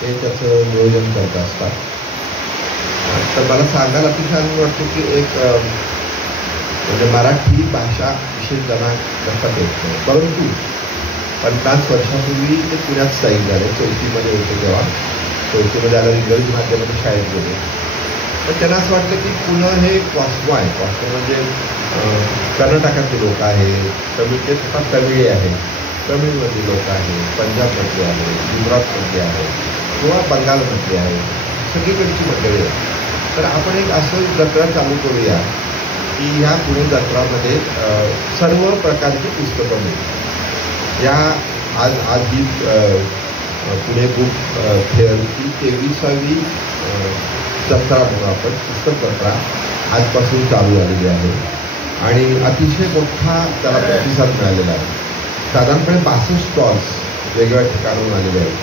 ते त्याचं नियोजन करत असतात. तर मला सांगायला अतिशय आनंद वाटतो की एक म्हणजे मराठी भाषा विशेष त्यांना करता येत नाही, परंतु 50 वर्षापूर्वी ते पुण्यात स्थायिक झाले. चौथीमध्ये होते तेव्हा. चौथीमध्ये आल्यावर इंग्रजी माध्यमाच्या शाळेत गेले. तर त्यांना असं वाटतं की पुणे हे कॉस्मो आहे. कॉस्मो म्हणजे कर्नाटकातले लोक आहेत, ते स्वतः तमिळी आहेत, तमिळमधले लोक आहेत, पंजाबमधले आहेत, गुजरातमधले आहेत किंवा बंगालमधले आहेत, सगळीकडची मंडळी आहेत. तर आपण एक असं जत्रा चालू करूया की ह्या पुणे जत्रामध्ये सर्व प्रकारची पुस्तकं मिळतील. या आज ही पुणे बुक फेअरची 23वी जत्रा म्हणून आपण पुस्तक जत्रा आजपासून चालू झालेली आहे आणि अतिशय मोठा त्याला प्रतिसाद मिळालेला आहे. साधारणपणे 62 स्टॉल्स वेगवेगळ्या ठिकाणून आलेले आहेत.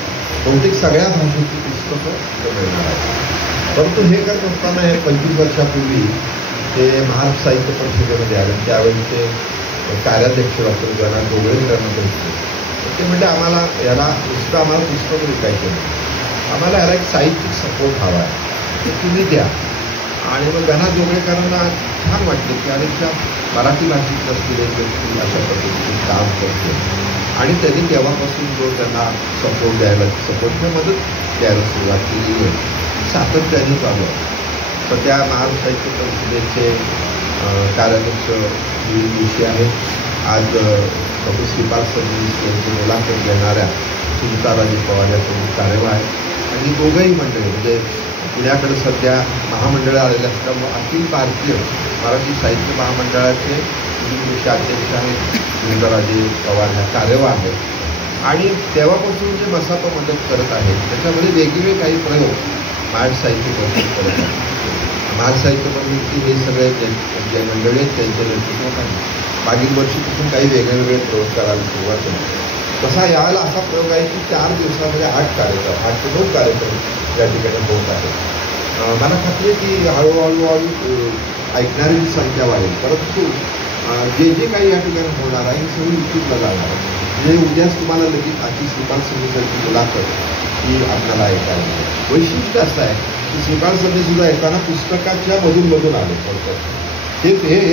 बहुतेक सगळ्या भाषेची पुस्तकं तिथं मिळणार आहेत. परंतु हे करत असताना हे 25 वर्षापूर्वी ते महाराष्ट्र साहित्य परिषदेमध्ये आले. त्यावेळी ते कार्याध्यक्ष डॉक्टर गणा जोगळेकरांना भेटले. ते म्हणजे आम्हाला याला नुसतं आम्हाला पुस्तकं विकायचं नाही, आम्हाला याला एक साहित्यिक सपोर्ट हवा आहे, ते तुम्ही द्या. आणि मग गणा जोगळेकरांना छान वाटलं की अनेकशा मराठी भाषेत नसलेले व्यक्ती अशा पद्धतीने काम करतो आणि त्यांनी तेव्हापासून जो त्यांना सपोर्टच्या मदत द्यायला सुरुवात केली आहे, सातत्याने चालू आहे. तर त्या महाराष्ट्र साहित्य परिषदेचे कार्याध्यक्ष विविध दिवशी आहेत. आज डॉक्टर श्रीपाद फडणवीस यांची मुलाखत घेणाऱ्या सुनीताराजी पवार या प्रमुख कार्यवाह आहेत. आणि दोघंही मंडळी म्हणजे पुण्याकडे सध्या महामंडळं आलेले असल्यामुळे अखिल भारतीय मराठी साहित्य महामंडळाचे अध्यक्ष आहेत सुनीताराजी पवार ह्या कार्यवाह आहेत. आणि तेव्हापासून जे मसाप मदत करत आहेत त्याच्यामध्ये वेगवेगळे काही प्रयोग महाराष्ट्र साहित्य परिषद करत आहेत. महाराष्ट्र साहित्य परिषदेची हे सगळे जे मंडळी आहेत त्यांच्या नेतृत्वाखाली मागील वर्षीपासून काही वेगळे प्रयोग करायला सुरुवात झाली. तसा यावेळेला असा प्रयोग आहे की 4 दिवसामध्ये 8 ते 9 कार्यक्रम या ठिकाणी होत आहेत. मला खात्री आहे की हळूहळू ऐकणाऱ्यांची संख्या वाढेल, परंतु जे काही या ठिकाणी होणार आहे हे सगळं युट्यूबला जाणार आहे. म्हणजे उद्याच तुम्हाला लगेच आधी श्रीपाद समितीची मुलाखत ही आपल्याला ऐकायला. वैशिष्ट्य असं आहे की श्रीपाद समितीसुद्धा येताना पुस्तकाच्या मधून आले थोडक्यात. हे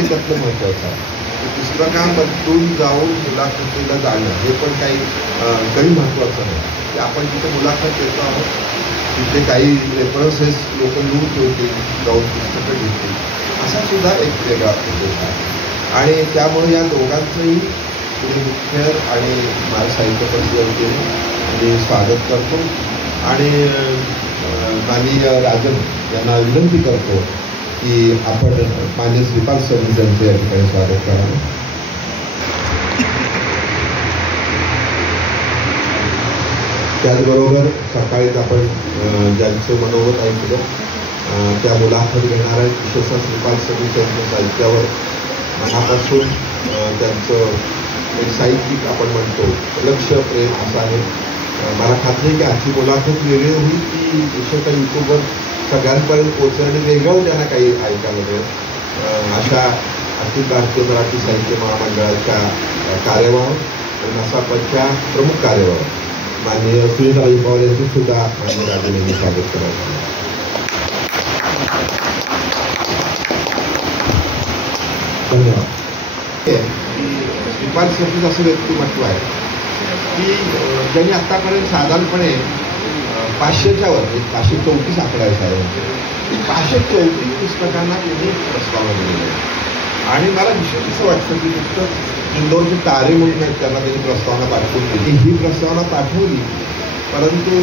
त्यातलं महत्त्वाचं आहे. पुस्तकांमधून जाऊन मुलाखतीला जाणं हे पण काही कमी महत्त्वाचं नाही की आपण तिथे मुलाखत देतो आहोत, तिथे काही रेफरन्सेस लोक लिहून ठेवतील, जाऊन पुस्तकं घेतील, असा सुद्धा एक वेगळा उद्देश आहे. आणि त्यामुळे या दोघांचंही पुणे बुक फेअर आणि महाराष्ट्र साहित्य परिषदेने मी स्वागत करतो आणि माननीय राजन यांना विनंती करतो की आपण मान्य श्रीपाद समिती यांचं या ठिकाणी स्वागत करावं. त्याचबरोबर सकाळीच आपण ज्यांचं मनोगत ऐकलं त्या मुलाखत घेणार आहेत. विशेषतः श्रीपाद समिती यांच्या साहित्यावर मनापासून त्यांचं एक साहित्यिक आपण म्हणतो लक्ष प्रेम असं आहे. मला खात्री आहे की आजची मुलाखत वेगळी होईल की विशेषतः युट्यूबवर सगळ्यांपर्यंत पोहोचेल आणि वेगळं त्यांना काही ऐकायला मिळेल. अशा अखिल भारतीय मराठी साहित्य महामंडळाच्या कार्यवाह आणि मसापच्या प्रमुख कार्यवाह माननीय सुनीताराजी पवार यांचं सुद्धा माननीय राजन यांनी स्वागत करावं. धन्यवाद. श्रीपाद समिती असं व्यक्तिमत्व आहे की ज्यांनी आत्तापर्यंत साधारणपणे 500च्या वर 534 आकडा आहे साहेब, 534 पुस्तकांना त्यांनी प्रस्तावना दिलेला आहे. आणि मला विशेष असं वाटतं की फक्त इंदोरचे तारे म्हणून त्यांना त्यांनी प्रस्तावना पाठवून दिली. ही प्रस्तावना पाठवली परंतु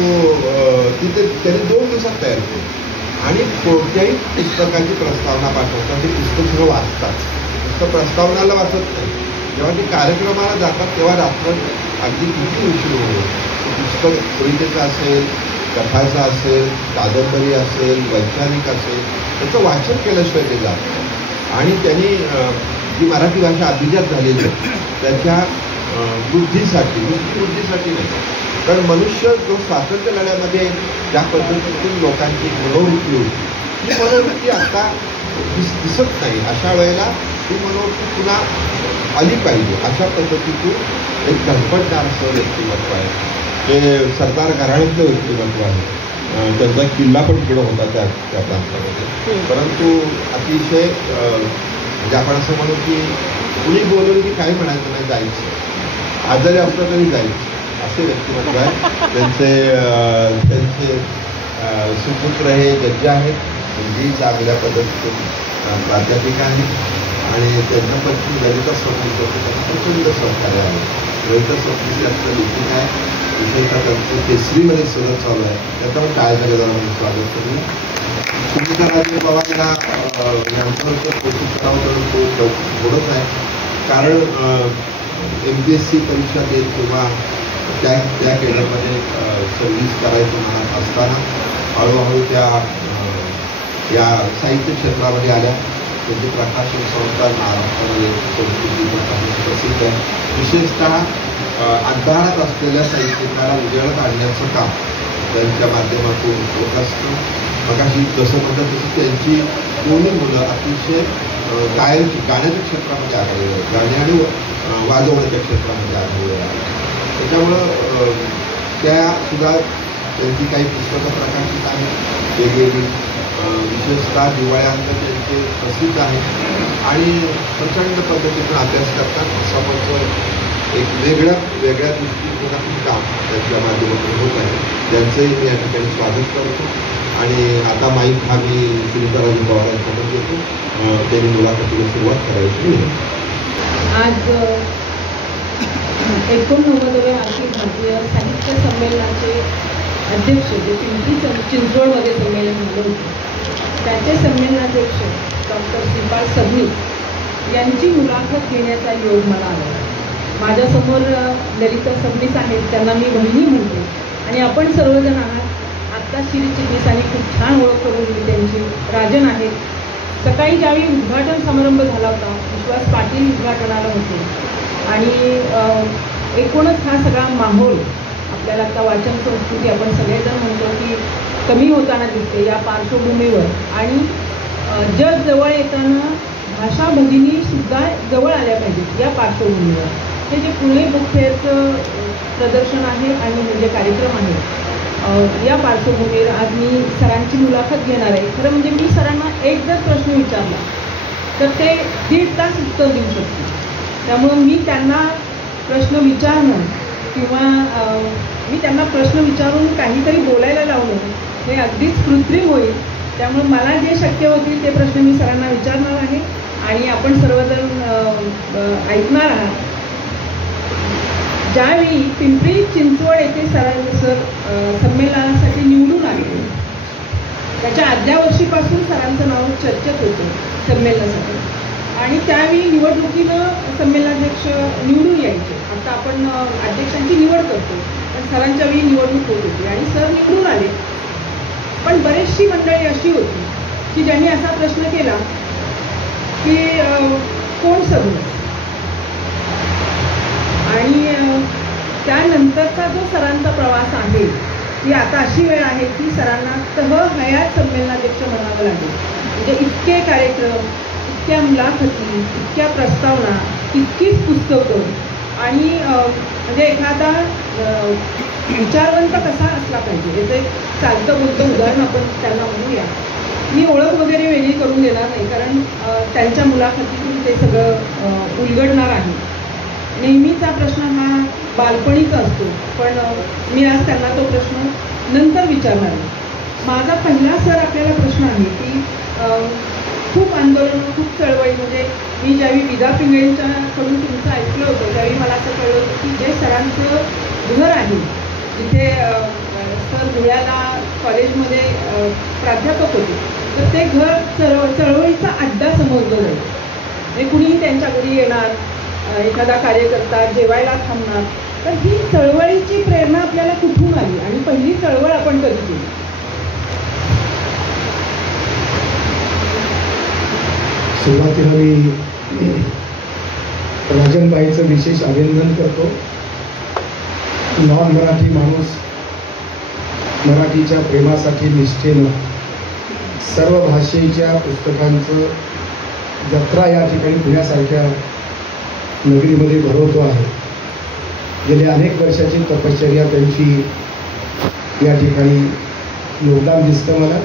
तिथे त्यांनी 2 दिवसात तयार केली. आणि कोणत्याही पुस्तकाची प्रस्तावना पाठवतात ते पुस्तक सगळं वाचतात, नुसतं प्रस्तावनाला वाचत नाही. जेव्हा ते कार्यक्रमाला जातात तेव्हा रात्र अगदी किती उशीर होतो. पुस्तक कवितेचं असेल, कथाचं असेल, कादंबरी असेल, वैज्ञानिक असेल, त्याचं वाचन केल्याशिवाय ते जातं. आणि त्यांनी जी मराठी भाषा अभिजात झालेली आहे त्याच्या वृद्धीसाठी नाही, कारण मनुष्य जो स्वातंत्र्य लढ्यामध्ये ज्या पद्धतीतून लोकांची मनोवृत्ती होती ही मनोवृत्ती आता दिसत नाही. अशा वेळेला ही मनोवृत्ती पुन्हा आली पाहिजे अशा पद्धतीतून एक धडपडणारं व्यक्तिमत्व आहे. ते सरदार घराण्यातलं व्यक्तिमत्व आहे. त्यांचा किल्ला पण तिकडं होता त्या प्रांतामध्ये. परंतु अतिशय म्हणजे आपण असं म्हणू की कुणी बोलवलं की काही म्हणायचं नाही, जायचं, आजारी असलं तरी जायचं, असे व्यक्तिमत्व आहे त्यांचे सुपुत्र हे जज आहेत, म्हणजे चांगल्या पद्धतीतून प्राध्यापिक आहेत आणि त्यांच्या पत्नी ललिता स्वप्नीस त्यांना प्रचंड सहकार्य आहे. ललिता स्वप्नीस आपलं लिखित आहे, विशेषतः त्यांचं केसरीमध्ये सगळं चालू आहे, त्याचा पण टाळ्याच्या गजरामध्ये स्वागत करूया. सुनीता राजे पवारांना यांच्यावर कौतुक करावं तर तो थोडंच आहे, कारण MPSC परीक्षा देत किंवा त्या केंद्रामध्ये सर्व्हिस करायचं म्हणत असताना हळूहळू त्या या साहित्य क्षेत्रामध्ये आल्या. त्यांची प्रकाशन संस्था महाराष्ट्रामध्ये संस्कृती प्रसिद्ध आहे. विशेषतः अंधारात असलेल्या साहित्यकाला उजेडात आणण्याचं काम त्यांच्या माध्यमातून होत असतं. मगाशी जसं म्हणतात तसं त्यांची दोन्ही मुलं अतिशय गाण्याच्या क्षेत्रामध्ये आढळले आहेत, गाणे आणि वाजवण्याच्या क्षेत्रामध्ये आढळले आहेत. त्याच्यामुळं त्या सुद्धा त्यांची काही पुस्तकं प्रकाशित आहेत वेगवेगळी, विशेषतः दिवाळ्यांत त्यांचे प्रसिद्ध आहे आणि प्रचंड पद्धतीनं अभ्यास करतात. असाचं एक वेगळ्या दृष्टिकोनातून काम त्यांच्या माध्यमातून होत आहे. त्यांचंही मी या ठिकाणी स्वागत करतो आणि आता माईक हा मी सुनीता राजे पवार यांच्याकडे देतो. त्यांनी मुलाखतीला सुरुवात करायची. आज 89व्या अखिल भारतीय साहित्य संमेलनाचे अध्यक्ष जे पिंपरी चिंचवडमध्ये संमेलन झालं होतं, त्याचे संमेलनाध्यक्ष डॉक्टर श्रीपाल सबनीस यांची मुलाखत घेण्याचा योग मला आला. माझ्यासमोर ललिता सबनीस आहेत, त्यांना मी बहिणी म्हणते आणि आपण सर्वजण आहात. आत्ता श्री चिटणीसांनी खूप छान ओळख करून दिली त्यांची. राजन आहेत. सकाळी ज्यावेळी उद्घाटन समारंभ झाला होता, विश्वास पाटील उद्घाटनाला होते आणि एकूणच हा सगळा माहोल आपल्याला आता वाचन संस्कृती आपण सगळेजण म्हणतो की कमी होताना दिसते या पार्श्वभूमीवर आणि जग जवळ येताना भाषा भगिनी सुद्धा जवळ आल्या पाहिजेत या पार्श्वभूमीवर. हे जे पुणे बुक फेअरचं प्रदर्शन आहे आणि म्हणजे कार्यक्रम आहे, या पार्श्वभूमीवर आज मी सरांची मुलाखत घेणार आहे. खरं म्हणजे मी सरांना एक जर प्रश्न विचारला तर ते 1.5 तास उत्तर देऊ शकते. त्यामुळं मी त्यांना प्रश्न विचारणं किंवा मी त्यांना प्रश्न विचारून काहीतरी बोलायला लावणं हे अगदीच कृत्रिम होईल. त्यामुळे मला जे शक्य होतील ते प्रश्न मी सरांना विचारणार आहे आणि आपण सर्वजण ऐकणार आहात. ज्यावेळी पिंपरी चिंचवड येथे सर संमेलनासाठी निवडून आले, त्याच्या आदल्या वर्षीपासून सरांचं नाव चर्चेत होतं संमेलनासाठी आणि त्यावेळी निवडणुकीनं संमेलनाध्यक्ष निवडून यायचे. आता आपण अध्यक्षांची निवड करतो, पण सरांच्या वेळी निवडणूक होत होती आणि सर निवडून आले. पण बरेचशी मंडळी अशी होती की ज्यांनी असा प्रश्न केला की कोण सबनीस, आणि त्यानंतरचा जो सरांचा प्रवास आहे ती आता अशी वेळ आहे की सरांना हयात संमेलनाध्यक्ष म्हणावं लागेल. म्हणजे इतके कार्यक्रम, इतक्या मुलाखती, इतक्या प्रस्तावना, इतकीच पुस्तकं आणि म्हणजे एखादा विचारवंत कसा असला पाहिजे याचं एक चालतं बोलतं उदाहरण आपण त्यांना म्हणूया. मी ओळख वगैरे वेगळी करून देणार नाही, कारण त्यांच्या मुलाखतीतून ते सगळं उलगडणार आहे. नेहमीचा प्रश्न हा बालपणीचा असतो, पण मी आज त्यांना तो प्रश्न नंतर विचारणार आहे. माझा पहिला सर आपल्याला प्रश्न आहे की खूप आंदोलन, खूप चळवळी, म्हणजे मी ज्यावेळी विदा पिंगळेंच्याकडून तुमचं ऐकलं होतं त्यावेळी मला असं कळलं होतं की जे सरांचं घर आहे जिथे सर धुळ्याला कॉलेजमध्ये प्राध्यापक होते, तर ते घर चळवळीचा अड्डा समजलं जाईल. म्हणजे कुणीही त्यांच्या घरी येणार, एखादा कार्यकर्ता जेवायला थांबणार. तर ही चळवळीची प्रेरणा आपल्याला कुठून आली आणि पहिली चळवळ आपण कधी केली? सुरुवातीला मी राजनबाईचं विशेष अभिनंदन करतो. नॉन मराठी माणूस मराठीच्या प्रेमासाठी निष्ठेनं सर्व भाषेच्या पुस्तकांचं जत्रा या ठिकाणी पुण्यासारख्या नगरीमध्ये भरवतो आहे. गेले अनेक वर्षाची तपश्चर्या त्यांची या ठिकाणी योगदान दिसतं मला.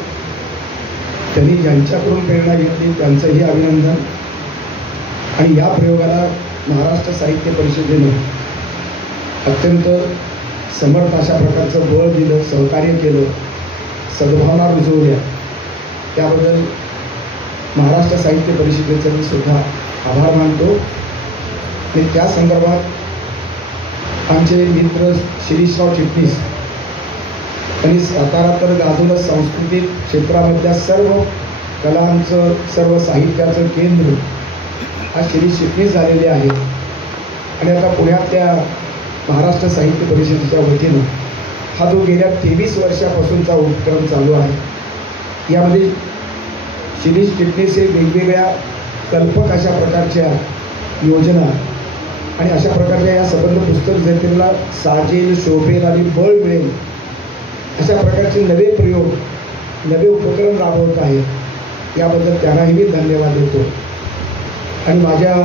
त्यांनी ज्यांच्याकडून प्रेरणा घेतली त्यांचंही अभिनंदन. आणि या प्रयोगाला महाराष्ट्र साहित्य परिषदेनं अत्यंत समर्थ अशा प्रकारचं बळ दिलं, सहकार्य केलं, सद्भावना रुजवल्या. त्याबद्दल महाराष्ट्र साहित्य परिषदेचं मी सुद्धा आभार मानतो. आणि त्या संदर्भात आमचे मित्र शिरीषराव चिटणीस आणि सातारा तर गाजवलं सांस्कृतिक क्षेत्रामधल्या सर्व कलांचं, सर्व साहित्याचं केंद्र हा शिरीष चिटणीस झालेले आहे. आणि आता पुण्यातल्या महाराष्ट्र साहित्य परिषदेच्या वतीनं हा जो गेल्या 23 वर्षापासूनचा उपक्रम चालू आहे. यामध्ये शिरीष चिटणीस हे वेगवेगळ्या कल्पक अशा प्रकारच्या योजना आणि अशा प्रकारच्या या संबंध पुस्तक जत्रेला साजेल, शोभेल आणि बळ मिळेल अशा प्रकारचे नवे प्रयोग, नवे उपक्रम राबवत आहेत. याबद्दल त्यांनाही मी धन्यवाद देतो. आणि माझ्या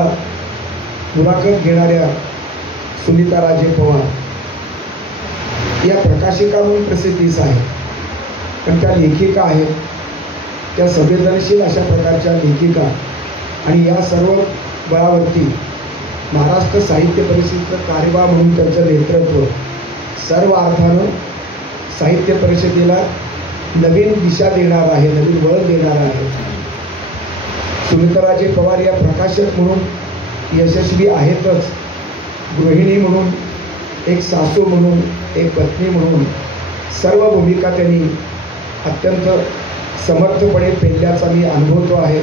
मुलाखत घेणाऱ्या सुनीता राजे पवार या प्रकाशिका म्हणून प्रसिद्धीस आहे, पण त्या लेखिका आहेत. त्या संवेदनशील अशा प्रकारच्या लेखिका. आणि या सर्व बळावरती महाराष्ट्र साहित्य परिषदेचं कार्यवाह म्हणून त्यांचं नेतृत्व सर्व अर्थानं साहित्य परिषदेला नवीन दिशा देणार आहे, नवीन बळ देणार आहे. सुनीताराजे पवार या प्रकाशक म्हणून यशस्वी आहेतच, गृहिणी म्हणून, एक सासू म्हणून, एक पत्नी म्हणून सर्व भूमिका त्यांनी अत्यंत समर्थपणे पेलल्याचा मी अनुभवतो आहे.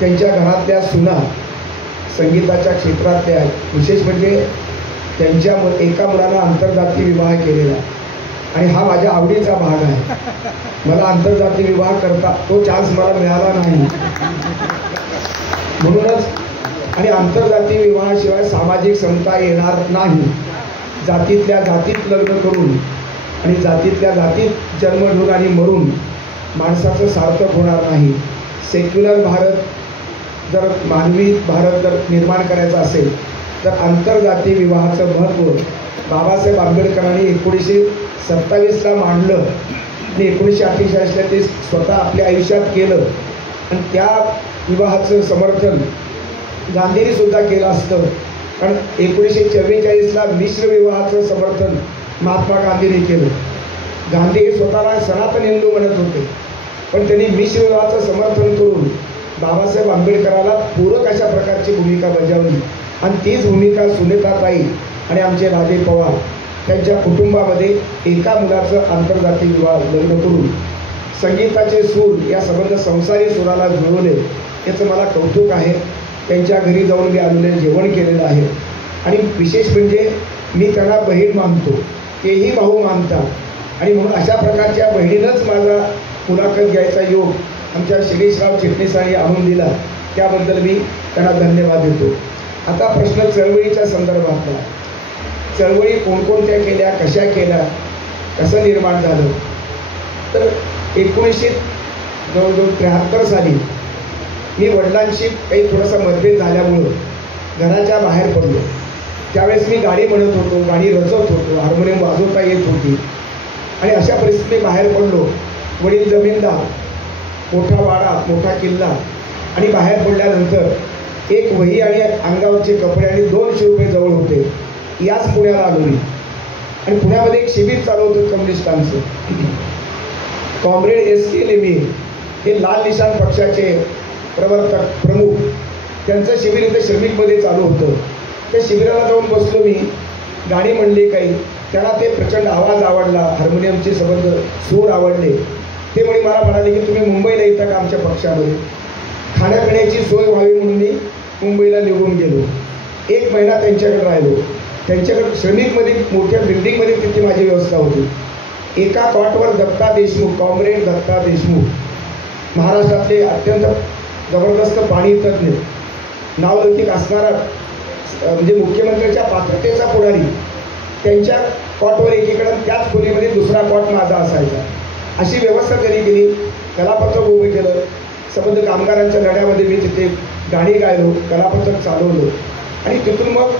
त्यांच्या घरातल्या सुना संगीताच्या क्षेत्रातल्या, विशेष म्हणजे त्यांच्या एका मुलानं आंतरजातीय विवाह केलेला. आणि हा माझ्या आवडीचा भाग आहे. मला आंतरजातीय विवाह करता तो चान्स मला मिळाला नाही म्हणूनच. आणि आंतरजातीय विवाहाशिवाय सामाजिक समता येणार नाही. जातीतल्या जातीत लग्न करून आणि जातीतल्या जातीत जन्म घेऊन आणि मरून माणसाचं सार्थक होणार नाही. सेक्युलर भारत जर, मानवी भारत जर निर्माण करायचा असेल तर आंतरजातीय विवाहाचं महत्त्व बाबासाहेब आंबेडकरांनी 1927ला मांडलं आणि 1948ला ते स्वतः आपल्या आयुष्यात केलं. आणि त्या विवाहाचं समर्थन गांधींनीसुद्धा केलं असतं. कारण 1944ला मिश्र विवाहाचं समर्थन महात्मा गांधींनी केलं. गांधी हे स्वतःला सनातन हिंदू म्हणत होते, पण त्यांनी मिश्र विवाहाचं समर्थन करून बाबासाहेब आंबेडकराला पूरक अशा प्रकारची भूमिका बजावली. आणि तीच भूमिका सुनीताताई आणि आमचे राजे पवार त्यांच्या कुटुंबामध्ये एका मुलाचं आंतरजातीय विवाह लग्न करून संगीताचे सूर या संबंध संसारी सुराला जुळवले. याचं मला कौतुक आहे. त्यांच्या घरी जाऊन मी आलेलं जेवण केलेलं आहे. आणि विशेष म्हणजे मी त्यांना बहीण मानतो, तेही भाऊ मानतात. आणि म्हणून अशा प्रकारच्या बहिणीनंच माझा मुलाखत घ्यायचा योग आमच्या शिरीषराव चिटणीसांनी आणून दिला. त्याबद्दल मी त्यांना धन्यवाद देतो. आता प्रश्न चळवळीच्या संदर्भातला. चळवळी कोणकोणत्या केल्या, कशा केल्या, कसं निर्माण झालं. तर 1973 साली मी वडिलांशी काही थोडासा मतभेद झाल्यामुळं घराच्या बाहेर पडलो. त्यावेळेस मी गाणी म्हणत होतो, गाणी रचत होतो, हार्मोनियम वाजवता येत होती. आणि अशा परिस्थितीत बाहेर पडलो. वडील जमीनदार, मोठा वाडा, मोठा किल्ला. आणि बाहेर पडल्यानंतर एक वही आणि अंगावरचे कपडे आणि 200 रुपये जवळ होते. याच पुण्याला आलो मी. आणि पुण्यामध्ये एक शिबिर चालू होतं कम्युनिस्टांचं. Comrade S.K. लेमी हे लाल निशाण पक्षाचे प्रवर्तक प्रमुख, त्यांचं शिबिर इथे श्रमिकमध्ये चालू होतं. त्या शिबिराला जाऊन बसलो मी. गाणी म्हणली काही. त्यांना ते प्रचंड आवाज आवडला, हार्मोनियमचे संबंध सूर आवडले. ते मला म्हणाले की तुम्ही मुंबईला येता का आमच्या पक्षामध्ये. खाण्यापिण्याची सोय व्हावी म्हणून मी मुंबईला निघून गेलो. 1 महिना त्यांच्याकडे राहिलो. त्यांच्याकडे श्रमिकमध्ये मोठ्या बिल्डिंगमध्ये तिथे माझी व्यवस्था होती. एका कॉटवर दत्ता देशमुख, कॉम्रेड दत्ता देशमुख, महाराष्ट्रातले अत्यंत जबरदस्त पाणी तज्ज्ञ, नावलौकिक असणारा म्हणजे मुख्यमंत्र्यांच्या पात्रतेचा पुढारी, त्यांच्या कॉटवर एकीकडे त्याच खोलीमध्ये दुसरा कॉट माझा असायचा. अशी व्यवस्था त्यांनी केली. कलापथक उभं केलं. संबंध कामगारांच्या लढ्यामध्ये मी तिथे गाणी गायलो, कलापथक चालवलं. आणि तिथून मग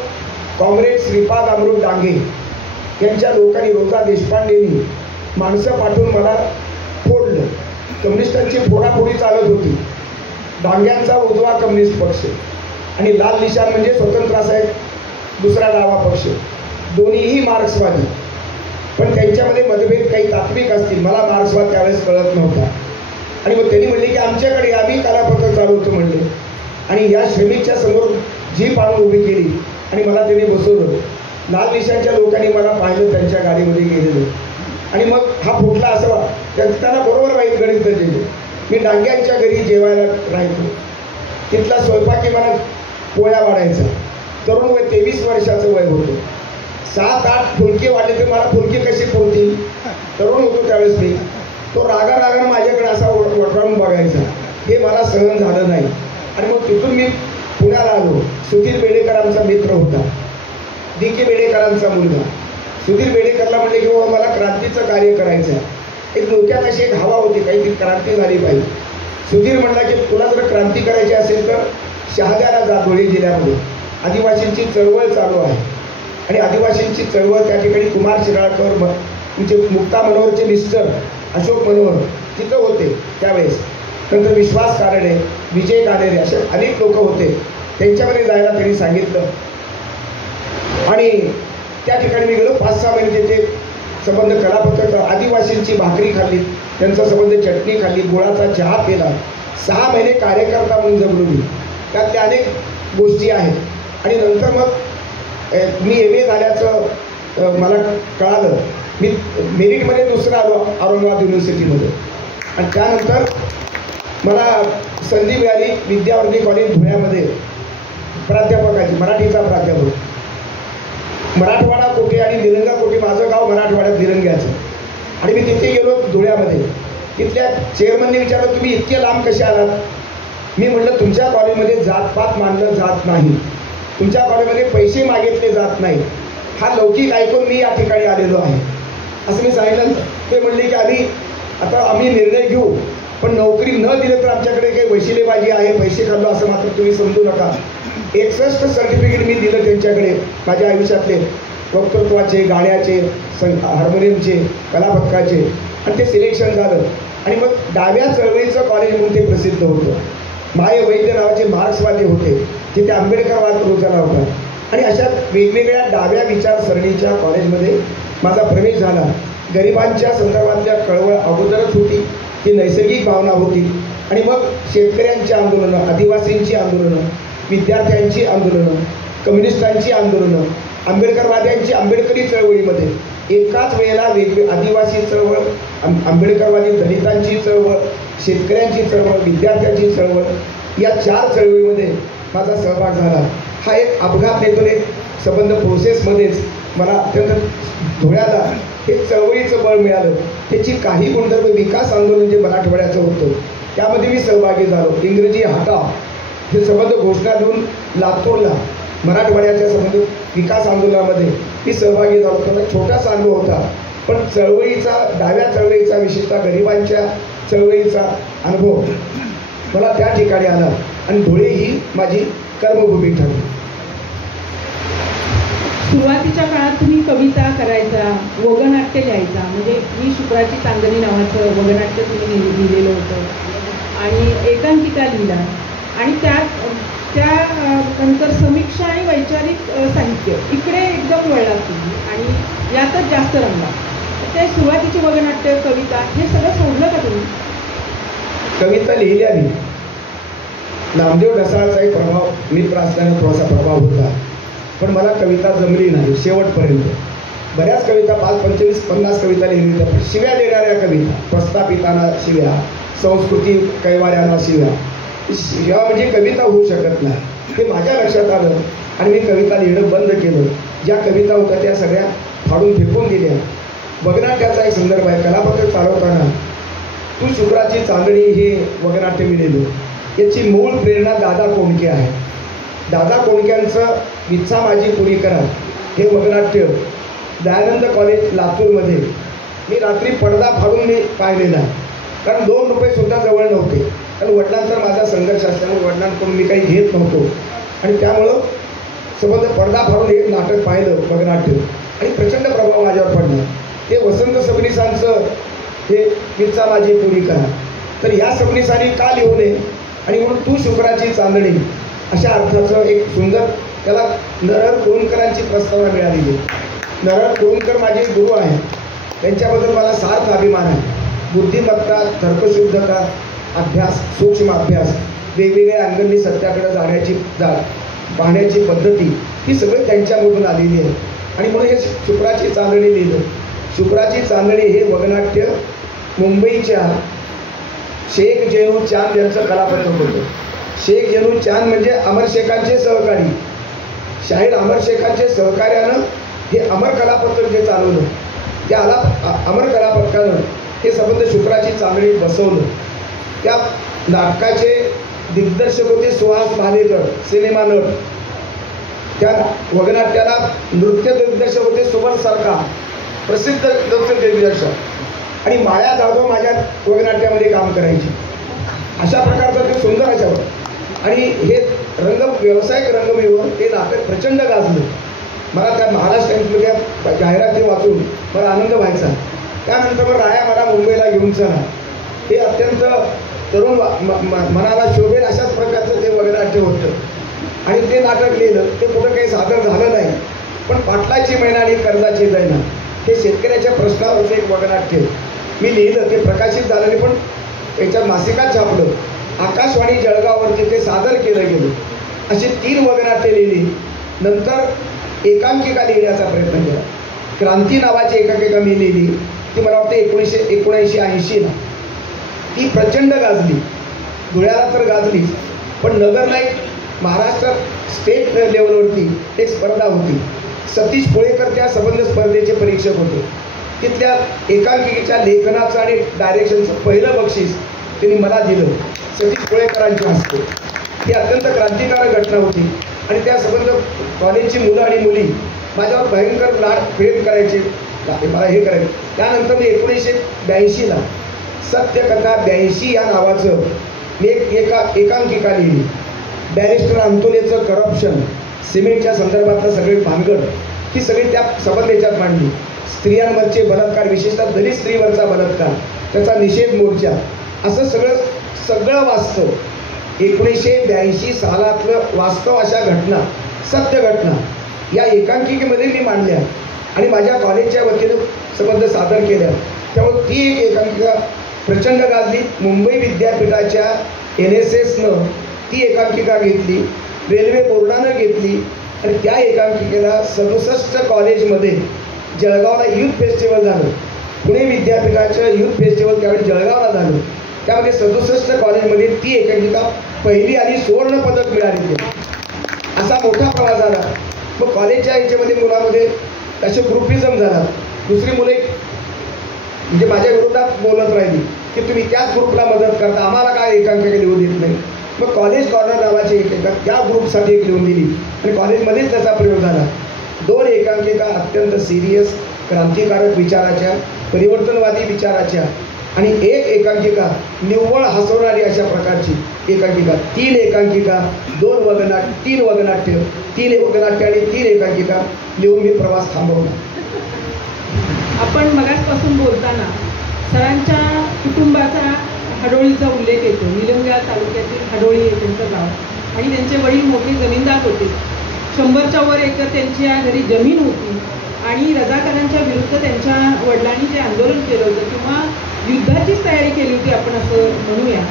कॉम्रेड श्रीपाद अमृत डांगे यांच्या लोकांनी, रोजा देशपांडेंनी माणसं पाठवून मला फोडलं. कम्युनिस्टांची फोडाफोडी चालत होती. डांग्यांचा उजवा कम्युनिस्ट पक्ष आणि लाल निशाण म्हणजे स्वतंत्र असा एक दुसरा डावा पक्ष, दोन्हीही मार्क्सवादी. पण त्यांच्यामध्ये मतभेद काही तात्विक असतील. मला मार्क्सवाद त्यावेळेस कळत नव्हता. आणि मग त्यांनी म्हणले की आमच्याकडे आम्ही कलापत्र चालवतो म्हणले. आणि या श्रमिकच्या समोर जीप आणून उभी केली आणि मला त्यांनी बसवलं. लाल निशाणच्या लोकांनी मला पाहिलं त्यांच्या गाडीमध्ये गेलेलं. आणि मग हा फुटला असं त्यांना बरोबर वाईट गणित दिले. मी डांग्यांच्या घरी जेवायला राहायचो. तिथला स्वयंपाकी मला पोळ्या वाढायचा. तरुण वय 23 वर्षाचं वय होतं. 7-8 फुलके वाढले तर मला फुलके कशी पुरतील. तरुण होतो त्यावेळेस मी. तो रागानं माझ्याकडे असा वटाळून बघायचा. हे मला सहन झालं नाही. आणि मग तिथून मी पुण्याला आलो. सुधीर बेडेकर आमचा मित्र होता, D.K. बेडेकरांचा मुलगा. सुधीर बेडेकरला म्हणले की बाबा मला क्रांतीचं कार्य करायचं आहे. एक डोक्यात अशी एक हवा होती, काहीतरी क्रांती झाली पाहिजे. सुधीर म्हणला की तुला जर क्रांती करायची असेल तर शहाद्याला जा. धुळे जिल्ह्यामध्ये आदिवासींची चळवळ चालू आहे. आणि आदिवासींची चळवळ त्या ठिकाणी कुमार शिराळकर, म्हणजे मुक्ता मनोहरचे मिस्टर अशोक मनोहर तिथं होते त्यावेळेस. नंतर विश्वास कारडे, विजय कानेरे असे अनेक लोक होते. त्यांच्यामध्ये जायला त्यांनी सांगितलं. आणि त्या ठिकाणी मी गेलो. 5-6 महिने तिथे संबंध कलापत्र, आदिवासींची भाकरी खाल्ली, त्यांचा संबंध चटणी खाल्ली, गुळाचा चहा केला. 6 महिने कार्यकर्ता म्हणून जगलो मी. त्यातल्या अनेक गोष्टी आहेत. आणि नंतर मग मी MA झाल्याचं मला कळालं. मी मेरिटमध्ये दुसरा आलो औरंगाबाद युनिव्हर्सिटीमध्ये. आणि त्यानंतर मला संधी मिळाली विद्यावर्धी कॉलेज धुळ्यामध्ये प्राध्यापकाची, मराठीचा प्राध्यापक. मराठवाडा कोठे आणि निलंगा कोठे, माझं गाव मराठवाड्यात निलंग्याचं. आणि मी तिथे गेलो धुळ्यामध्ये. तिथल्या चेअरमनने विचारलं तुम्ही इतके लांब कसे आलात. मी म्हटलं तुमच्या कॉलेजमध्ये जातपात मानलं जात नाही, तुमच्या कॉलेजमध्ये पैसे मागितले जात नाही. हा लौकिक ऐकून मी या ठिकाणी आलेलो आहे असं मी सांगितलं. ते म्हणले की आम्ही निर्णय घेऊ, पण नोकरी न दिलं तर आमच्याकडे काही वशिलेबाजी आहे, पैसे खाल्लो असं मात्र तुम्ही समजू नका. 61 सर्टिफिकेट मी दिलं त्यांच्याकडे माझ्या आयुष्यातले, वक्तृत्वाचे, गाण्याचे, हार्मोनियमचे, कलापथकाचे. आणि ते सिलेक्शन झालं. आणि मग डाव्या चळवळीचं कॉलेज म्हणून ते प्रसिद्ध होतं. माय वैद्य नावाचे मार्क्सवादी होते, तिथे आंबेडकरवाद रोजगार होता. आणि अशा वेगवेगळ्या डाव्या विचारसरणीच्या कॉलेजमध्ये माझा प्रवेश झाला. गरिबांच्या संदर्भातल्या कळवळ अगोदरच होती, ती नैसर्गिक भावना होती. आणि मग शेतकऱ्यांची आंदोलनं, आदिवासींची आंदोलनं, विद्यार्थ्यांची आंदोलनं, कम्युनिस्टांची आंदोलनं, आंबेडकरवाद्यांची आंबेडकरी चळवळीमध्ये एकाच वेळेला वेगवेगळी आदिवासी चळवळ, आंबेडकरवादी दलितांची चळवळ, शेतकऱ्यांची चळवळ, विद्यार्थ्यांची चळवळ, या 4 चळवळीमध्ये माझा सहभाग झाला. हा एक अपघात नेतोने संबंध प्रोसेसमध्येच मला अत्यंत धुळ्याला हे चळवळीचं बळ मिळालं. त्याची काही गुणधर्म विकास आंदोलन जे मराठवाड्याचं होतं त्यामध्ये मी सहभागी झालो. इंग्रजी हटाव हे संबंध घोषणा देऊन लातूरला मराठवाड्याच्या संबंध विकास आंदोलनामध्ये मी सहभागी झालो. त्याला छोटासा अनुभव होता, पण चळवळीचा, डाव्या चळवळीचा, विशेषतः गरिबांच्या चळवळीचा अनुभव मला त्या ठिकाणी आला. आणि धुळे ही माझी कर्मभूमी ठरली. सुरुवातीच्या काळात तुम्ही कविता करायचा, वगनाट्य लिहायचा. म्हणजे मी शुक्राची चांदणी नावाचं वगनाट्य तुम्ही लिहिलेलं होतं आणि एकांकिका लिहिला. आणि त्या नंतर समीक्षा आणि वैचारिक साहित्य इकडे एकदम वळलात तुम्ही आणि यातच जास्त रंगला. ते सुरुवातीची वगनाट्य, कविता हे सगळं सोडलं का तुम्ही? कविता लिहिल्या मी. नामदेव ढसाळचा एक प्रभाव, मित्र असल्याने थोडासा प्रभाव होता, पण मला कविता जमली नाही शेवटपर्यंत. बऱ्याच कविता 25-50 कविता लिहिली होत्या, पण शिव्या देणाऱ्या कविता, प्रस्थापितांना शिव्या, संस्कृती कैवाऱ्यांना शिव्या, शिव्या म्हणजे कविता होऊ शकत नाही हे माझ्या लक्षात आलं. आणि मी कविता लिहिणं बंद केलं. ज्या कविता होत्या त्या सगळ्या फाडून फेकून दिल्या. वगनाट्याचा एक संदर्भ आहे. कलापत्र चालवताना तू शुक्राची चांदणी हे वगनाट्य मी लिहिलं. याची मूळ प्रेरणा दादा कोंडके आहे. दादा कोंडक्यांचं इच्छा माझी पुरी करा हे वगनाट्य दयानंद कॉलेज लातूरमध्ये मी रात्री पडदा फाडून मी पाहिलेला आहे. कारण 2 रुपये सुद्धा जवळ नव्हते. कारण वडिलांचा माझा संघर्ष असल्यामुळे वडिलांकडून मी काही घेत नव्हतो. आणि त्यामुळं संबंध पडदा फाडून एक नाटक पाहिलं वगनाट्य आणि प्रचंड प्रभाव माझ्यावर पडला. ते वसंत सबनीसांचं हे किस्सा माझी पुरी करा. तर या सबनीसांनी का लिहू नये आणि म्हणून तू शुक्राची चांदणी अशा अर्थाचं एक सुंदर त्याला नरहर कुरुंदकरांची प्रस्तावना मिळालेली. नरहर कुरुंदकर माझे गुरु आहेत. त्यांच्याबद्दल मला सार्थ अभिमान आहे. बुद्धिमत्ता, तर्कशुद्धता, अभ्यास, सूक्ष्म अभ्यास, वेगवेगळ्या अंगांनी सत्याकडे पाहण्याची पद्धती ही सगळी त्यांच्यामधून आलेली आहे. आणि म्हणून हे शुक्राची चांदणी लिहिलं. शुक्राची चांदणी हे वगनाट्य मुंबईच्या शेख जेनू चांद यांचं कलापथक होतं. शेख जेनू चांद म्हणजे अमर शेखांचे सहकारी. शाहीर अमर शेखांचे सहकार्यानं हे अमर कलापथक जे चालवलं, त्या अमर कलापथकानं हे संबंध शुक्राची चांदणी बसवलं. त्या नाटकाचे दिग्दर्शक होते सुहास भालेकर, सिनेमा नट. त्या वगनाट्याला नृत्य दिग्दर्शक होते सुमन सरकार, प्रसिद्ध नृत्य दिग्दर्शक. आणि माया जाधव माझ्या वगनाट्यामध्ये काम करायची. अशा प्रकारचं ते सुंदर अशावर. आणि हे व्यावसायिक रंगभूमीवर ते नाटक प्रचंड गाजलं. मला त्या महाराष्ट्र टाइम्समधल्या जाहिराती वाचून मला आनंद व्हायचा. त्यानंतर मग राया मला मुंबईला घेऊन चला. हे अत्यंत तरुण मनाला शोभेल अशाच प्रकारचं ते वगनाट्य होतं. आणि ते नाटक लिहिलं. ते कुठं काही सादर झालं नाही. पण पाटलाची मैना आणि कर्जाची दैना हे शेतकऱ्याच्या प्रश्नावरचं एक वगनाट्य मी लिहिलं. ते प्रकाशित झालं नाही, पण त्याच्या मासिकात छापलं. आकाशवाणी जळगाववरती ते सादर केलं गेलं. अशी 3 वगनाट्य लिहिली. नंतर एकांकिका लिहिण्याचा प्रयत्न केला. क्रांती नावाची एकांकिका मी लिहिली. ती मला वाटतं 1979-80ला ती प्रचंड गाजली. धुळ्याला तर गाजलीच, पण नगरला एक महाराष्ट्रात स्टेट लेवलवरती एक स्पर्धा होती. सतीश पोळेकर त्या संबंध स्पर्धेचे परीक्षक होते. तिथल्या एकांकिकेच्या लेखनाचं आणि डायरेक्शनचं पहिलं बक्षीस त्यांनी मला दिलं सतीश पोळेकरांच्या हस्ते. ही अत्यंत क्रांतिकारक घटना होती. आणि त्या संबंध कॉलेजची मुलं आणि मुली माझ्यावर भयंकर लाड प्रेम करायचे, मला हे करायचे. त्यानंतर मी 1982ला सत्यकथा 82 या नावाचं मी एकांकिका लिहिली. बॅरिस्टर अंतुलेचं करप्शन, सिमेंटच्या संदर्भातलं सगळे भानगड ही सगळी त्या संबंध याच्यात मांडली. स्त्रियांवरचे बलात्कार, विशेषतः दलित स्त्रीवरचा बलात्कार, त्याचा निषेध मोर्चा, असं सगळं वास्तव 1982 सालातलं वास्तव अशा घटना, सत्य घटना या एकांकिकेमध्ये मी मांडल्या आणि माझ्या कॉलेजच्या वतीनं संबंध सादर केल्या. त्यामुळे ती एक एकांकिका प्रचंड गाजली. मुंबई विद्यापीठाच्या NSSनं ती एकांकिका घेतली, रेल्वे बोर्डानं घेतली आणि त्या एकांकिकेला 67 कॉलेजमध्ये जळगावला युथ फेस्टिवल झालं. पुणे विद्यापीठाचं युथ फेस्टिवल त्यावेळी जळगावला झालं. त्यामध्ये 67 कॉलेजमध्ये ती एकांकिका पहिली आणि सुवर्ण पदक मिळाली. असा मोठा प्रवास झाला. मग कॉलेजच्या याच्यामध्ये मुलामध्ये असे ग्रुपिझम झाला. दुसरी मुले म्हणजे माझ्या विरोधात बोलत राहिली की तुम्ही त्याच ग्रुपला मदत करता, आम्हाला काय एकांकिका लिहू देत नाही. मग कॉलेज कॉर्नर नावाची एकांकिका त्या ग्रुपसाठी एक लिहून दिली आणि कॉलेजमध्येच त्याचा प्रयोग झाला. 2 एकांकिका अत्यंत सिरियस क्रांतिकारक विचाराच्या, परिवर्तनवादी विचाराच्या आणि 1 एकांकिका निव्वळ हसवणारी अशा प्रकारची एकांकिका. 3 एकांकिका, 2 वगनाट्य, 3 वगनाट्य, 3 वगनाट्य आणि 3 एकांकिका लिहून मी प्रवास थांबवला. आपण मगाचपासून बोलताना सरांच्या कुटुंबाचा हडोळीचा उल्लेख येतो. निलंगा तालुक्यातील हडोळी हे त्यांचं गाव आणि त्यांचे वडील मोठे जमीनदार होते. 100च्या वर एकर त्यांच्या घरी जमीन होती आणि रजाकारांच्या विरुद्ध त्यांच्या वडिलांनी जे आंदोलन केलं होतं किंवा युद्धाचीच तयारी केली होती आपण असं म्हणूया.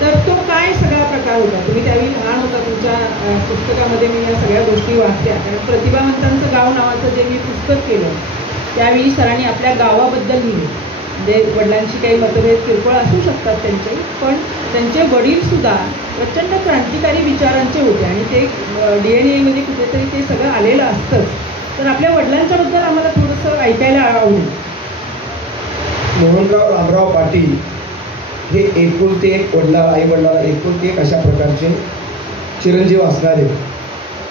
तर तो काय सगळा प्रकार होता? तुम्ही त्यावेळी लहान होता. तुमच्या पुस्तकामध्ये मी या सगळ्या गोष्टी वाचल्या. कारण प्रतिभावंतांचं गाव नावाचं जे मी पुस्तक केलं त्यावेळी सरांनी आपल्या गावाबद्दल लिहिलं. म्हणजे वडिलांची काही मतभेद किरकोळ असू शकतात त्यांचे, पण त्यांचे वडीलसुद्धा प्रचंड क्रांतिकारी विचारांचे होते आणि ते DNA मध्ये कुठेतरी ते सगळं आलेलं असतं. तर आपल्या वडिलांच्याबद्दल आम्हाला थोडंसं ऐकायला आवडेल. मोहनराव रामराव पाटील हे एकुलते एक आई-वडिलाला एकुलते एक अशा प्रकारचे चिरंजीव असणारे.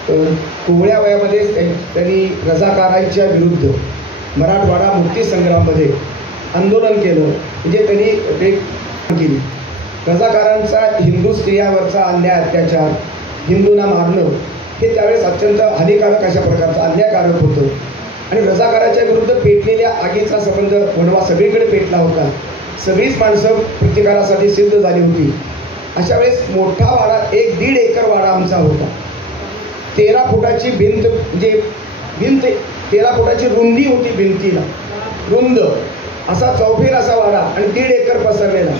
कोवळ्या वयामध्ये त्यांनी रजाकारांच्या विरुद्ध मराठवाडा मुक्तीसंग्राममध्ये आंदोलन केलं. म्हणजे त्यांनी ते केली. रजाकारांचा हिंदू स्त्रियांवरचा अन्याय, अत्याचार, हिंदूंना मारणं हे त्यावेळेस अत्यंत हानिकारक अशा प्रकारचं अन्यायकारक होतं. आणि रजाकाराच्या विरुद्ध पेटलेल्या आगीचा संबंध वणवा सगळीकडे पेटला होता. सगळीच माणसं प्रतिकारासाठी सिद्ध झाली होती. अशा वेळेस मोठा वाडा 1-1.5 एकर वाडा आमचा होता. 13 फुटाची भिंत, म्हणजे भिंत 13 फुटाची रुंदी होती, भिंतीला रुंद असा चौफेर असा वाडा आणि 1.5 एकर पसरलेला.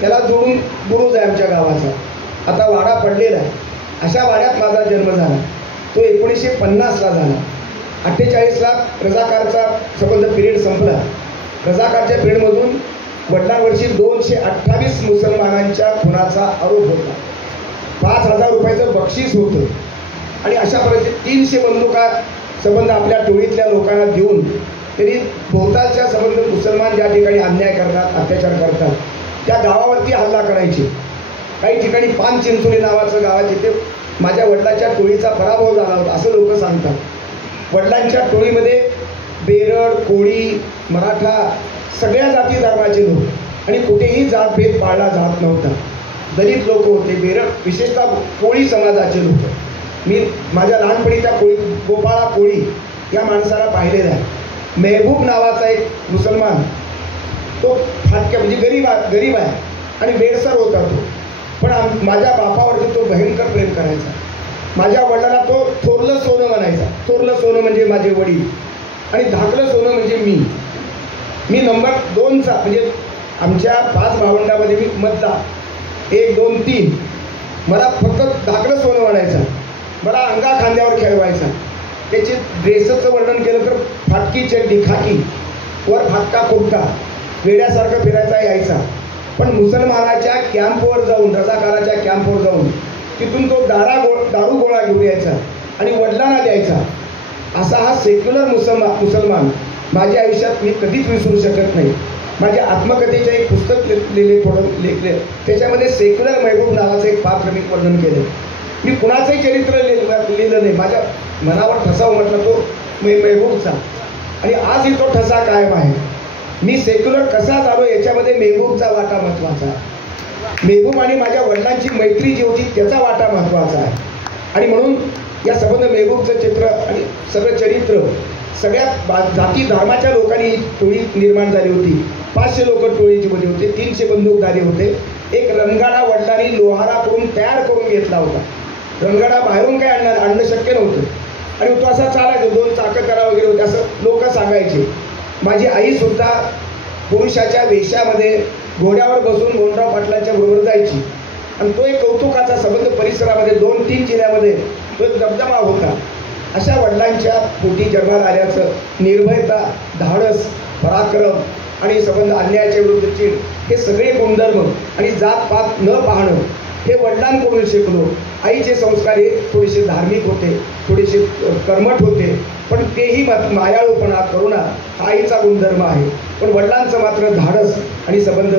त्याला जोडून बुरुज आहे आमच्या गावाचा. आता वाडा पडलेला आहे. अशा वाड्यात माझा जन्म झाला. तो 1950ला झाला. 48ला रजाकारचा संबंध पिरियड संपला. रजाकारच्या पिरियडमधून वडिलांवरची 228 मुसलमानांच्या खुनाचा आरोप होता. 5,000 रुपयाचं बक्षीस होतं. आणि अशा परिस्थितीत 300 बंदुका संबंध आपल्या टोळीतल्या लोकांना देऊन त्यांनी बहुतांच्या संबंध मुसलमान ज्या ठिकाणी अन्याय करतात, अत्याचार करतात, त्या गावावरती हल्ला करायचे. काही ठिकाणी पानचिंचोली नावाचं गाव आहे, तिथे माझ्या वडिलांच्या टोळीचा पराभव झाला होता असं लोक सांगतात. वडिलांच्या टोळीमध्ये बेरड, कोळी, मराठा सगळ्या जाती धर्माचे लोक आणि कुठेही जातभेद पाळला जात नव्हता. दलित लोक होते, बेरड, विशेषतः कोळी समाजाचे लोक. मी माझ्या लहानपणी त्या गोपाळा कोळी या माणसाला पाहिलेला आहे. मेहबूब नावाचा एक मुसलमान, तो फाटक्या म्हणजे गरीब आहे आणि बेडसर होता तो. पण माझ्या बापावरती तो भयंकर प्रेम करायचा. माझ्या वडिलांना तो थोरलं सोनं म्हणायचा. थोरलं सोनं म्हणजे माझे वडील आणि धाकलं सोनं म्हणजे मी नंबर 2चा, म्हणजे आमच्या 5 भावंडामध्ये मी मधला 1, 2, 3. मला फक्त धाकलं सोनं म्हणायचा. मला अंगा खांद्यावर खेळवायचा. त्याची ड्रेसचं वर्णन केलं तर फाटकी चड्डी खाकी, वर फाटका कुर्ता, वेड्यासारखं फिरायचा यायचा. पण मुसलमानाच्या कॅम्पवर जाऊन, रजाकाराच्या कॅम्पवर जाऊन तिथून तो दारू गोळा घेऊन यायचा आणि वडिलांना द्यायचा. असा हा सेक्युलर मुसलमान माझ्या आयुष्यात मी कधीच विसरू शकत नाही. माझ्या आत्मकथेचे एक पुस्तक लेखले, त्याच्यामध्ये सेक्युलर मेहबूब नावाचं एक पात्र मी वर्णन केलं. मी कुणाचंही चरित्र लिहिलं नाही. माझ्या मनावर ठसा उमटला तो मेहबूबचा आणि आजही तो ठसा कायम आहे. मी सेक्युलर कसा झालो याच्यामध्ये मेहबूबचा वाटा महत्त्वाचा. मेहबूब आणि माझ्या वडिलांची मैत्री जी होती त्याचा वाटा महत्त्वाचा आहे. आणि म्हणून या संबंध मेहबूबचं चित्र आणि सगळं चरित्र सगळ्या जाती धर्माच्या लोकांनी टोळी निर्माण झाली होती. 500 लोक टोळीमध्ये होते, 300 बंदूकधारी होते. एक रणगाडा वडिलांनी लोहारा करून तयार करून घेतला होता. रणगाडा बाहेरून काय आणणं शक्य नव्हतं आणि तो असा चालायचा. 2 चाकं करा वगैरे होते असं लोक सांगायचे. माझी आई सुद्धा पुरुषाच्या वेशामध्ये घोड्यावर बसून गोंडराव पाटलांच्या बरोबर जायची आणि तो एक कौतुकाचा संबंध परिसरामध्ये 2-3 जिल्ह्यामध्ये तो एक दबदबा होता. अशा वडिलांच्या पोटी जन्माला आल्याचं निर्भयता, धाडस, पराक्रम आणि संबंध अन्यायाच्या विरुद्धची हे सगळे गुणधर्म आणि जातपात न पाहणं हे वडिलांकडून शिकलो. आईचे संस्कार हे थोडेसे धार्मिक होते, थोडेसे कर्मठ होते, पण तेही मायाळूपणा, करुणा हा आईचा गुणधर्म आहे. पण वडिलांचं मात्र धाडस आणि संबंध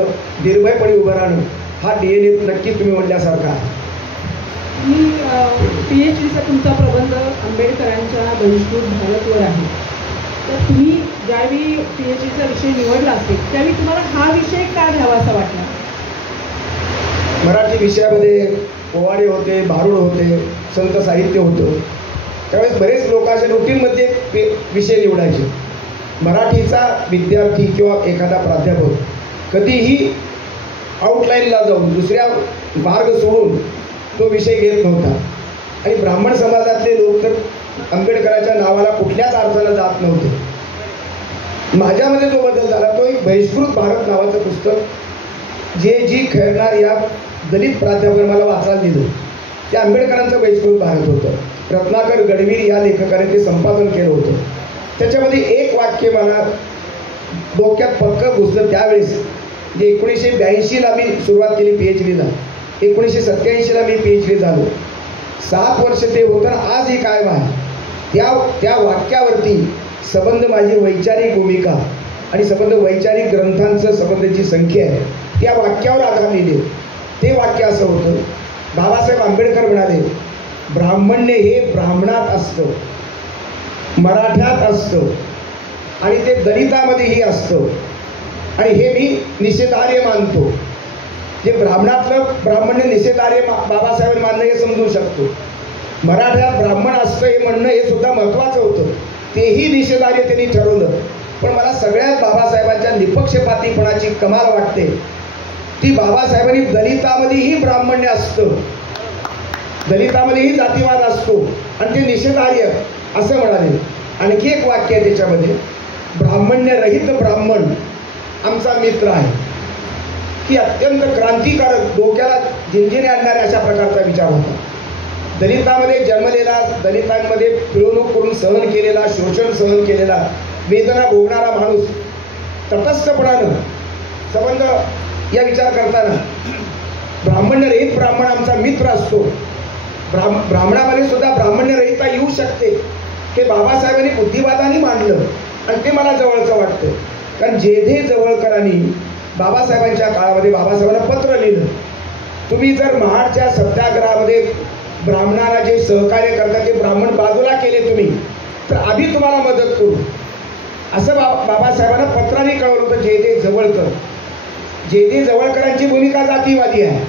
निर्भयपणे उभं राहणं हा DNA नक्कीच तुम्ही म्हणल्यासारखा आहे. मी PhDचा तुमचा प्रबंध आंबेडकरांच्या बहिष्कृत भारतवर आहे. तर तुम्ही ज्यावेळी PhDचा विषय निवडला असेल त्यावेळी तुम्हाला हा विषय का घ्यावासा वाटला? मराठी विषयामध्ये पोवाडे होते, भारुड होते, संत साहित्य होतं. त्यावेळेस बरेच लोक अशा रुटीनमध्ये विषय निवडायचे. मराठीचा विद्यार्थी किंवा एखादा प्राध्यापक कधीही आउटलाईनला जाऊन दुसऱ्या मार्ग सोडून तो विषय घेत नव्हता. आणि ब्राह्मण समाजातले लोक तर आंबेडकरांच्या नावाला कुठल्याच अर्थानं जात नव्हते. माझ्यामध्ये जो बदल झाला तो एक बहिष्कृत भारत नावाचं पुस्तक जी खैरनार या दलित प्राध्यापकाने मला वाचायला दिलं. ते आंबेडकरांचं बहिष्कृत भारत होतं. रत्नाकर गडवीर या लेखकाने ते संपादन केलं होतं. त्याच्यामध्ये एक वाक्य मला डोक्यात पक्कं घुसलं त्यावेळेस. जे 1982ला मी सुरुवात केली PhDला, 1987ला मी PhD झालो. 7 वर्ष ते होतं. आजही कायम आहे. त्या वाक्यावरती संबंध माझी वैचारिक भूमिका आणि संबंध वैचारिक ग्रंथांचं संबंधाची संख्या आहे त्या वाक्यावर आधारलेले. ते वाक्य असं होतं, बाबासाहेब आंबेडकर म्हणाले, ब्राह्मण्य हे ब्राह्मणात असतं, मराठ्यात असतं आणि ते दलितामध्येही असतं आणि हे मी निषेधार्ह मानतो. जे ब्राह्मणातलं ब्राह्मण्य निषेधार्ह बाबासाहेब मानणं हे समजू शकतो. मराठ्यात ब्राह्मण असतं हे म्हणणं हे सुद्धा महत्त्वाचं होतं. तेही निषेधार्ह त्यांनी ठरवलं. पण मला सगळ्यात बाबासाहेबांच्या निपक्षपातीपणाची कमाल वाटते ती बाबासाहेबांनी दलितामध्येही ब्राह्मण्य असतं, दलितामध्येही जातीवाद असतो आणि ते निषेधार्ह असं म्हणाले. आणखी एक वाक्य आहे त्याच्यामध्ये, ब्राह्मण्यरहित ब्राह्मण आमचा मित्र आहे. की अत्यंत क्रांतिकारक, डोक्याला झिंझिने आणणाऱ्या अशा प्रकारचा विचार होता. दलितामध्ये जन्मलेला, दलितांमध्ये पिळवणूक करून सहन केलेला, शोषण सहन केलेला, वेदना भोगणारा माणूस तटस्थपणानं संबंध या विचार करताना ब्राह्मण्यरहित ब्राह्मण आमचा मित्र असतो. ब्राह्मणामध्ये सुद्धा ब्राह्मण्यरहितता येऊ शकते हे बाबासाहेबांनी बुद्धिवादाने मांडलं आणि ते मला जवळचं वाटतं. कारण जेधे जवळकरांनी बाबासाहेबांच्या काळामध्ये बाबासाहेबांना पत्र लिहिलं, तुम्ही जर महाडच्या सत्याग्रहामध्ये ब्राह्मणाला जे सहकार्य करतात ते ब्राह्मण बाजूला केले तुम्ही तर आम्ही तुम्हाला मदत करू असं बाबासाहेबांना पत्राने कळवलं होतं. जेधे जवळकर, जेधे जवळकरांची भूमिका जातीवादी आहे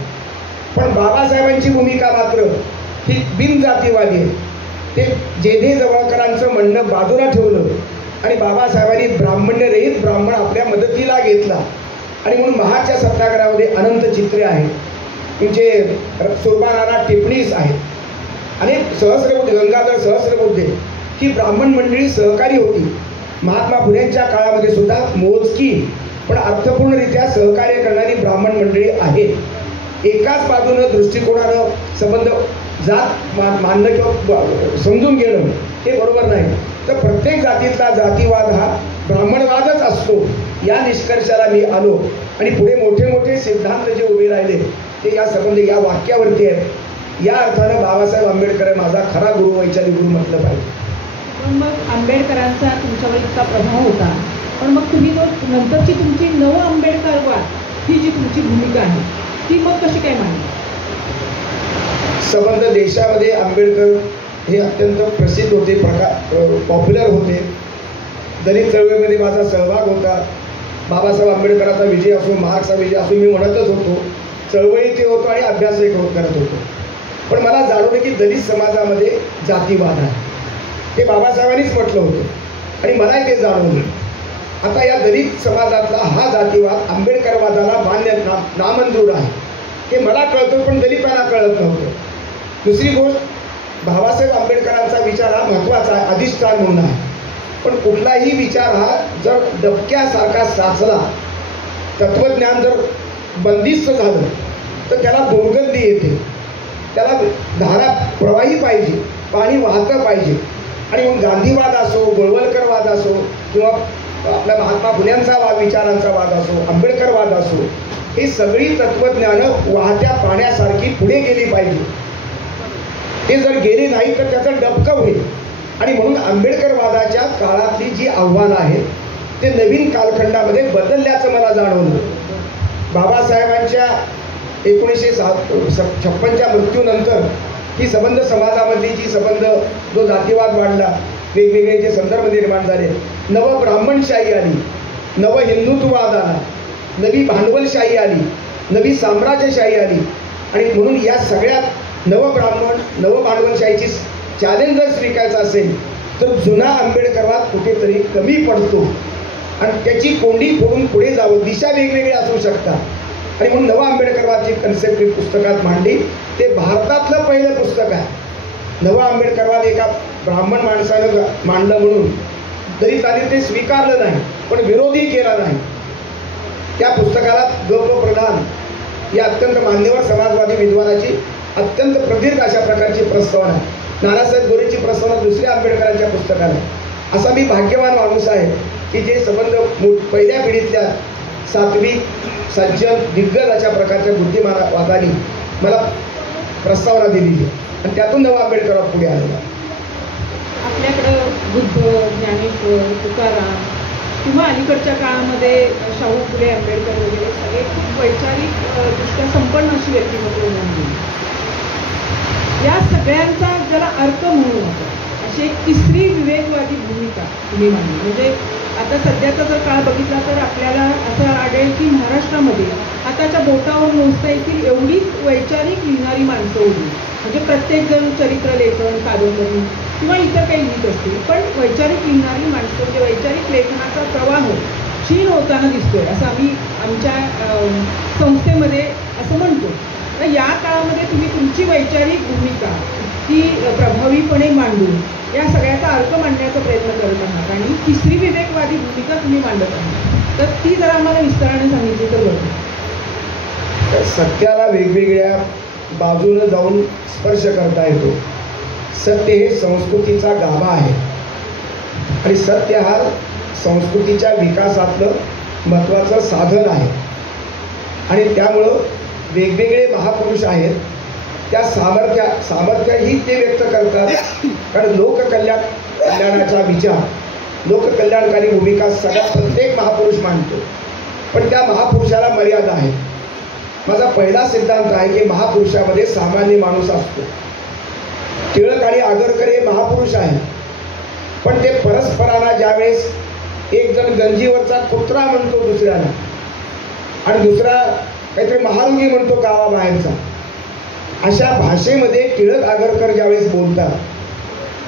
पण बाबासाहेबांची भूमिका मात्र ही बिनजातीवादी आहे. ते जेधे जवळकरांचं म्हणणं बाजूला ठेवलं आणि बाबासाहेबांनी ब्राह्मण्यरहित ब्राह्मण आपल्या मदतीला घेतला. आणि म्हणून महाडच्या सत्याग्रहामध्ये अनंत चित्रे आहेत, तुमचे सुरबानाना टिप्पणीस आहेत, अनेक सहस्रबुद्धे, गंगाधर सहस्रबुद्धे ही ब्राह्मण मंडळी सहकारी होती. महात्मा फुलेंच्या काळामध्ये सुद्धा मोजकी पण अर्थपूर्णरित्या सहकार्य करणारी ब्राह्मण मंडळी आहेत. एकाच बाजूनं दृष्टिकोनानं संबंध जात मानणं किंवा समजून घेणं हे बरोबर नाही. तर प्रत्येक जातीतला जातीवाद हा ब्राह्मणवादच असतो या निष्कर्षाला मी आलो. आणि पुढे मोठे मोठे सिद्धांत जे उभे राहिले ते या संबंध या वाक्यावरती आहेत. या अर्थानं बाबासाहेब आंबेडकर माझा खरा गुरु, वैचारिक गुरु म्हटलं पाहिजे. पण मग आंबेडकरांचा तुमच्यावर इतका प्रभाव होता, पण मग तुम्ही नंतरची तुमची नव आंबेडकरवाद ही जी तुमची भूमिका आहे ती मग कशी काय मांडली? संबंध देशामध्ये आंबेडकर हे अत्यंत प्रसिद्ध होते, पॉप्युलर होते. दलित चळवळीमध्ये माझा सहभाग होता. बाबासाहेब आंबेडकरांचा विजय असो, मार्क्सचा विजय असो मी म्हणतच होतो, चळवळीत होतो आणि अभ्यासही करत होतो. पण मला जाणवलं की दलित समाजामध्ये जातीवाद आहे, ते बाबासाहेबांनीच म्हटलं होतं आणि मलाही ते जाणवलं. आता या दलित समाजातला हा जातीवाद आंबेडकरवादाला मान्य नामंजूर आहे हे मला कळतं, पण दलितांना कळत नव्हतं. दुसरी गोष्ट, बाबासाहेब आंबेडकरांचा विचार हा महत्त्वाचा आहे, अधिष्ठान म्हणून आहे. पण कुठलाही विचार हा जर डबक्यासारखा साचला, तत्वज्ञान जर बंदिस्त झालं तर त्याला दुर्गंधी येते, त्याला धारा प्रवाही पाहिजे, पाणी वाहतं पाहिजे. आणि मग गांधीवाद असो, गोळवलकरवाद असो किंवा आपल्या महात्मा फुल्यांचा विचारांचा वाद असो, आंबेडकरवाद असो, ही सगळी तत्वज्ञानं वाहत्या पाण्यासारखी पुढे गेली पाहिजे. ते जर गेले नाही तर त्याचं डबकं होईल. आणि म्हणून आंबेडकरवादाच्या काळातली जी आव्हानं आहेत ते नवीन कालखंडामध्ये बदलल्याचं मला जाणवलं. बाबासाहेबांच्या 1956च्या मृत्यूनंतर ही संबंध समाजामधली जी संबंध जो जातीवाद वाढला, वेगवेगळे जे संदर्भ निर्माण झाले, नव ब्राह्मणशाही आली, नव हिंदुत्ववाद आला, नवी भांडवलशाही आली, नवी साम्राज्यशाही आली. आणि म्हणून या सगळ्यात नव भांडवलशाहीची चॅलेंज जर स्वीकारायचं असेल तर जुना आंबेडकरवाद कुठेतरी कमी पडतो आणि त्याची कोंडी फोडून पुढे जावं. दिशा वेगवेगळ्या असू शकतात. आणि म्हणून नवा आंबेडकरवादची कन्सेप्ट पुस्तकात मांडली. ते भारतातलं पहिलं पुस्तक आहे. नवा आंबेडकरवाद एका ब्राह्मण माणसानं मांडलं म्हणून दलितांनी ते स्वीकारलं नाही, पण विरोधही केला नाही. त्या पुस्तकाला ग.प. प्रधान या अत्यंत मान्यवर समाजवादी विद्वानाची अत्यंत प्रदीर्घ अशा प्रकारची प्रस्तावना आहे. नानासाहेब गोरेची प्रस्तावना दुसऱ्या आंबेडकरांच्या पुस्तकाला. असा मी भाग्यवान माणूस आहे की जे संबंध पहिल्या पिढीतल्या सात्विक, सज्जन, दिग्गज अशा प्रकारच्या बुद्धिमानवादानी मला प्रस्तावना दिलेली आहे आणि त्यातून नवा आंबेडकरवाद पुढे आलेला. आपल्याकडं बुद्ध, ज्ञानेश्वर, तुकाराम किंवा अलीकडच्या काळामध्ये शाहू फुले, आंबेडकर वगैरे सगळे खूप वैचारिक दृष्ट्या संपन्न अशी व्यक्तिमत्व म्हणून या सगळ्यांचा ज्याला अर्थ म्हणू नका अशी एक तिसरी विवेकवादी भूमिका तुम्ही मांडली. म्हणजे आता सध्याचा जर काळ बघितला तर आपल्याला असं आढळेल की महाराष्ट्रामध्ये हाताच्या बोटावर मोजता येतील एवढीच वैचारिक लिहिणारी माणसं होती. म्हणजे प्रत्येकजण चरित्रलेखन, कादंबरी किंवा इतर काही लिहित असतील, पण वैचारिक लिहिणारी माणसं म्हणजे वैचारिक लेखनाचा प्रवाह क्षीण होताना दिसतोय असं आम्ही आमच्या संस्थेमध्ये असं म्हणतो. तर या काळामध्ये तुम्ही तुमची वैचारिक भूमिका ती प्रभावीपणे मांडून या सगळ्याचा अर्थ मांडण्याचा प्रयत्न करत आहात आणि तिसरी विवेकवादी भूमिका तुम्ही मांडत आहात. तर ती जरा आम्हाला विस्ताराने सांगितली तर बरं. सत्याला वेगवेगळ्या बाजूने जाऊन स्पर्श करता येतो. सत्य हे संस्कृतीचा गाभा आहे आणि सत्य हा संस्कृतीच्या विकासातलं महत्त्वाचं साधन आहे आणि त्यामुळं वेगवेगळे महापुरुष आहेत. त्या सामर्थ्यही ते व्यक्त करतात, कारण कल्याणाचा विचार, लोककल्याणकारी भूमिका सगळा प्रत्येक महापुरुष मांडतो, पण त्या महापुरुषाला मर्यादा आहे. माझा पहिला सिद्धांत आहे की महापुरुषामध्ये सामान्य माणूस असतो. टिळक आणि आगरकर हे महापुरुष आहेत, पण ते परस्परांना ज्यावेळेस एक जण गंजीवरचा कुत्रा म्हणतो दुसऱ्याला आणि दुसरा काहीतरी महारुगी म्हणतो गावाबाहेरचा, अशा भाषेमध्ये टिळक आगरकर ज्यावेळेस बोलतात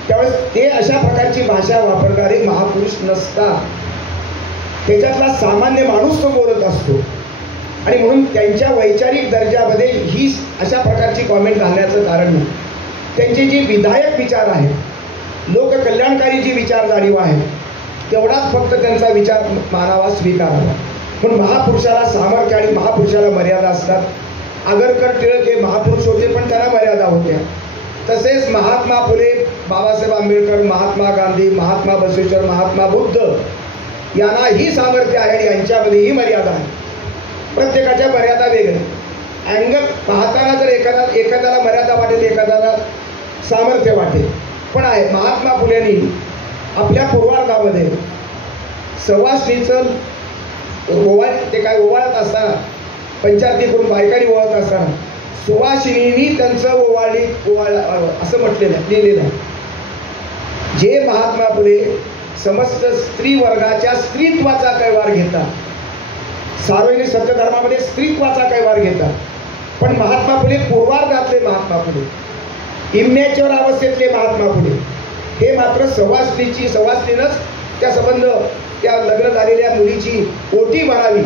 त्यावेळेस ते अशा प्रकारची भाषा वापरणारे महापुरुष नसतात. त्याच्यातला सामान्य माणूस तो बोलत असतो आणि म्हणून त्यांच्या वैचारिक दर्जामध्ये ही अशा प्रकारची कॉमेंट घालण्याचं कारण नाही. त्यांचे जे विधायक विचार आहेत, लोककल्याणकारी जी विचार जाणीव आहे, तेवढाच फक्त त्यांचा विचार मानावा, स्वीकारावा. म्हणून महापुरुषाला सामर्थ्य आणि महापुरुषाला मर्यादा असतात. आगरकर टिळक हे महापुरुष होते, पण त्यांना मर्यादा होत्या. तसेच महात्मा फुले, बाबासाहेब आंबेडकर, महात्मा गांधी, महात्मा बसवेश्वर, महात्मा बुद्ध यांनाही सामर्थ्य आहे आणि यांच्यामध्येही मर्यादा आहे. प्रत्येकाच्या मर्यादा वेगळ्या. अँगल पाहताना जर एखाद्याला मर्यादा वाटेल, एखाद्याला सामर्थ्य वाटेल, पण आहे. महात्मा फुलेंनी आपल्या पूर्वार्धामध्ये सवासणीचं ते काय ओवाळत असताना, पंचायती करून बायकांनी ओवाळत असताना सुवासिनींनी त्यांचं ओवाळ असं म्हटलेलं आहे, लिहिलेलं आहे. जे महात्मा फुले समस्त स्त्री वर्गाच्या स्त्रीत्वाचा कैवार घेतात, सार्वजनिक सत्यधर्मामध्ये स्त्रीत्वाचा कैवार घेतात, पण महात्मा फुले पूर्वार्धातले महात्मा फुले, इमॅच्युअर अवस्थेतले महात्मा फुले हे मात्र सवासनीनंच त्या संबंध त्या लग्न झालेल्या मुलीची ओटी भरावी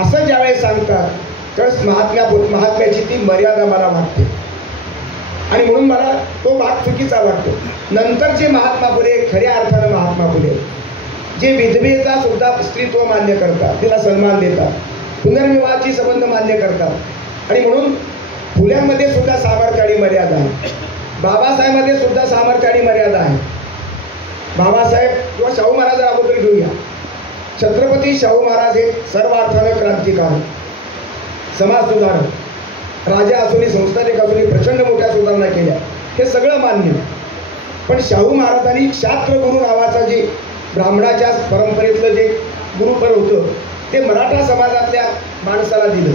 असं ज्यावेळेस सांगतात त्यावेळेस महात्म्याची ती मर्यादा मला वाटते आणि म्हणून मला तो भाग चुकीचा वाटतो. नंतरचे महात्मा फुले खऱ्या अर्थानं महात्मा फुले जे विधवेचा सुद्धा स्त्रीत्व मान्य करतात, तिला सन्मान देतात, पुनर्विवाहाची संबंध मान्य करतात आणि म्हणून फुल्यांमध्ये सुद्धा सामर्थ्य आणि मर्यादा आहे. बाबासाहेबांमध्ये सुद्धा सामर्थ्य आणि मर्यादा आहे. बाबासाहेब किंवा शाहू महाराज अगोदर घेऊया. छत्रपती शाहू महाराज हे सर्व अर्थानं क्रांतिकारक, समाज सुधारक, राजा असुनी, संस्थानिक असुनी प्रचंड मोठ्या सुधारणा केल्या, हे सगळं मान्य. पण शाहू महाराजांनी क्षात्र गुरु नावाचा जे ब्राह्मणाच्या परंपरेतलं जे गुरुपर होतं ते मराठा समाजातल्या माणसाला दिलं.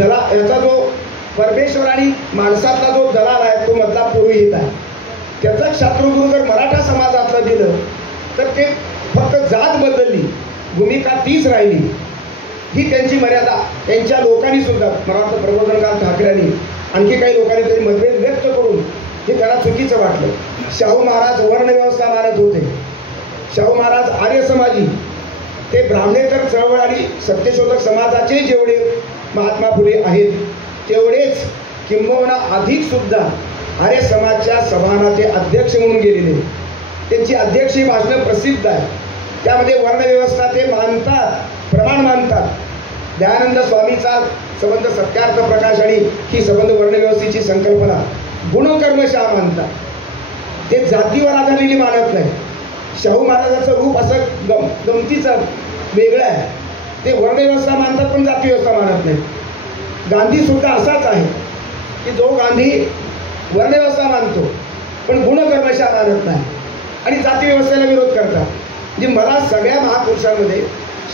याचा जो परमेश्वर आणि माणसातला जो दलाल आहे तो मधला पुरोहित आहे, त्याचं क्षात्रगुरु जर मराठा समाजातलं दिलं तर ते फक्त जात बदलली, भूमिका तीच राहिली. ही त्यांची मर्यादा त्यांच्या लोकांनी सुद्धा, मला वाटतं प्रबोधनकार ठाकरेंनी आणखी काही लोकांनी तरी मतभेद व्यक्त करून हे त्यांना चुकीचं वाटलं. शाहू महाराज वर्णव्यवस्था मानत होते. शाहू महाराज आर्य समाजी, ते ब्राह्मणेतर चळवळ आणि सत्यशोधक समाजाचे जेवढे महात्मा फुले आहेत तेवढेच किंबहुना अधिक सुद्धा आर्य समाजच्या सभाना ते अध्यक्ष म्हणून गेलेले. त्यांची अध्यक्षी भाषणं प्रसिद्ध आहे. त्यामध्ये वर्णव्यवस्था ते मानतात, प्रमाण मानतात. दयानंद स्वामीचा संबंध सत्यार्थ प्रकाश आणि ही संबंध वर्णव्यवस्थेची संकल्पना गुणकर्मशः मानतात. ते जातीवर आधारलेली मानत नाही. शाहू महाराजांचं रूप असं गमतीचं वेगळं आहे. ते वर्णव्यवस्था मानतात पण जाती व्यवस्था मानत नाही. गांधी सुद्धा असाच आहे की जो गांधी वर्णव्यवस्था मानतो पण गुणकर्मशः मानत नाही आणि जाती व्यवस्थेला विरोध करतात. म्हणजे मला सगळ्या महापुरुषांमध्ये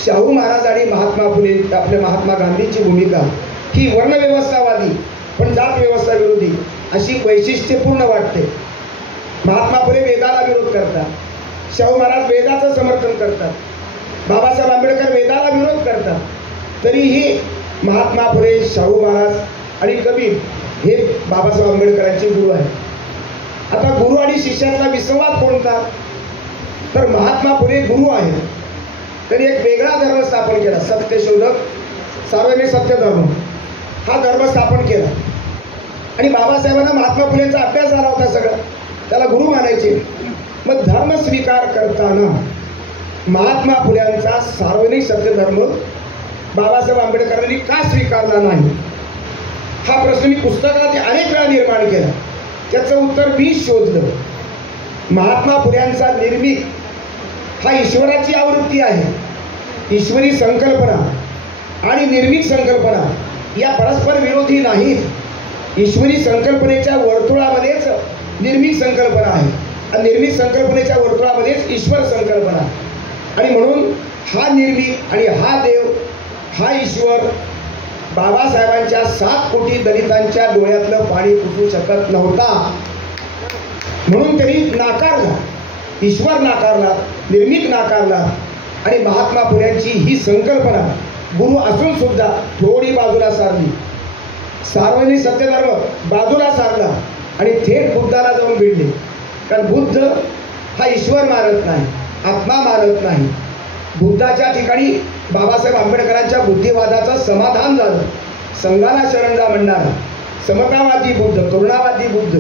शाहू महाराज आणि महात्मा फुले, आपल्या महात्मा गांधींची भूमिका ही वर्णव्यवस्थावादी पण जात व्यवस्था विरोधी अशी वैशिष्ट्यपूर्ण वाटते. महात्मा फुले वेदाला विरोध करतात, शाहू महाराज वेदाचं समर्थन करतात, बाबासाहेब आंबेडकर वेदाला विरोध करतात. तरीही महात्मा फुले, शाहू महाराज आणि कबीर हे बाबासाहेब आंबेडकरांचे गुरु आहे. आता गुरु आणि शिष्यातला विसंवाद कोणता? तर महात्मा फुले गुरु आहेत, त्यांनी एक वेगळा धर्म स्थापन केला, सत्यशोधक सार्वजनिक सत्य धर्म हा धर्म स्थापन केला. आणि बाबासाहेबांना महात्मा फुलेंचा अभ्यास झाला होता सगळा, त्याला गुरु मानायचे. मग धर्म स्वीकार करताना महात्मा फुल्यांचा सार्वजनिक सत्य धर्म बाबासाहेब आंबेडकरांनी का स्वीकारला नाही, हा प्रश्न मी पुस्तकात अनेक वेळा निर्माण केला. त्याचं उत्तर मी शोधलं. महात्मा फुल्यांचा निर्मिक हा ईश्वराची आवृत्ती आहे. ईश्वरी संकल्पना आणि निर्मिक संकल्पना या परस्पर विरोधी नाहीत. ईश्वरी संकल्पनेच्या वर्तुळामध्येच निर्मिक संकल्पना आहे आणि निर्मिक संकल्पनेच्या वर्तुळामध्येच ईश्वर संकल्पना. आणि म्हणून हा निर्मिक आणि हा देव हा ईश्वर बाबासाहेबांच्या 7 कोटी दलितांच्या डोळ्यातलं पाणी पुसू शकत नव्हता. म्हणून त्यांनी नाकारला, ईश्वर नाकारला, निर्मिक नाकारला. आणि महात्मा फुल्यांची ही संकल्पना गुरु असून सुद्धा थोडी बाजूला सारली, सार्वजनिक सत्यधर्म बाजूला सारला आणि थेट बुद्धाला जाऊन भिडले. कारण बुद्ध हा ईश्वर मानत नाही, आत्मा मानत नाही. बुद्धाच्या ठिकाणी बाबासाहेब आंबेडकरांच्या बुद्धिवादाचं समाधान झालं. संघाला शरण जा म्हणणारा समतावादी बुद्ध, करुणावादी बुद्ध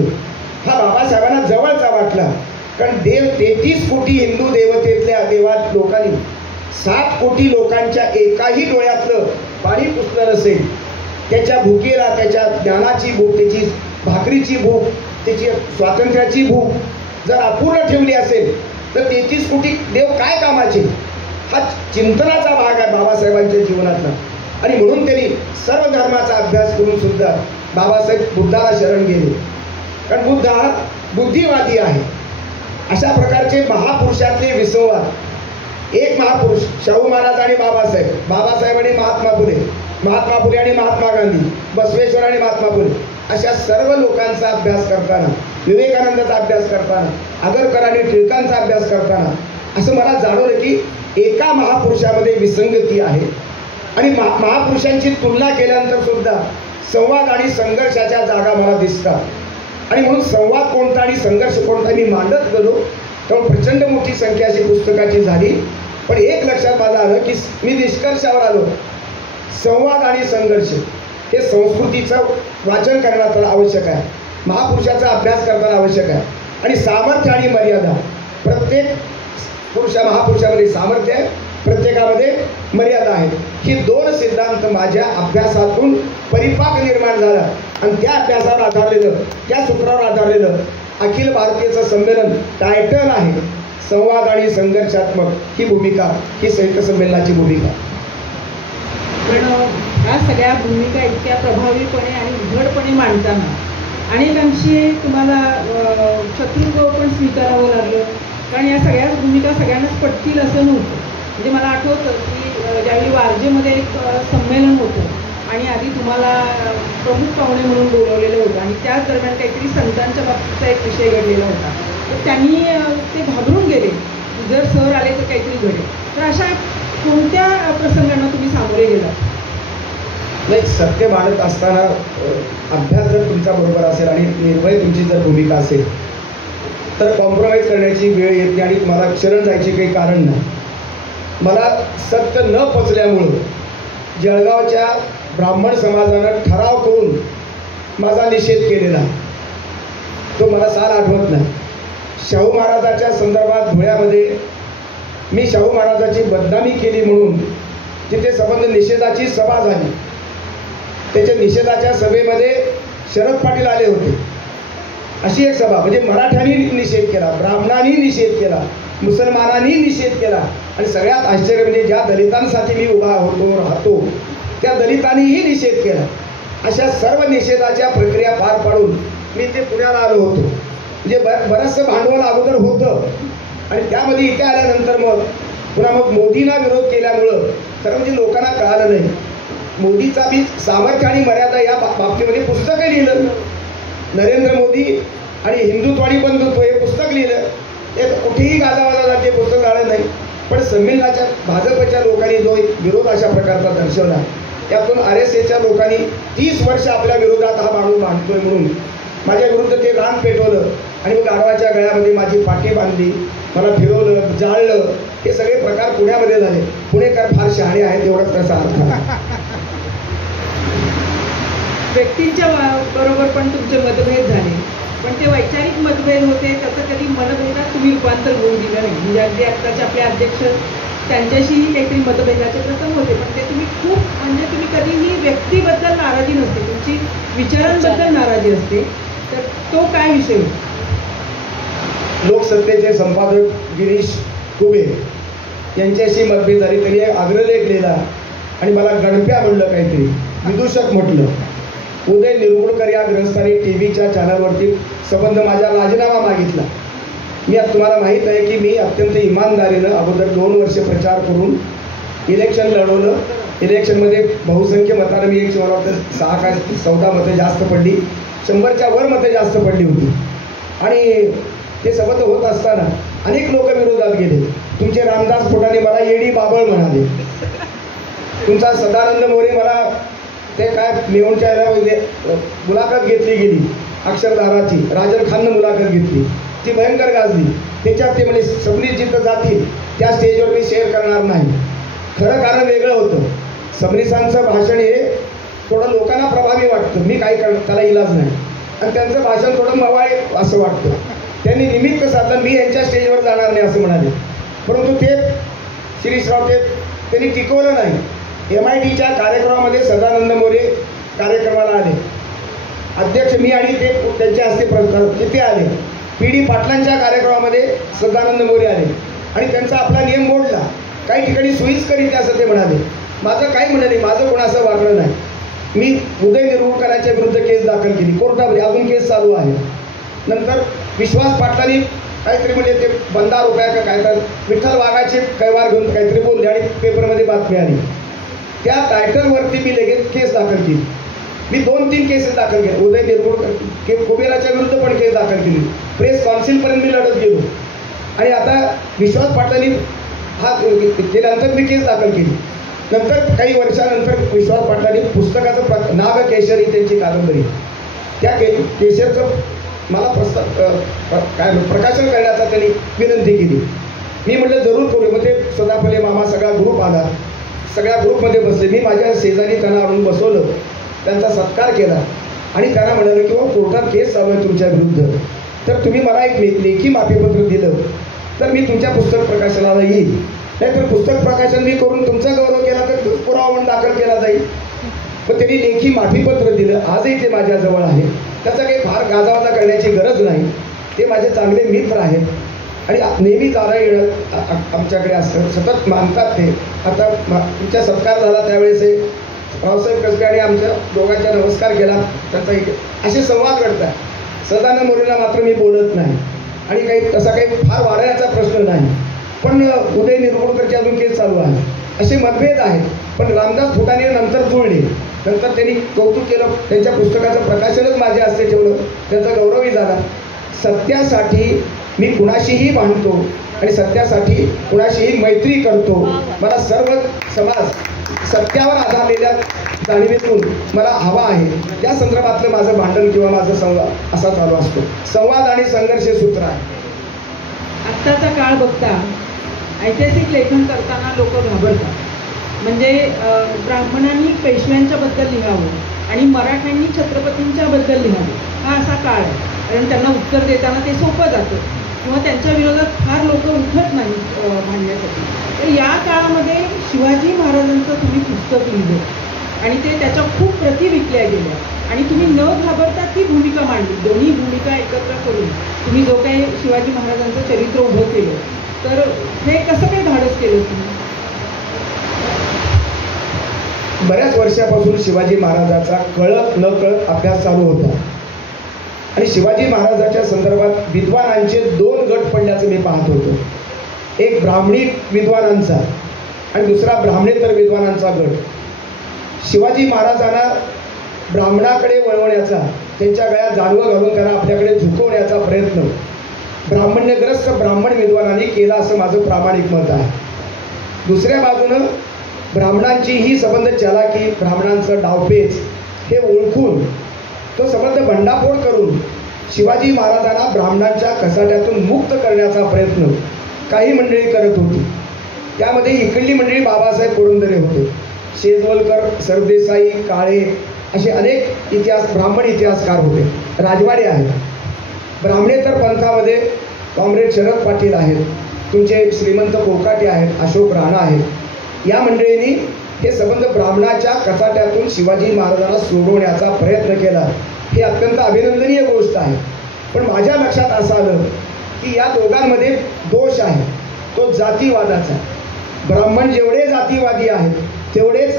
हा बाबासाहेबांना जवळचा वाटला. कारण देव 33 कोटी हिंदू देवतेतल्या देवात लोकांनी 7 कोटी लोकांच्या एकाही डोळ्यातलं पाणी पुसलं नसेल. त्याच्या भुकेला, त्याच्या ज्ञानाची भूक, त्याची भाकरीची भूक, त्याची स्वातंत्र्याची भूक जर अपूर्ण ठेवली असेल तर 33 कोटी देव काय कामाचे, हा चिंतनाचा भाग आहे बाबासाहेबांच्या जीवनातला. आणि म्हणून त्यांनी सर्व धर्माचा अभ्यास करून सुद्धा बाबासाहेब बुद्धाला शरण गेले. कारण बुद्ध हा बुद्धिवादी आहे. अशा प्रकारचे महापुरुषातले विसंवाद, एक महापुरुष शाहू महाराज आणि बाबासाहेब, बाबासाहेब आणि महात्मा फुले, महात्मा फुले आणि महात्मा गांधी, बसवेश्वर आणि महात्मा फुले, अशा सर्व लोकांचा अभ्यास करताना, विवेकानंदाचा अभ्यास करताना, आगरकर आणि टिळकांचा अभ्यास करताना असं मला जाणवलं की एका महापुरुषामध्ये विसंगती आहे. आणि महापुरुषांची तुलना केल्यानंतर सुद्धा संवाद आणि संघर्षाच्या जागा मला दिसतात. आणि म्हणून संवाद कोणता आणि संघर्ष कोणता मी मांडत गेलो तेव्हा प्रचंड मोठी संख्या अशी पुस्तकाची झाली. पण एक लक्षात माझं आलं की मी निष्कर्षावर आलो, संवाद आणि संघर्ष हे संस्कृतीचं वाचन करण्यात आवश्यक आहे, महापुरुषाचा अभ्यास करताना आवश्यक आहे. आणि सामर्थ्य आणि मर्यादा, प्रत्येक महापुरुषामध्ये सामर्थ्य आहे, प्रत्येकामध्ये मर्यादा आहे. ही 2 सिद्धांत माझ्या अभ्यासातून परिपाक निर्माण झाला. आणि त्या अभ्यासावर आधारलेलं, त्या सूत्रावर आधारलेलं अखिल भारतीयचं संमेलन टायटल आहे संवाद आणि संघर्षात्मक ही भूमिका, ही साहित्य संमेलनाची भूमिका. पण ह्या सगळ्या भूमिका इतक्या प्रभावीपणे आणि उघडपणे मांडताना अनेकांशी तुम्हाला शत्रुत्व पण स्वीकारावं लागलं. कारण या सगळ्याच भूमिका सगळ्यांनाच पटतील असं नव्हतं. म्हणजे मला आठवतं की ज्यावेळी वारजेमध्ये एक संमेलन होतं आणि आधी तुम्हाला प्रमुख पाहुणे म्हणून बोलवलेलं होतं आणि त्याच दरम्यान काहीतरी संतांच्या बाबतीचा एक विषय घडलेला होता. तर त्यांनी ते घाबरून गेले, जर सर आले तर काहीतरी घडेल. तर अशा कोणत्या प्रसंगांना तुम्ही सामोरे गेलात? नाही, सत्य मांडत असताना अभ्यास जर तुमचा बरोबर असेल आणि निर्भय तुमची जर भूमिका असेल तर कॉम्प्रोमाइज करण्याची वेळ येत नाही आणि तुम्हाला शरण जायची काही कारण नाही. मला सत्य न पचल्यामुळं जळगावच्या ब्राह्मण समाजानं ठराव करून माझा निषेध केलेला, तो मला साल आठवत नाही. शाहू महाराजाच्या संदर्भात धुळ्यामध्ये मी शाहू महाराजाची बदनामी केली म्हणून तिथे संबंध निषेधाची सभा झाली. त्याच्या निषेधाच्या सभेमध्ये शरद पाटील आले होते. अशी एक सभा, म्हणजे मराठ्यांनी निषेध केला, ब्राह्मणांनी निषेध केला, मुसलमानांनी निषेध केला आणि सगळ्यात आश्चर्य म्हणजे ज्या दलितांसाठी मी उभा राहतो त्या दलितांनीही निषेध केला. अशा सर्व निषेधाच्या प्रक्रिया पार पाडून मी ते पुण्याला आलो होतो. म्हणजे बरंचसं भांडवल अगोदर होतं आणि त्यामध्ये इथे आल्यानंतर पुन्हा मोदींना विरोध केल्यामुळं खरं म्हणजे लोकांना कळालं नाही. मोदीचा बी सामर्थ्य आणि मर्यादा या बाबतीमध्ये पुस्तकं लिहिलं, नरेंद्र मोदी आणि हिंदुत्व आणि बंधुत्व हे पुस्तक लिहिलं. ते कुठेही गाजावाजा ते पुस्तक झालं नाही. पण संमेलनाच्या भाजपच्या लोकांनी जो विरोध अशा प्रकारचा दर्शवला यातून RSAच्या लोकांनी 30 वर्ष आपल्या विरोधात हा माणूस भांडतोय म्हणून माझ्या विरुद्ध ते रान पेटवलं आणि मग गाढवाच्या गळ्यामध्ये माझी पाठी बांधली, मला फिरवलं, जाळलं. हे सगळे प्रकार पुण्यामध्ये झाले. पुणेकर फार शहाणे आहेत एवढाच त्याचा अर्थ. व्यक्तींच्या बरोबर पण तुमचे मतभेद झाले, पण ते वैचारिक मतभेद होते, त्याचं कधी मतभेदात तुम्ही रूपांतर होऊ दिलं नाही. म्हणजे अगदी आत्ताचे आपले अध्यक्ष त्यांच्याशीही काहीतरी मतभेदाचे प्रसंग होते, पण ते तुम्ही खूप म्हणजे तुम्ही कधीही व्यक्तीबद्दल नाराजी नसते, तुमची विचारांबद्दल नाराजी असते. तर तो काय विषय होता? लोकसत्तेचे संपादक गिरीश कुबे यांच्याशी मतभेद झाली. त्यांनी एक आग्रहलेख लिहिला आणि मला गणप्या म्हणलं, काहीतरी विदूषक म्हटलं. उदय निरगुडकर या ग्रहस्थानी TV चॅनलवरती संबंध माझा राजीनामा मागितला. मी आता तुम्हाला माहीत आहे की मी अत्यंत इमानदारीनं अगोदर 2 वर्ष प्रचार करून इलेक्शन लढवलं. इलेक्शनमध्ये बहुसंख्य मतानं मी 6 का 14 मतं जास्त पडली, 100च्या वर मतं जास्त पडली होती. आणि ते सबंध होत असताना अनेक लोक विरोधात गेले. तुमचे रामदास फुटाणे मला येडी बाबळ म्हणाले. तुमचा सदानंद मोरे मला ते काय मेहूणच्या मुलाखत घेतली गेली, अक्षरधाराची राजन खाननं मुलाखत घेतली, ती भयंकर गाजली. त्याच्यात ते म्हणजे सबनीस जिथं जातील त्या स्टेजवर मी शेअर करणार नाही. खरं कारण वेगळं होतं. सबनीसांचं भाषण हे थोडं लोकांना प्रभावी वाटतं, मी काही त्याला इलाज नाही. आणि त्यांचं भाषण थोडं मवाळे असं वाटतं. त्यांनी निमित्त साधलं, मी यांच्या स्टेजवर जाणार नाही असं म्हणाले. परंतु ते शिरीषराव त्यांनी टिकवलं नाही. MITच्या कार्यक्रमामध्ये सदानंद मोरे कार्यक्रमाला आले, अध्यक्ष मी आणि ते त्यांच्या हस्ते तिथे आले. PD पाटलांच्या कार्यक्रमामध्ये सदानंद मोरे आले आणि त्यांचा आपला नियम मोडला. काही ठिकाणी सोयीस्कर इथे असं ते म्हणाले. माझं काही म्हणाले, माझं कोण असं वागलं नाही. मी उदय निरगुडकरांच्या विरुद्ध केस दाखल केली कोर्टामध्ये, अजून केस चालू आहे. नंतर विश्वास पाटलांनी काहीतरी म्हणजे ते बंदा रुपया का काय तर विठ्ठल वाघाचे कैवार घेऊन काहीतरी बोलले आणि पेपरमध्ये बातमी आली. त्या टायटलवरती मी लगेच केस दाखल केली. मी 2-3 केसेस दाखल केले. उदय निरगुडकर कुबेराच्या विरुद्ध पण केस दाखल केली. प्रेस काउन्सिलपर्यंत मी लढत गेलो. आणि आता विश्वास पाटलांनी हा केल्यानंतर मी केस दाखल केली. नंतर काही वर्षानंतर विश्वास पाटलांनी पुस्तकाचं नागकेशरी त्यांची कादंबरी, त्या केशरचं मला प्रकाशन करण्याचा त्यांनी विनंती केली. मी म्हटलं जरूर करू. मग ते सदाफले मामा सगळा ग्रुप आला, सगळ्या ग्रुपमध्ये बसले. मी माझ्या शेजारी त्यांना आणून बसवलं, त्यांचा सत्कार केला आणि त्यांना म्हणाले की कोर्टात केस चालू आहे तुमच्या विरुद्ध, तर तुम्ही मला एक लेखी माफीपत्र दिलं तर मी तुमच्या पुस्तक प्रकाशनाला येईल, नाहीतर पुस्तक प्रकाशन मी करून तुमचा गौरव केला तर पुरावा म्हणून दाखल केला जाईल. पण त्यांनी लेखी माफीपत्र दिलं. आजही ते माझ्याजवळ आहे. त्याचा काही फार गाजावाजा करण्याची गरज नाही. ते माझे चांगले मित्र आहेत आणि नेहमी जाणं येणं आमच्याकडे असतं, सतत मानतात ते. आता तुमचा सत्कार झाला त्यावेळेस रावसाहेब कसबे आणि आमच्या दोघांचा नमस्कार केला, त्यांचा असे संवाद घडतात. सदानंद मोरेला मात्र मी बोलत नाही आणि काही तसा काही फार वाढण्याचा प्रश्न नाही. पण उदय निरगुडकरची अजून केस चालू आहे. असे मतभेद आहेत. पण रामदास फुटाणे नंतर जुळले. नंतर त्यांनी कौतुक केलं, त्यांच्या पुस्तकाचं प्रकाशनच माझ्या हस्ते ठेवलं, त्यांचा गौरवही झाला. सत्यासाठी मी कुणाशीही भांडतो आणि सत्यासाठी कुणाशीही मैत्री करतो. मला सर्व समाज सत्यावर आधारलेल्या जाणीवेतून मला हवा आहे. त्या संदर्भातलं माझं भांडण किंवा माझं संवाद असा चालू असतो. संवाद आणि संघर्ष सूत्र आहे. आत्ताचा काळ बघता ऐतिहासिक लेखन करताना लोक घाबरतात. म्हणजे ब्राह्मणांनी पेशव्यांच्या बद्दल लिहावं आणि मराठ्यांनी छत्रपतींच्या बद्दल लिहावं, हा असा काळ आहे. कारण त्यांना उत्तर देताना ते सोपं जातं किंवा त्यांच्या विरोधात फार लोक उठत नाहीत भांडण्यासाठी. तर या काळामध्ये शिवाजी महाराजांचं तुम्ही पुस्तक लिहिलं आणि ते त्याच्या खूप प्रती विकल्या गेल्या आणि तुम्ही न घाबरता ती भूमिका मांडली. दोन्ही भूमिका एकत्र करून तुम्ही जो काही शिवाजी महाराजांचं चरित्र उभं केलं, तर हे कसं काही धाडस केलं तुम्ही? बऱ्याच वर्षापासून शिवाजी महाराजाचा कळत न कळत अभ्यास चालू होता आणि शिवाजी महाराजाच्या संदर्भात विद्वानांचे 2 गट पडल्याचं मी पाहत होतो. एक ब्राह्मणी विद्वानांचा आणि दुसरा ब्राह्मणेतर विद्वानांचा गट. शिवाजी महाराजांना ब्राह्मणाकडे वळवण्याचा, त्यांच्या गळ्यात जानवं घालून त्यांना आपल्याकडे झुकवण्याचा प्रयत्न ब्राह्मण्यग्रस्त ब्राह्मण विद्वानांनी केला असं माझं प्रामाणिक मत आहे. दुसऱ्या बाजूनं ब्राह्मणांची ही संबंध चालाकी, ब्राह्मणांचं डावपेच हे ओळखून तो संबंध भंडाफोड करून शिवाजी महाराजांना ब्राह्मणांच्या कसाट्यातून मुक्त करण्याचा प्रयत्न काही मंडळी करत होती. त्यामध्ये इकडली मंडळी बाबासाहेब पुरंदरे होते, शेजवलकर, सरदेसाई, काळे असे अनेक ब्राह्मण इतिहासकार होते. राजवाडे आहेत. ब्राह्मणेतर पंथामध्ये कॉम्रेड शरद पाटील आहेत, तुमचे श्रीमंत कोकाटे आहेत, अशोक राणा आहेत. या मंडळींनी हे संबंध ब्राह्मणाच्या कचाट्यातून शिवाजी महाराजांना सोडवण्याचा प्रयत्न केला. ही अत्यंत अभिनंदनीय गोष्ट आहे. पण माझ्या लक्षात असं आलं की या दोघांमध्ये दोष आहे, तो जातीवादाचा. ब्राह्मण जेवढे जातीवादी आहेत तेवढेच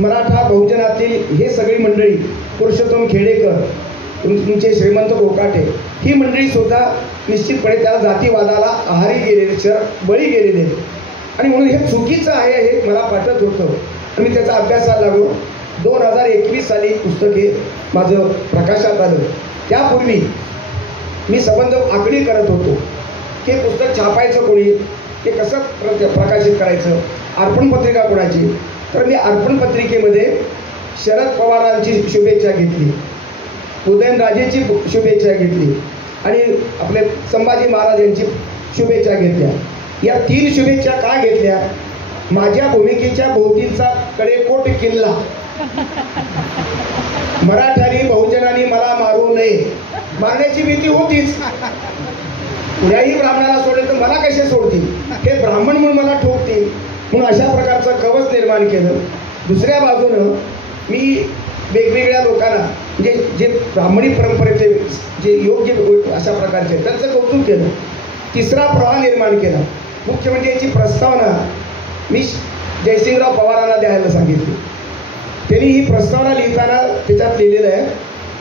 मराठा बहुजनातील हे सगळी मंडळी, पुरुषोत्तम खेडेकर, तुमचे श्रीमंत कोकाटे, ही मंडळी सुद्धा निश्चितपणे त्या जातीवादाला आहारी गेलेले, बळी गेलेले. आणि म्हणून हे चुकीचं आहे हे मला वाटत होतं. आणि मी त्याचा अभ्यासाला लागलो. 2021 साली पुस्तके माझं प्रकाशात आलं. त्यापूर्वी मी संबंध आखणी करत होतो की पुस्तक छापायचं कोणी, ते कसं प्रकाशित करायचं, अर्पण पत्रिका कोणाची. तर मी अर्पण पत्रिकेमध्ये शरद पवारांची शुभेच्छा घेतली, उदयनराजेंची शुभेच्छा घेतली आणि आपले संभाजी महाराज यांची शुभेच्छा घेतल्या. या 3 शुभेच्छा का घेतल्या? माझ्या भूमिकेच्या भोवतीचा कडेकोट किल्ला, मराठ्यांनी बहुजनांनी मला मारू नये, मारण्याची भीती होतीच. कुणाही ब्राह्मणाला सोडले तर मला कसे सोडतील, हे ब्राह्मण म्हणून मला ठोकतील, म्हणून अशा प्रकारचं कवच निर्माण केलं. दुसऱ्या बाजूनं मी वेगवेगळ्या लोकांना म्हणजे जे ब्राह्मणी परंपरेचे जे योग्य अशा प्रकारचे त्यांचं कौतुक केलं. तिसरा प्रवाह निर्माण केला. मुख्य म्हणजे याची प्रस्तावना मी जयसिंगराव पवारांना द्यायला सांगितली. त्यांनी ही प्रस्तावना लिहिताना त्याच्यात लिहिलेलं आहे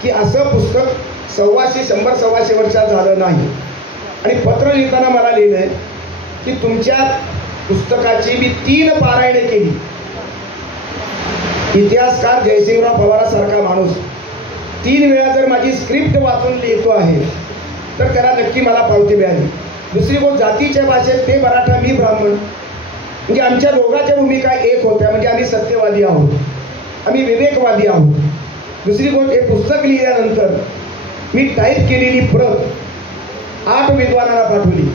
की असं पुस्तक 100-125 वर्षात झालं नाही. आणि पत्र लिहिताना मला लिहिलं आहे की तुमच्या पुस्तकाची मी 3 पारायणे केली. इतिहासकार जयसिंगराव पवारासारखा माणूस 3 वेळा जर माझी स्क्रिप्ट वाचून लिहितो आहे तर त्याला नक्की मला पावती मिळाली. दुसरी गोष्ट, जातीच्या भाषेत ते मराठा, मी ब्राह्मण, म्हणजे आमच्या दोघांच्या भूमिका एक होत्या. म्हणजे आम्ही सत्यवादी आहोत, आम्ही विवेकवादी आहोत. दुसरी गोष्ट, हे पुस्तक लिहिल्यानंतर मी टाईप केलेली प्रत 8 विद्वानांना पाठवली.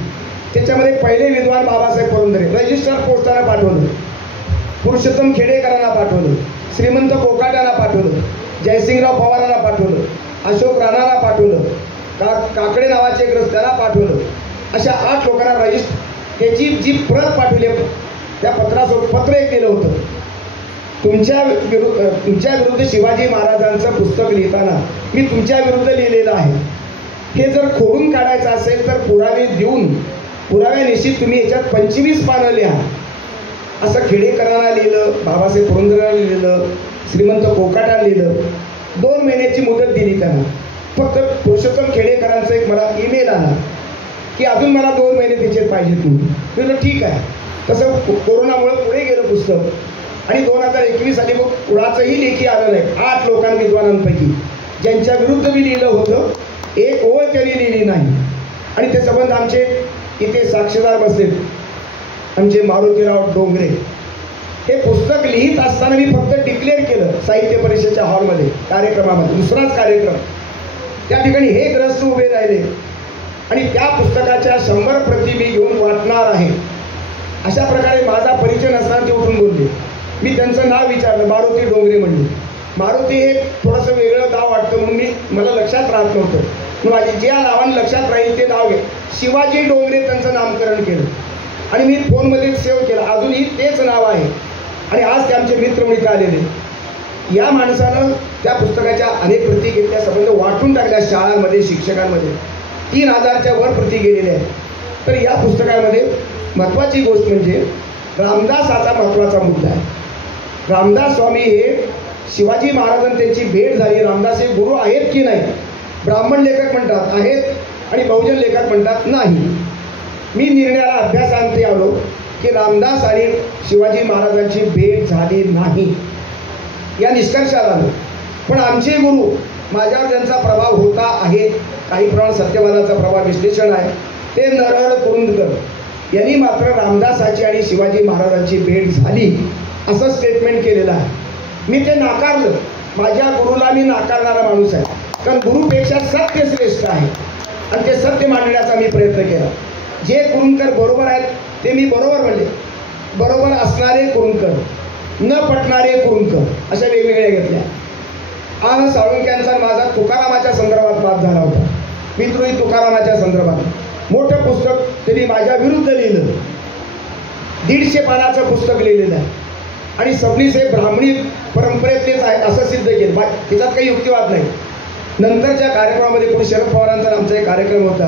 त्याच्यामध्ये पहिले विद्वान बाबासाहेब पुरंदरे, रजिस्टर पोस्टानं पाठवलं, पुरुषोत्तम खेडेकरांना पाठवलं, श्रीमंत कोकाट्यांना पाठवलं, जयसिंगराव पवारांना पाठवलं, अशोक राणाला पाठवलं, काकडे नावाचे ग्रस्त्याला पाठवलं. अशा 8 लोकांना त्याची जी प्रत पाठवली, त्या पत्रासोबत पत्र एक केलं होतं, तुमच्या विरुद्ध शिवाजी महाराजांचं पुस्तक लिहिताना मी तुमच्या विरुद्ध लिहिलेलं आहे. हे जर खोडून काढायचं असेल तर पुरावे देऊन, पुराव्यानिश्चित तुम्ही याच्यात 25 पानं लिहा. असं खेडेकरांना लिहिलं, बाबासाहेब पुरंदरेला लिहिलं, श्रीमंत कोकाटाला लिहिलं. 2 महिन्याची मुदत दिली त्यांना. फक्त पुरुषोत्तम खेडेकरांचा एक मला ईमेल आला की अजून मला 2 महिने त्याच्यात पाहिजेत. मी म्हटलं ठीक आहे. तसं कोरोनामुळे पुढे गेलं पुस्तक आणि 2021 साली मग कुणाचंही लेखी आलं नाही. 8 विद्वानांपैकी ज्यांच्या विरुद्ध मी लिहिलं होतं, एक ओळ त्यांनी लिहिली नाही. आणि ते संबंध आमचे इथे साक्षीदार बसले, आमचे मारुतीराव डोंगरे. हे पुस्तक लिहित असताना मी फक्त डिक्लेअर केलं साहित्य परिषदेच्या हॉलमध्ये कार्यक्रमामध्ये, दुसराच कार्यक्रम. त्या ठिकाणी हे ग्रस्त उभे राहिले आणि त्या पुस्तकाच्या 100 प्रती मी घेऊन वाटणार आहे. अशा प्रकारे माझा परिचय नसताना ते उठून बोलले. मी त्यांचं नाव विचारलं, मारुती डोंगरे म्हणले. मारुती हे थोडंसं वेगळं नाव वाटतं म्हणून मला लक्षात राहत नव्हतं. माझी ज्या नावाने लक्षात राहील ते नाव घे. शिवाजी डोंगरे त्यांचं नामकरण केलं आणि मी फोनमध्ये सेव्ह केलं. अजूनही तेच नाव आहे आणि आज ते आमचे मित्र मित्र आलेले. या माणसानं त्या पुस्तकाच्या अनेक प्रती घेतल्या, संबंध वाटून टाकल्या शाळांमध्ये, शिक्षकांमध्ये. 3000च्या वर प्रती गेलेल्या आहेत. तर या पुस्तकामध्ये महत्त्वाची गोष्ट म्हणजे रामदासाचा महत्त्वाचा मुद्दा आहे. रामदास स्वामी हे शिवाजी महाराजांनी त्यांची भेट झाली. रामदास हे गुरु आहेत की नाही? ब्राह्मण लेखक म्हणतात आहेत आणि बहुजन लेखक म्हणतात नाही. मी निर्णयाला अभ्यासांती आलो की रामदास आणि शिवाजी महाराजांची भेट झाली नाही या निष्कर्षाला आलो. पण आमचे गुरु, माझ्यावर ज्यांचा प्रभाव होता आहे, काही प्रमाणात सत्यवादाचा प्रभाव विश्लेषण आहे, ते नरहर कुरुंदकर यांनी मात्र रामदासाची आणि शिवाजी महाराजांची भेट झाली असं स्टेटमेंट केलेलं आहे. मी ते नाकारलं. माझ्या गुरुला मी नाकारणारा माणूस आहे, कारण गुरुपेक्षा सत्य श्रेष्ठ आहे आणि ते सत्य मांडण्याचा मी प्रयत्न केला. जे कुरुंकर बरोबर आहेत ते मी बरोबर म्हणले, बरोबर असणारे कुरुंकर, न पटणारे कुरुंकर अशा वेगवेगळ्या घेतल्या. आज साळुंक्यांचा माझा तुकारामाच्या संदर्भात वाद झाला होता. विद्रोही तुकारामाच्या संदर्भात मोठं पुस्तक त्यांनी माझ्या विरुद्ध लिहिलं. 150 पानाचं पुस्तक लिहिलेलं आहे आणि सबनीस हे ब्राह्मणी परंपरेतलेच आहेत असं सिद्ध केलं. त्याच्यात काही युक्तिवाद नाही. नंतरच्या कार्यक्रमामध्ये कोणी शरद पवारांचा आमचा एक कार्यक्रम होता,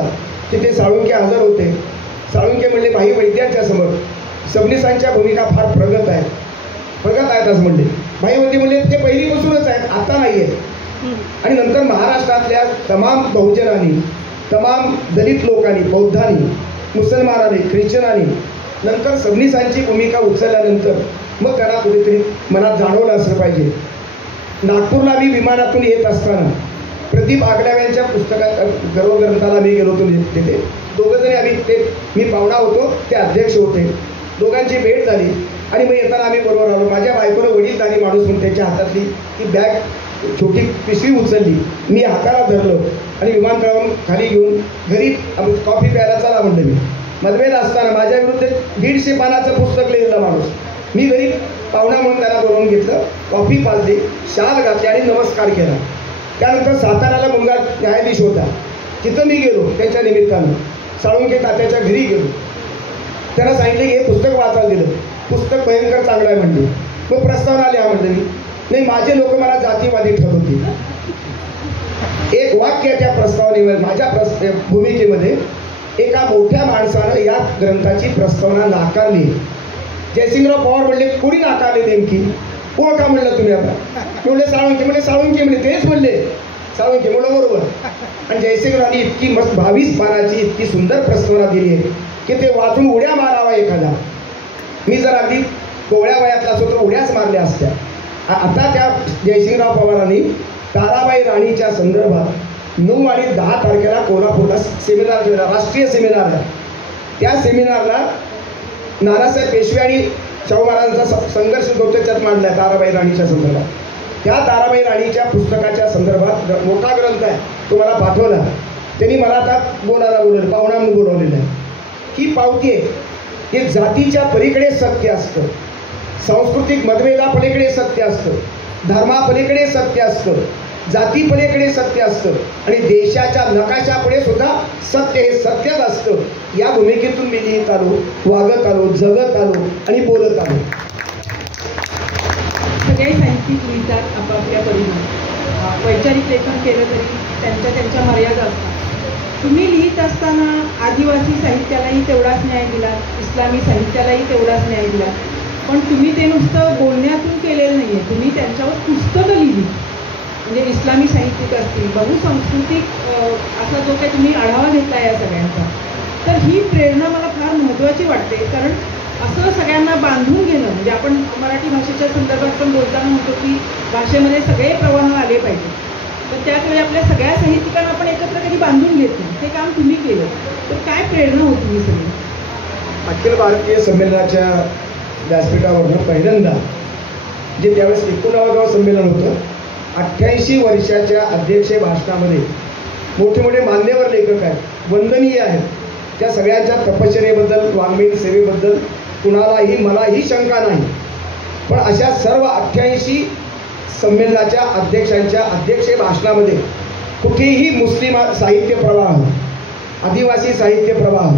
तिथे साळुंके हजर होते. साळुंके म्हणले भाई वैद्यांच्या समोर सबनीसांच्या भूमिका फार प्रगत आहेत असं म्हणले. भाई वैद्य म्हणले ते पहिलीपासूनच आहेत, आता नाही आहेत. आणि नंतर महाराष्ट्रातल्या तमाम बहुजनांनी, तमाम दलित लोकांनी, बौद्धांनी, मुसलमानांनी, ख्रिश्चनांनी नंतर सबनीसांची भूमिका उचलल्यानंतर मग त्यांना कुठेतरी मनात जाणवलं असलं पाहिजे. नागपूरला मी विमानातून येत असताना प्रदीप आगलाव्यांच्या पुस्तकात गर्वग्रंथाला मी गेलो होतो. तिथे दोघंजणी आम्ही मी पाहुणा होतो, ते अध्यक्ष होते. दोघांची भेट झाली आणि मग येताना आम्ही बरोबर आलो. माझ्या बायकोनं वडीलधारी माणूस म्हणून त्याच्या हातातली ती बॅग छोटी पिशवी उचलली, मी हाताला धरलं आणि विमानतळावरून खाली घेऊन घरी कॉफी प्यायला चला म्हणलं. मी मतभेद असताना माझ्या विरुद्ध 150 पानाचं पुस्तक लिहिलेला माणूस, मी घरी पाहुणा म्हणून त्याला बोलवून घेतलं, कॉफी पाजली, शाल घातली आणि नमस्कार केला. त्यानंतर साताऱ्याला मुलगा न्यायाधीश होता, तिथं मी गेलो त्यांच्या निमित्तानं. साळुंके तात्याच्या घरी गेलो, त्यांना सांगितले हे पुस्तक वाचायला दिलं. पुस्तक भयंकर चांगलं आहे म्हणले. मग प्रस्तावना आली हा म्हणलं मी, नाही माझे लोक मला जातीवादी ठरवतील. एक वाक्य त्या प्रस्तावनेवर माझ्या भूमिकेमध्ये एका मोठ्या माणसानं या ग्रंथाची प्रस्तावना नाकारली. जयसिंगराव पवार म्हणले कोणी नाकारले नेमकी, ओळखा म्हणलं तुम्ही आता. म्हणले साळुंके. म्हणले साळुंके म्हणले तेच म्हणले साळुंके म्हणलं बरोबर. आणि जयसिंगरावांनी इतकी मस्त 22 पानाची इतकी सुंदर प्रस्तावना दिली आहे की ते वाचून उड्या मारावा एखादा. मी जर अगदी कोवळ्या वयातला असतो तर उड्याच मारल्या असत्या. आता त्या जयसिंगराव पवारांनी ताराबाई राणीच्या संदर्भात 9 आणि 10 तारखेला कोल्हापूरला सेमिनार ठेवला, राष्ट्रीय सेमिनार आहे. त्या सेमिनारला नानासाहेब पेशवे आणि शाहू महाराजांचा संघर्ष त्याच्यात मांडला आहे ताराबाई राणीच्या संदर्भात. त्या ताराबाई राणीच्या पुस्तकाच्या संदर्भात मोठा ग्रंथ आहे, तुम्हाला पाठवला. त्यांनी मला आता बोलावलं, पाहुणा म्हणून बोलवलेलं आहे. ही पावती आहे, हे जातीच्या पलीकडे सत्य असतं, सांस्कृतिक मतभेदापलीकडे सत्य असतं, धर्मापलीकडे सत्य असतं, जातीपलीकडे सत्य असतं आणि देशाच्या नकाशापुढे सुद्धा सत्य हे सत्यच असतं. या भूमिकेतून मी लिहित आलो, वागत आलो, जगत आलो आणि बोलत आलो. सगळे साहित्यिक लिहितात आपापल्या परिणाम. वैचारिक लेखन केलं तरी त्यांच्या मर्यादा असतात. तुम्ही लिहित असताना आदिवासी साहित्यालाही तेवढाच न्याय दिला, इस्लामी साहित्यालाही तेवढाच न्याय दिला. पण तुम्ही ते नुसतं बोलण्यातून केलेलं नाही आहे, तुम्ही त्यांच्यावर पुस्तकं लिहिली. म्हणजे इस्लामी साहित्यिक असतील, बहुसांस्कृतिक असा जो काही तुम्ही आढावा घेतला या सगळ्यांचा, तर ही प्रेरणा मला फार महत्त्वाची वाटते. कारण असं सगळ्यांना बांधून घेणं, म्हणजे आपण मराठी भाषेच्या संदर्भात पण बोलताना म्हणतो की भाषेमध्ये सगळे प्रवाह आले पाहिजे, तर त्याचवेळी आपल्या सगळ्या साहित्यिकांना आपण एकत्र कधी बांधून घेत नाही. ते काम तुम्ही केलं, तर काय प्रेरणा होती ही सगळी? अखिल भारतीय संमेलनाच्या व्यासपीठावरनं पहिल्यांदा जे त्यावेळेस 89वं संमेलन होतं, 88 वर्षाच्या अध्यक्ष भाषणामध्ये मोठे मोठे मान्यवर लेखक आहेत, वंदनीय आहेत. त्या सगळ्यांच्या तपश्चर्येबद्दल, वाङ्मयीन सेवेबद्दल कुणालाही मलाही शंका नाही. पण अशा सर्व 88 संमेलनाच्या अध्यक्षांच्या अध्यक्ष भाषणामध्ये कुठेही मुस्लिम साहित्य प्रवाह, आदिवासी साहित्य प्रवाह,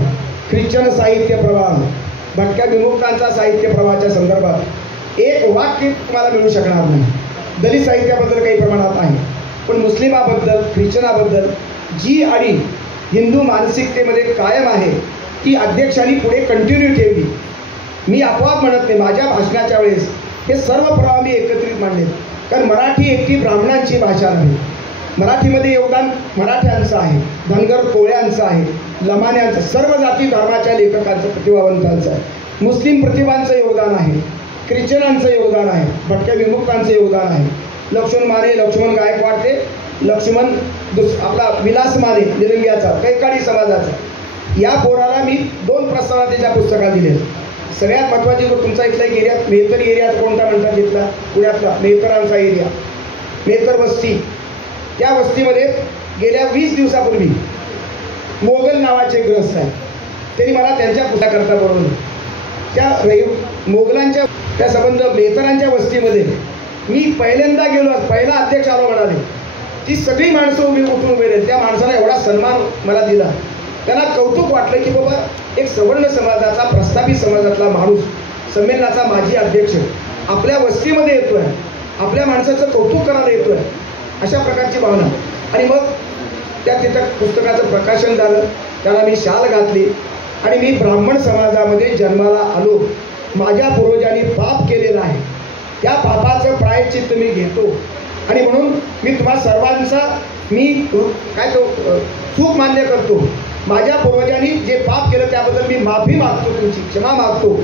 ख्रिश्चन साहित्य प्रवाह, भटक्या विमुक्तांचा साहित्य प्रवाहाच्या संदर्भात एक वाक्य तुम्हाला मिळू शकणार नाही. दलित साहित्याबद्दल काही प्रमाणात आहे, पण मुस्लिमाबद्दल, ख्रिश्चनाबद्दल जी आणि हिंदू मानसिकतेमध्ये कायम आहे ती अध्यक्षांनी पुढे कंटिन्यू ठेवली. मी अपवाद म्हणत नाही. माझ्या भाषणाच्या वेळेस हे सर्व प्रवाह मी एकत्रित मांडले, कारण मराठी एकटी ब्राह्मणांची भाषा नाही. मराठीमध्ये योगदान मराठ्यांचं आहे, धनगर कोळ्यांचं आहे, लमान्यांचं, सर्व जाती धर्माच्या लेखकांचं, प्रतिभावंतांचं आहे. मुस्लिम प्रतिभांचं योगदान आहे, ख्रिश्चनांचं योगदान आहे, भटक्या विमुक्तांचं योगदान आहे. लक्ष्मण माने, लक्ष्मण गायकवाड ते लक्ष्मण आपला विलास माने निलंग्याचा, कैकाडी समाजाचा. या पोराला मी 2 प्रस्तावना त्याच्या पुस्तकात दिले. सगळ्यात महत्त्वाची जो तुमचा इथला एक एरिया, मेहतर एरिया कोणता म्हणतात इथला पुण्यातला मेहतरांचा एरिया, मेहतर वस्ती. त्या वस्तीमध्ये गेल्या 20 दिवसापूर्वी मोगल नावाचे ग्रस्त आहे, त्यांनी मला त्यांच्या पुस्तकाकरता बोलवलं. त्या मोगलांच्या त्या संबंध मेहतरांच्या वस्तीमध्ये मी पहिल्यांदा गेलो, पहिला अध्यक्ष आलो म्हणाले. ती सगळी माणसं उठून उभे राहिली. त्या माणसाला एवढा सन्मान मला दिला, त्यांना कौतुक वाटलं की बाबा एक सवर्ण समाजाचा, प्रस्थापित समाजातला माणूस संमेलनाचा माजी अध्यक्ष आपल्या वस्तीमध्ये येतोय, आपल्या माणसाचं कौतुक करायला येतोय, अशा प्रकारची भावना. आणि मग तिथं पुस्तकाचं प्रकाशन झालं, त्याला मी शाल घातली आणि मी ब्राह्मण समाजामध्ये जन्माला आलो. माझ्या पूर्वजांनी पाप केलेलं आहे, त्या पापाचं प्रायश्चित्त मी घेतो आणि म्हणून मी तुम्हा सर्वांचा मी चूक मान्य करतो. माझ्या पूर्वजांनी जे पाप केलं त्याबद्दल मी माफी मागतो, तुमची क्षमा मागतो,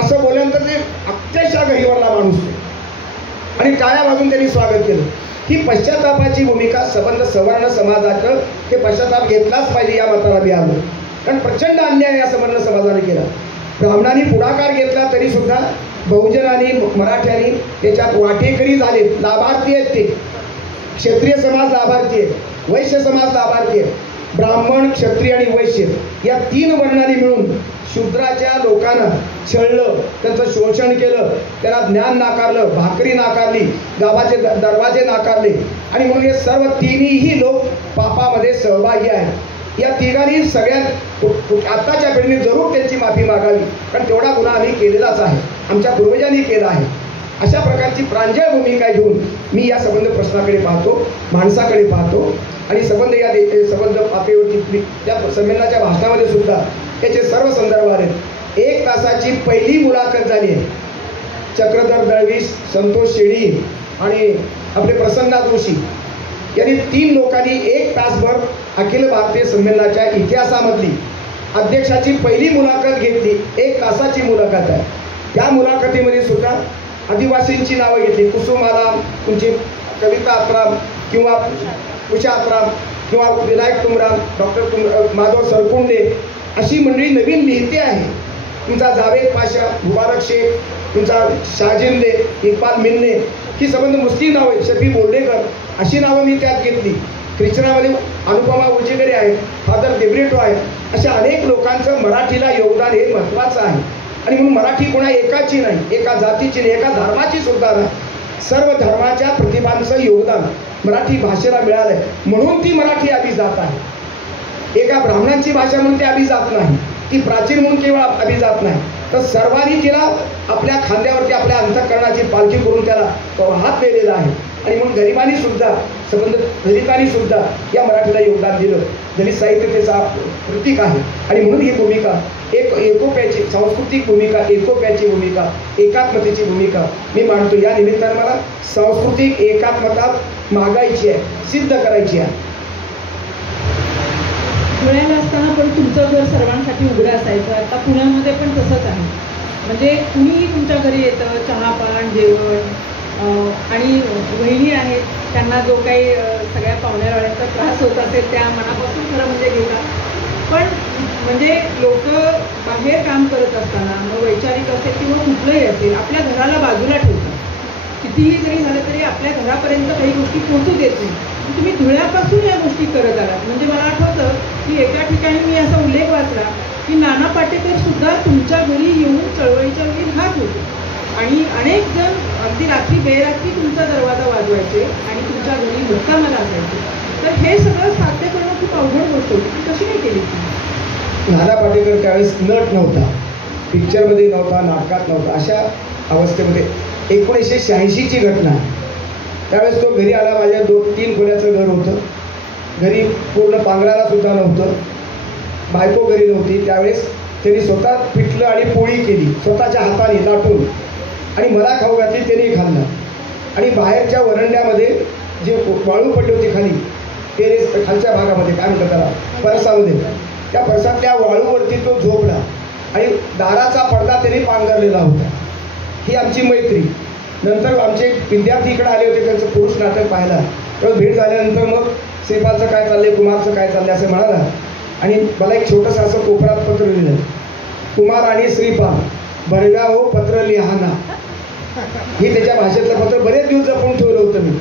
असं बोलल्यानंतर ते अक्षरशः गहिवरला माणूस आणि टाळ्या वाजून त्यांनी स्वागत केलं. ही पश्चातापाची भूमिका संबंध सवर्ण समाजाचं ते पश्चाताप घेतलाच पाहिजे या मताला मी आलो. कारण प्रचंड अन्याय या संबंध समाजाने केला. ब्राह्मणांनी पुढाकार घेतला तरी सुद्धा बहुजनांनी, मराठ्यांनी त्याच्यात वाटेकरी झाले, लाभार्थी आहेत. ते क्षत्रिय समाज लाभार्थी आहे, वैश्य समाज लाभार्थी आहे. ब्राह्मण, क्षत्रिय आणि वैश्य या 3 वर्णांनी मिळून शूद्राच्या लोकांना छळलं, त्यांचं शोषण केलं, त्यांना ज्ञान नाकारलं, भाकरी नाकारली, गावाचे दरवाजे नाकारले आणि म्हणून हे सर्व 3ही लोक पापामध्ये सहभागी आहेत. या तिघांनी सगळ्यात आत्ताच्या पिढीने जरूर त्यांची माफी मागावी, कारण तेवढा गुन्हा आम्ही केलेलाच आहे, आमच्या पूर्वजांनी केला आहे. अशा प्रकारची प्रांजळ भूमिका घेऊन मी या संबंध प्रश्नाकडे पाहतो, माणसाकडे पाहतो आणि संबंध या संबंध पातळीवरती त्या संमेलनाच्या भाषणामध्ये सुद्धा याचे सर्व संदर्भ आहेत. 1 तासाची पहिली मुलाखत झाली आहे. चक्रधर दळवी, संतोष शेळी आणि आपले प्रसन्ना जोशी यांनी 3 लोकांनी 1 तासभर अखिल भारतीय संमेलनाच्या इतिहासामधली अध्यक्षाची पहिली मुलाखत घेतली. 1 तासाची मुलाखत आहे. त्या मुलाखतीमध्ये सुद्धा आदिवासींची नावं घेतली. कुसुमाराम, तुमची कविता आत्राम किंवा उषा आत्राम किंवा विनायक तुमराम, डॉक्टर माधव सरकुंडे अशी मंडळी नवीन लिहिते आहे. तुमचा जावेद पाशा, मुबारक शेख, तुमचा शाहजिंदे, इक्बाल मिन्ने ही संबंध मुस्लिम नावं आहेत. शफी बोर्डेकर अशी नावं मी त्यात घेतली. ख्रिश्चनामध्ये अनुपमा उर्जेकरी आहेत, फादर देब्रिटो आहेत. अशा अनेक लोकांचं मराठीला योगदान हे महत्त्वाचं आहे. आणि म्हणून मराठी कोणा एकाची नाही, एका जातीची नाही, एका धर्माची सुद्धा नाही. सर्व धर्माच्या प्रतिभांचं योगदान मराठी भाषेला मिळालंय, म्हणून ती मराठी अभिजात आहे. एका ब्राह्मणांची भाषा म्हणून ती अभिजात नाही, ती प्राचीन म्हणून केवळ अभिजात नाही, तर सर्वांनी तिला आपल्या खांद्यावरती आपल्या अंतःकरणाची पालखी करून त्याला हात दिलेला आहे. आणि म्हणून गरिबांनी सुद्धा संबंध दलितांनी सुद्धा या मराठीला योगदान दिलं. दलित साहित्य त्याचा प्रतीक आहे. आणि म्हणून ही भूमिका एकोप्याची, सांस्कृतिक भूमिका, एकोप्याची भूमिका, एकात्मतेची भूमिका मी मांडतो. या निमित्तानं मला सांस्कृतिक एकात्मता मागायची आहे, सिद्ध करायची आहे. पुण्याला असताना पण तुमचं घर सर्वांसाठी उघडं असायचं. आता पुण्यामध्ये पण तसंच आहे. म्हणजे कुणीही तुमच्या घरी येतं, चहापान, जेवण आणि वहिनी आहेत, त्यांना जो काही सगळ्या पाहुण्यावाल्यांचा त्रास होत असेल त्या मनापासून खरं म्हणजे घेतात. पण म्हणजे लोक बाहेर काम करत असताना, मग वैचारिक असेल किंवा कुठलंही असेल, आपल्या घराला बाजूला ठेवतात. कितीही जरी झालं तरी आपल्या घरापर्यंत काही गोष्टी पोहोचू देत नाही. तुम्ही धुळ्यापासून या गोष्टी करत आलात. म्हणजे मला आठवतं की एका ठिकाणी मी असा उल्लेख वाचला की नाना पाटेकर सुद्धा तुमच्या घरी येऊन चळवळीच्या वेळी राहत होते आणि अनेक जण अगदी रात्री बेरात्री तुमचा दरवाजा वाजवायचे आणि तुमच्या घरी मुक्कामाला असायचे. तर हे सगळं साध्य करणं खूप अवघड गोष्ट होती. ती कशी नाही केली? नाना पाटेकर त्यावेळेस नट नव्हता, पिक्चरमध्ये नव्हता, नाटकात नव्हता. अशा अवस्थेमध्ये 1986ची घटना. त्यावेळेस तो घरी आला. माझ्या 2-3 खोल्याचं घर होतं. घरी पूर्ण पांघराला सुद्धा नव्हतं, बायको घरी नव्हती. त्यावेळेस त्यांनी स्वतः पिठलं आणि पोळी केली स्वतःच्या हाताने लाटून आणि मला खाऊ घातली. त्यांनी खाल्लं आणि बाहेरच्या वरंड्यामध्ये जे वाळू पडली होती खाली, टेरेस खालच्या भागामध्ये काय म्हणतात त्याला, परसामध्ये, त्या परसातल्या वाळूवरती तो झोपला आणि दाराचा पडदा त्यांनी पांघरलेला होता. ही आमची मैत्री. नंतर आमचे विद्यार्थी इकडे आले होते, त्यांचं पुरुष नाटक पाहायला. तेव्हा भेट झाल्यानंतर मग श्रीपालचं काय चाललंय, कुमारचं काय चाललंय असं म्हणाला आणि मला एक छोटंसं असं कोपरात पत्र लिहिलं. कुमार आणि श्रीपाल भरव्या हो पत्र लिहाना, ही त्याच्या भाषेतलं पत्र बरेच दिवस जपून ठेवलं होतं मी.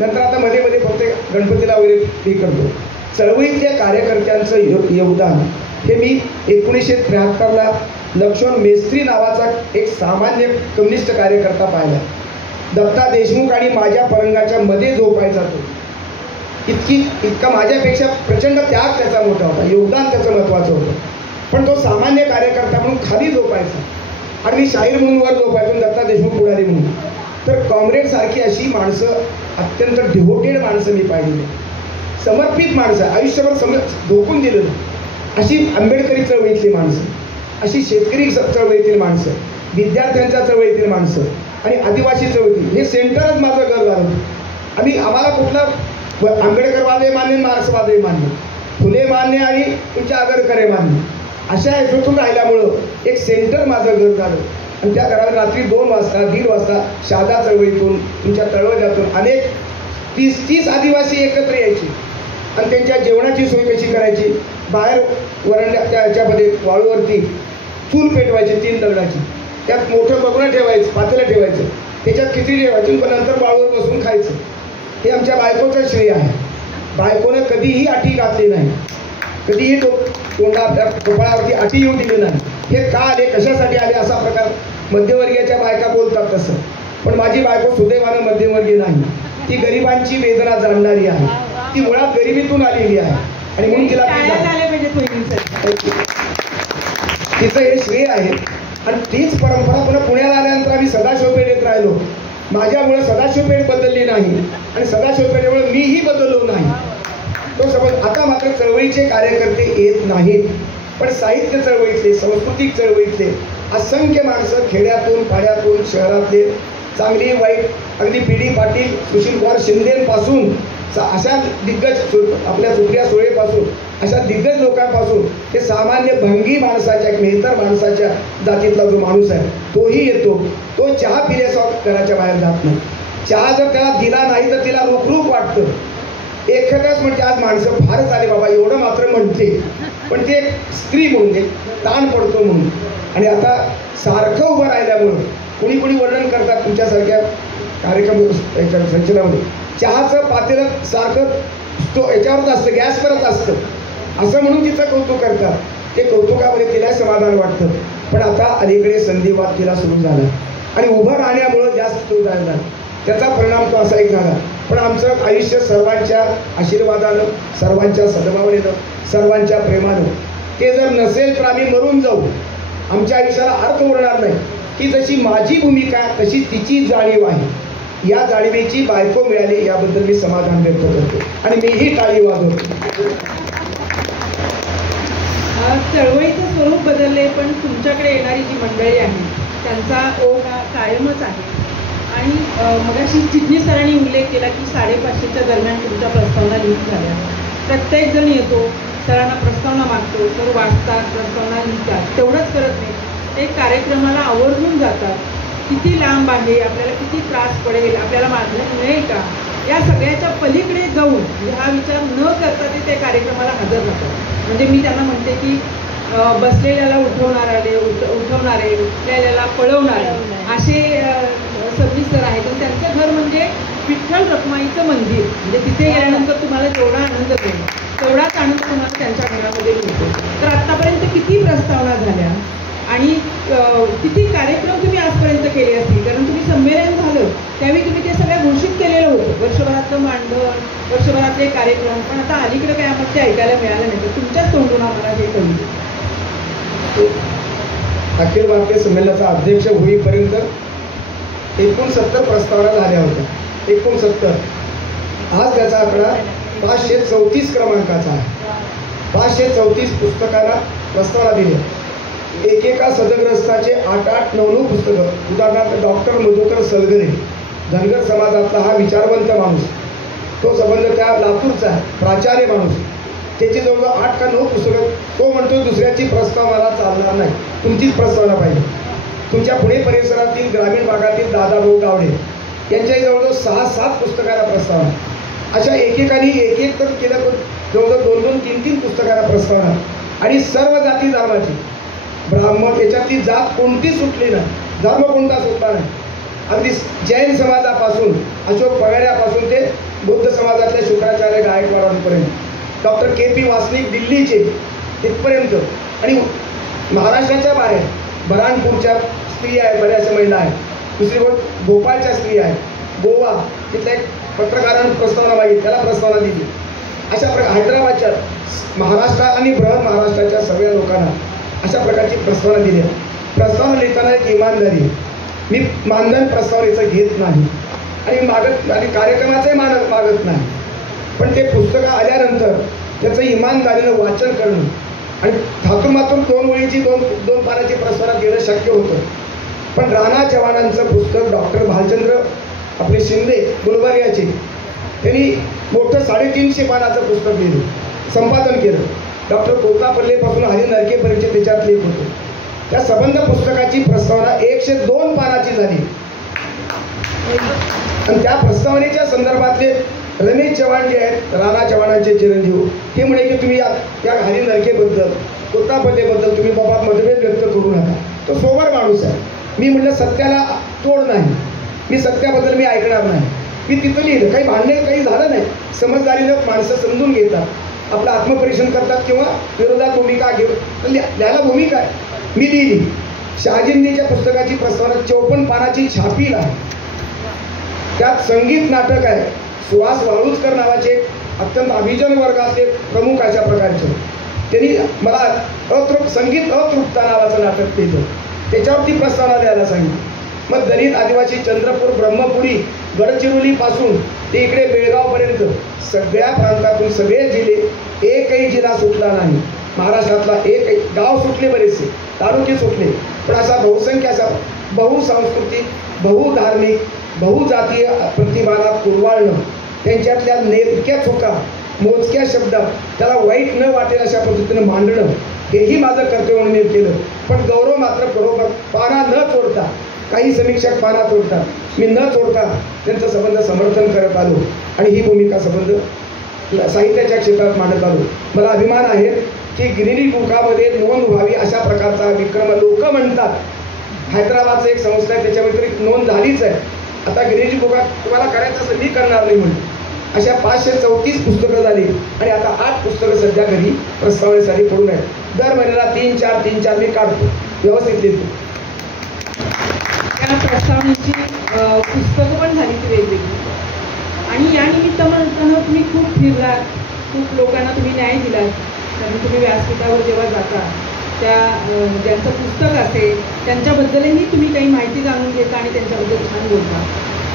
नंतर आता मध्ये मध्ये फक्त गणपतीला वगैरे ते करतो. चळवळीतल्या कार्यकर्त्यांचं योगदान हे मी 1973ला लक्ष्मण मेस्त्री नावाचा एक सामान्य कम्युनिस्ट कार्यकर्ता पाहिला. दत्ता देशमुख आणि माझ्या परंगाच्या मध्ये झोपायचा तो. इतका माझ्यापेक्षा प्रचंड त्याग त्याचा मोठा होता, योगदान त्याचं महत्त्वाचं होतं. पण तो सामान्य कार्यकर्ता म्हणून खाली झोपायचा आणि मी शाहीर म्हणून वर झोपायचो, दत्ता देशमुख पुढारी म्हणून. तर कॉम्रेड सारखी अशी माणसं, अत्यंत डिव्होटेड माणसं मी पाहिलेली, समर्पित माणसं, आयुष्यभर झोकून दिलेलं, अशी आंबेडकरी चळवळीतली माणसं, अशी शेतकरी चळवळीतील माणसं, विद्यार्थ्यांच्या चळवळीतील माणसं आणि आदिवासी चळवळीतील, हे सेंटरच माझं घर झालं. आम्हाला कुठलं आंबेडकरवादही मान्य, मार्क्सवादही मान्य, फुले मान्य आणि तुमच्या आगरकरे मान्य, अशा ह्याच्यातून राहिल्यामुळं एक सेंटर माझं घर झालं. आणि त्या घराला रात्री 2 वाजता 1:30 वाजता शहादा चळवळीतून, तुमच्या तळवजातून अनेक 30 आदिवासी एकत्र यायचे आणि त्यांच्या जेवणाची सोय कशी करायची, बाहेर वरंड्या त्या ह्याच्यामध्ये वाळूवरती चूल पेटवायची 3 दगडाची, त्यात मोठं बगणं ठेवायचं, पातेलं ठेवायचं, त्याच्यात खिचडी ठेवायची, पण नंतर वाळूवर बसून खायचं. हे आमच्या बायकोचं श्रेय आहे. बायकोनं कधीही अटी घातली नाही, कधीही तोंडा आपल्या कपाळावरती अटी येऊ दिली नाही. हे का आले, कशासाठी आले, असा प्रकार मध्यमवर्गीयाच्या बायका बोलतात तसं. पण माझी बायको सुदैवानं मध्यमवर्गीय नाही, ती गरिबांची वेदना जाणणारी आहे, ती मुळात गरिबीतून आलेली आहे आणि म्हणून तिला तिचं हे श्रेय आहे. आणि तीच परंपरा पुन्हा पुण्याला आल्यानंतर आम्ही सदाशिव पेठेत राहिलो. माझ्यामुळे सदाशिव पेठ बदलली नाही आणि सदाशिव पेठेमुळे मीही बदललो नाही. तो समज आता मात्र चळवळीचे कार्यकर्ते येत नाहीत, पण साहित्य चळवळीतले, सांस्कृतिक चळवळीतले असंख्य माणसं, खेड्यातून पाड्यातून शहरातले, चांगली वाईट, अगदी पी.डी. पाटील, सुशीलकुमार शिंदेपासून अशा दिग्गज, आपल्या सुप्रिया सुळेपासून अशा दिग्गज लोकांपासून ते सामान्य भंगी माणसाच्या, मेहतर माणसाच्या जातीतला जो माणूस आहे तोही येतो. तो चहा पिल्याशिवाय घराच्या बाहेर जात नाही. चहा जर त्याला दिला नाही तर तिला रुखरुख वाटतं. एखाद्याच म्हणते आज माणसं फारच आले बाबा, एवढं मात्र म्हणते, पण ते स्त्री म्हणून ते ताण पडतो म्हणून. आणि आता सारखं उभं राहिल्यामुळं कुणी कुणी वर्णन करतात तुमच्यासारख्या कार्यक्रम संचनामध्ये, चहाचं पातेलं सारखं तो याच्यावरच असतं, गॅसवरच असतं असं म्हणून तिचं कौतुक करतात. ते कौतुकामध्ये तिला समाधान वाटतं. पण आता अलीकडे संधिवात तिला सुरू झाला आणि उभं राहण्यामुळं जास्त तो झाला, त्याचा परिणाम तो असा एक झाला. पण आमचं आयुष्य सर्वांच्या आशीर्वादानं, सर्वांच्या सद्भावनेनं, सर्वांच्या प्रेमानं, ते जर नसेल तर आम्ही मरून जाऊ. आमच्या आयुष्याला अर्थ उरणार नाही. की जशी माझी भूमिका तशी तिची जाणीव आहे. या जाणीवेची बायको मिळाली याबद्दल मी समाधान व्यक्त करतो आणि मीही टाळी वाजवतो. चळवळीचं स्वरूप बदलले, पण तुमच्याकडे येणारी जी मंडळी आहे त्यांचा ओघ कायमच आहे. आणि मगाशी चिटणीस सरांनी उल्लेख केला की 550च्या दरम्यान तुमच्या प्रस्तावना लिहित झाल्या. प्रत्येक जण येतो, सरांना प्रस्तावना मागतो, सर वाचतात, प्रस्तावना लिहितात. तेवढंच करत नाही, ते कार्यक्रमाला आवर्जून जातात. किती लांब आहे, आपल्याला किती त्रास पडेल, आपल्याला मागण्यात मिळेल का, या सगळ्याच्या पलीकडे जाऊन म्हणजे हा विचार न करता ते त्या कार्यक्रमाला हजर राहतात. म्हणजे मी त्यांना म्हणते की बसलेल्याला उठवणारे, उठलेल्याला पळवणारे असे सर आहेत. आणि त्यांचं घर म्हणजे विठ्ठल रखुमाईचं मंदिर. म्हणजे तिथे गेल्यानंतर तुम्हाला जेवढा आनंद मिळेल तेवढाच आनंद तुम्हाला त्यांच्या घरामध्ये मिळतो. तर आत्तापर्यंत किती प्रस्तावना झाल्या आणि किती कार्यक्रम तुम्ही आजपर्यंत केले असतील. कारण तुम्ही संमेलन झालं त्यावेळी तुम्ही ते सगळ्या घोषित केलेलं होतं, वर्षभरातलं मांडण, वर्षभरातले कार्यक्रम. पण आता अलीकडे काय आम्हाला ते ऐकायला मिळालं नाही. तर तुमच्याच तोंडून आम्हाला हे कळलं. अखिल भारतीय संमेलनाचा अध्यक्ष होईपर्यंत 69 प्रस्तावना झाल्या होत्या. 69. आज त्याचा आकडा 534 क्रमांकाचा आहे. 534 पुस्तकांना प्रस्तावना दिल्या. एकेका सदग्रस्ताचे 8-8, 9-9 पुस्तकं. उदाहरणार्थ डॉक्टर मधुकर सलगरे, धनगर समाजातला हा विचारवंत माणूस, तो संबंध त्या लातूरचा आहे, प्राचार्य माणूस, त्याची जवळजवळ 8 का 9 पुस्तकं. तो म्हणतो दुसऱ्याची प्रस्तावना चालणार नाही, तुमचीच प्रस्तावना पाहिजे. तुमच्या पुणे परिसरातील ग्रामीण भागातील दादाभाऊ गावडे यांच्याही जवळजवळ 6-7 पुस्तकांना प्रस्तावना. अशा एकेकाने एक तर केलं, जवळजवळ 2-2, 3-3 पुस्तकांना प्रस्तावना. आणि सर्व जाती धर्माची ब्राह्मण याच्यातली जात कोणती सुटली नाही, धर्म कोणता सुटला नाही. अगदी जैन समाजापासून अशोक पगाड्यापासून ते बुद्ध समाजातल्या शुक्राचार्य गायकवाडांपर्यंत, डॉक्टर के.पी. वासनिक दिल्लीचे तिथपर्यंत, आणि महाराष्ट्राच्या बाहेर बऱ्हाणपूरच्या स्त्री आहे, बऱ्याचशा महिला आहेत, दुसरी गोष्ट भोपाळच्या स्त्री आहेत, गोवा तिथल्या एक पत्रकारांनी प्रस्तावना मागितली, त्याला प्रस्तावना दिली. अशा प्रकारे हैदराबादच्या, महाराष्ट्र आणि बृहद महाराष्ट्राच्या सगळ्या लोकांना अशा प्रकारची प्रस्तावना दिली. प्रस्तावना लिहिताना एक इमानदारी, मी मानधन प्रस्तावनेचं घेत नाही आणि कार्यक्रमाचंही मागत नाही, पण ते पुस्तकं आल्यानंतर त्याचं इमानदारीनं वाचन करणं आणि थातूमातून 2 ओळीची 2 पानाची प्रस्तावना देणं शक्य होतं. पण राणा चव्हाणांचं पुस्तक डॉक्टर भालचंद्र आपले शिंदे गुलबर्ग्याचे, त्यांनी मोठं 350 पानाचं पुस्तक लिहिलं, संपादन केलं. डॉक्टर कोतापल्लेपासून हरी नरकेपर्यंत त्याच्यात लेख होते. त्या संबंध पुस्तकाची प्रस्तावना 102 पानाची झाली आणि त्या प्रस्तावनेच्या संदर्भातले रमेश चव्हाण जे आहेत, राणा चव्हाणांचे चिरंजीव, हे म्हणे की तुम्ही या हरी नरकेबद्दल, कोतापल्लेबद्दल तुम्ही बाबा मतभेद व्यक्त करू नका. तो सोबर माणूस आहे. मी म्हटलं सत्याला तोड नाही, मी सत्याबद्दल मी ऐकणार नाही. मी तिथं लिहिलं, काही भांडणे काही झालं नाही. समजदारीनं माणसं समजून घेतात, आपलं आत्मपरीक्षण करतात किंवा विरोधात भूमिका घेऊन लिहायला भूमिका आहे. मी लिहिली. शहाजींनीच्या पुस्तकाची प्रस्तावना 54 पानाची छापील आहे. त्यात संगीत नाटक आहे. सुहास वाळुजकर नावाचे अत्यंत अभिजन वर्गातले प्रमुख अशा प्रकारचे, त्यांनी मला संगीत अतृप्ता नावाचं नाटक केलं, त्याच्यावरती प्रस्तावना द्यायला सांगितली. मग दलित आदिवासी चंद्रपूर ब्रह्मपुरी गडचिरोलीपासून ते इकडे बेळगावपर्यंत सगळ्या प्रांतातून सगळे जिल्हे, एकही जिल्हा सुटला नाही. महाराष्ट्रातला एकही गाव सुटले, बरेचसे तालुके सुटले, पण असा बहुसंख्य, असा बहुसांस्कृतिक, बहुधार्मिक, बहुजातीय प्रतिभाला कुरवाळणं, त्यांच्यातल्या नेमक्या चुका मोजक्या शब्दात त्याला वाईट न वाटेल अशा पद्धतीनं मांडणं, हेही माझं कर्तव्य म्हणून मी केलं. पण गौरव मात्र बरोबर पाना न तोडता, काही समीक्षक पाना तोडतात, मी न तोडता त्यांचं संबंध समर्थन करत आलो आणि ही भूमिका संबंध साहित्याच्या क्षेत्रात मांडत आलो. मला अभिमान आहे की गिरिनी बुकामध्ये नोंद व्हावी अशा प्रकारचा विक्रम लोक म्हणतात. हैदराबादचं एक संस्था आहे, त्याच्या व्यतिरिक्त नोंद झालीच आहे. आता गिरिनी बुका तुम्हाला करायचं असं मी करणार नाही म्हणून अशा 534 पुस्तकं झाली आणि आता 8 पुस्तकं सध्या घरी प्रस्तावनेसाठी पडून आहेत. दर महिन्याला 3-4 मी काढतो, व्यवस्थित लिहितो. त्या प्रस्तावनेची पुस्तकं पण झाली ती वेगवेगळी. आणि या निमित्तानं तुम्ही खूप फिरलात, खूप लोकांना तुम्ही न्याय दिलात. कारण तुम्ही व्यासपीठावर जेव्हा जाता, त्या ज्यांचं पुस्तक असेल त्यांच्याबद्दलही तुम्ही काही माहिती जाणून घेता आणि त्यांच्याबद्दल छान बोलता.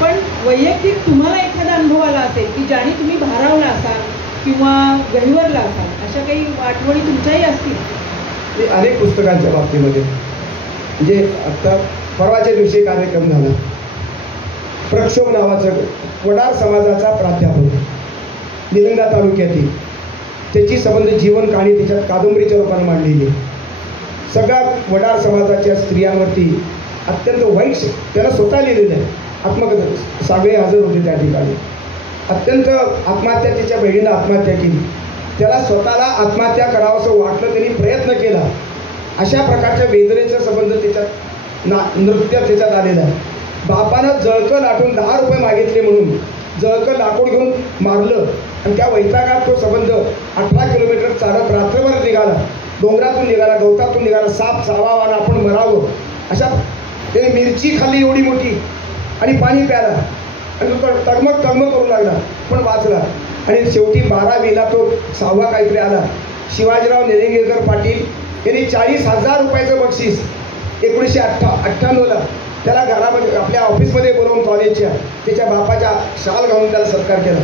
पण वैयक्तिक तुम्हाला एखादा अनुभव आला असेल की ज्याने तुम्ही भारावला असाल किंवा गहिवरला असाल, अशा काही आठवणी तुमच्याही असतील? अनेक पुस्तकांच्या बाबतीमध्ये, म्हणजे आता परवाच्या दिवशी कार्यक्रम झाला. प्रक्षोभ नावाचं वडार समाजाचा प्राध्यापक निलंगा तालुक्यातील, त्याची संबंध जीवन कहाणी त्याच्यात कादंबरीच्या रूपाने मांडलेली आहे. सगळ्या वडार समाजाच्या स्त्रियांवरती अत्यंत वाईट, त्याला स्वतः लिहिलेलं आहे. आत्मकथा सगळे हजर होते त्या ठिकाणी. अत्यंत आत्महत्या, त्याच्या बहिणीनं आत्महत्या केली, त्याला स्वतःला आत्महत्या करावंसं वाटलं, त्यांनी प्रयत्न केला. अशा प्रकारच्या वेदनेचा संबंध त्याच्यात नृत्य त्याच्यात आलेलं आहे. बापानं जळकं लाटून 10 रुपये मागितले म्हणून जळकं लाकूड घेऊन मारलं आणि त्या वैतागात तो संबंध 18 किलोमीटर चालत रात्रभर निघाला, डोंगरातून निघाला, गवतातून निघाला, साप चावावा आणि आपण मरावं अशा. त्याने मिरची खाल्ली एवढी मोठी आणि पाणी प्याला आणि तो तगमग करू लागला, पण वाचला. आणि शेवटी 12वीला तो 6वा काहीतरी आला. शिवाजीराव निलंगेकर पाटील यांनी 40,000 रुपयाचं बक्षीस 1998ला त्याला घरामध्ये आपल्या ऑफिसमध्ये बोलवून कॉलेजच्या त्याच्या बापाच्या शाल घालून त्याला सत्कार केला.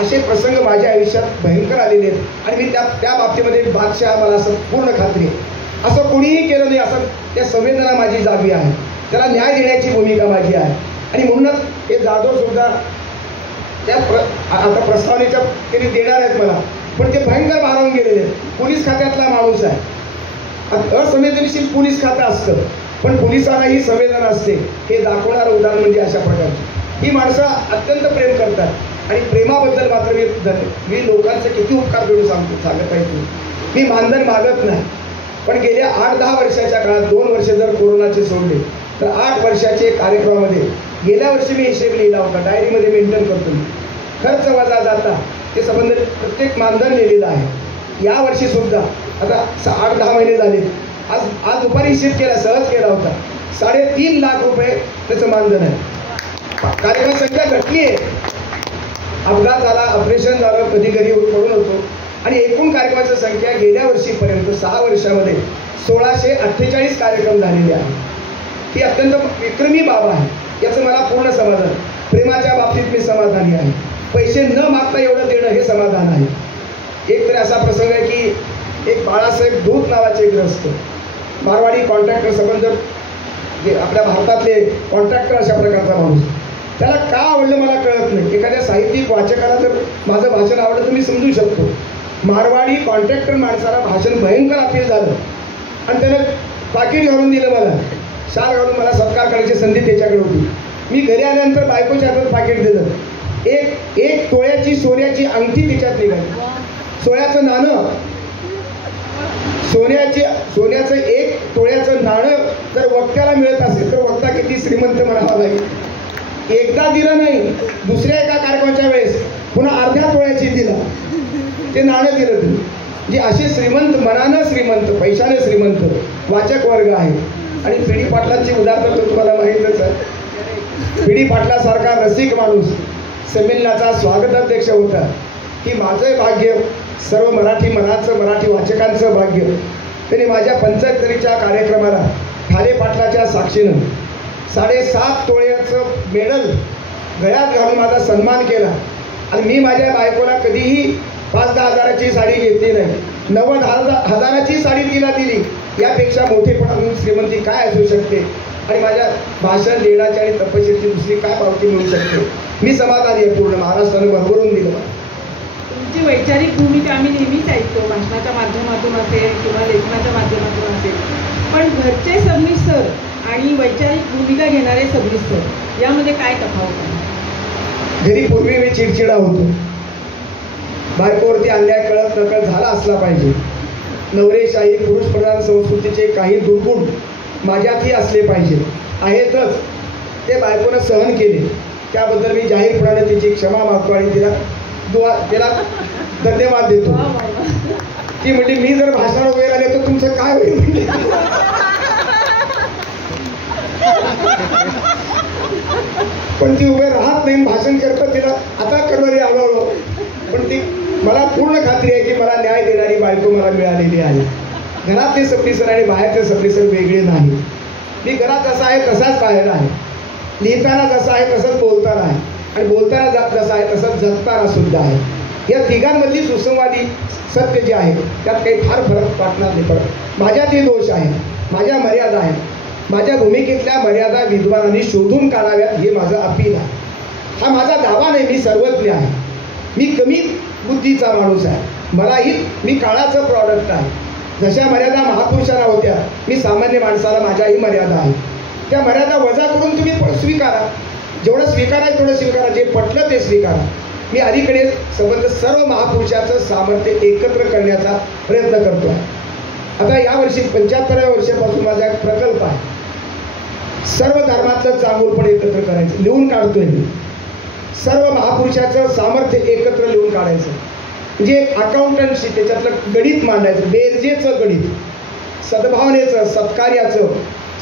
असे प्रसंग माझ्या आयुष्यात भयंकर आलेले आहेत आणि मी त्या बाबतीमध्ये बादशाह, मला असं पूर्ण खात्री आहे. असं कोणीही केलं नाही, असं त्या संवेदना माझी जागी आहे, त्याला न्याय देण्याची भूमिका माझी आहे. आणि म्हणूनच हे जाधव सुद्धा त्या आता प्रस्तावनेच्या त्यांनी देणार आहेत मला, पण ते भयंकर भारावून गेलेले आहेत. पोलीस खात्यातला माणूस आहे, असंवेदनशील पोलीस खातं असतं, पण पोलिसांनाही संवेदना असते. हे दाखवणारं उदाहरण म्हणजे अशा प्रकारची ही माणसं अत्यंत प्रेम करतात आणि प्रेमाबद्दल मात्र मी लोकांचं किती उपकार करून सांगत आहे. मी मानधन मागत नाही, पण गेल्या 8-10 वर्षाच्या काळात 2 वर्ष जर कोरोनाचे सोडले तर 8 वर्षाचे कार्यक्रमामध्ये गेल्या वर्षी मी हिशेब लिहिला होता, डायरीमध्ये मेंटेन करतो मी. खर्च वजा जाता ते संबंध प्रत्येक मानधन लिहिलेलं आहे. या वर्षी सुद्धा आता 8-10 महिने झाले, आज दुपारी हिशेब केला, सहज केला होता, 3.5 लाख रुपये त्याचं मानधन आहे. कार्यक्रम संख्या घटली आहे. अपघात झाला, ऑपरेशन झालं, कधी घरी पडून होतो आणि एकूण कार्यक्रमाची संख्या गेल्या वर्षीपर्यंत 6 वर्षामध्ये 1648 कार्यक्रम झालेले आहेत. ही अत्यंत विक्रमी बाब आहे. याचं मला पूर्ण समाधान. प्रेमाच्या बाबतीत मी समाधानी आहे. पैसे न मागता एवढं देणं हे समाधान आहे. एक तर असा प्रसंग आहे की एक बाळासाहेब धूत नावाचे ग्रस्त मारवाडी कॉन्ट्रॅक्टर संबंध आपल्या भारतातले कॉन्ट्रॅक्टर अशा प्रकारचा माणूस, त्याला का आवडलं मला कळत नाही. एखाद्या साहित्यिक वाचकाला जर माझं भाषण आवडलं तर मी समजू शकतो. मारवाडी कॉन्ट्रॅक्टर माणसाला भाषण भयंकर अपील झालं आणि त्यानं पाकिट घालून दिलं, मला शाल घालून मला सत्कार करायची संधी त्याच्याकडे होती. मी घरी आल्यानंतर बायकोच्या हातात पाकिट दिलं. एक तोळ्याची सोन्याची अंगठी तिच्यात निघाली, सोन्याचं नाणं, सोन्याचं 1 तोळ्याचं नाणं जर वक्त्याला मिळत असेल तर वक्ता किती श्रीमंत म्हणावा लागेल. एकदा दिलं नाही, दुसऱ्या एका कार्यक्रमाच्या वेळेस पुन्हा अर्ध्या तोळ्याची दिला, ते नाणं दिलं तुम्ही. जे असे श्रीमंत, मनानं श्रीमंत, पैशाने श्रीमंत वाचक वर्ग आहे. आणि पी.डी. पाटलांची उदाहरण तर तुम्हाला माहीतच आहे. पी.डी. पाटलासारखा रसिक माणूस संमेलनाचा स्वागताध्यक्ष होता. की माझं भाग्य, सर्व मराठी मनाचं, मराठी वाचकांचं भाग्य. त्यांनी माझ्या 75च्या कार्यक्रमाला ठाले पाटलाच्या साक्षीनं 7.5 तोळ्याचं मेडल गळ्यात घालून माझा सन्मान केला. आणि मी माझ्या बायकोला कधीही 5-10 हजाराची साडी घेतली नाही, 90 हजाराची साडी तिला दिली. यापेक्षा मोठेपणा श्रीमंती काय असू शकते आणि माझ्या भाषण देण्याची आणि तपश्चर्येची दुसरी काय पावती मिळू शकते. मी समाधानी आहे. पूर्ण महाराष्ट्रानं भरभरून दिलं. तुमची वैचारिक भूमिका आम्ही नेहमीच ऐकतो, भाषणाच्या माध्यमातून असेल किंवा लेखनाच्या माध्यमातून असेल, पण घरचे सदनिसर आणि वैचारिक भूमिका घेणारे सदनिसर यामध्ये काय तफावत आहे? घरी पूर्वी मी चिडचिडा होतो, बायकोवरती अन्याय कळत नकळत झाला असला पाहिजे. नवरेशाही पुरुषप्रधान संस्कृतीचे काही दुर्गुण माझ्यातही असले पाहिजे, आहेतच. ते बायकोनं सहन केले, त्याबद्दल मी जाहीरपणाने तिची क्षमा मागतो आणि तिला धन्यवाद देतो. ती म्हणजे मी जर भाषण वगैरे आले तर तुमचं काय होईल म्हणजे. पण ती उभे राहत नाही, भाषण करतात, तिला आता करणारी हळूहळू. पण ती मला पूर्ण खात्री आहे की मला न्याय देणारी बायको मला मिळालेली आहे. घरातले सप्लिसर आणि बाहेरचे सप्लिसर वेगळे नाही. मी घरात जसा आहे तसाच बाहेर आहे, लिहिताना जसा आहे तसंच बोलताना आहे आणि बोलताना जसा आहे तसंच जगताना सुद्धा आहे. या तिघांमधली सुसंवादी सत्य जे आहे त्यात काही फार फरक वाटणार नाही. पण माझ्यातही दोष आहे, माझ्या मर्यादा आहेत. माझ्या भूमिकेतल्या मर्यादा विद्वानांनी शोधून काढाव्यात हे माझं अपील आहे. हा माझा दावा नाही, मी सर्वज्ञ आहे, मी कमी बुद्धीचा माणूस आहे. मी काळाचं प्रॉडक्ट आहे. जशा मर्यादा महापुरुषांना होत्या, मी सामान्य माणसाला माझ्याही मर्यादा आहे. त्या मर्यादा वजा करून तुम्ही स्वीकारा, जेवढं स्वीकारायचं तेवढं स्वीकारा, जे पटलं ते स्वीकारा. मी अलीकडे संबंध सर्व महापुरुषाचं सामर्थ्य एकत्र करण्याचा प्रयत्न करतो आहे. आता यावर्षी 75व्या वर्षापासून माझा एक प्रकल्प आहे, सर्व धर्मातलं चांगुलपण एकत्र करायचं, लिहून काढतोय मी. सर्व महापुरुषाचं सामर्थ्य एकत्र लिहून काढायचं, म्हणजे एक अकाउंटंटशी त्याच्यातलं गणित मांडायचं, बेरजेचं गणित, सद्भावनेचं, सत्कार्याचं,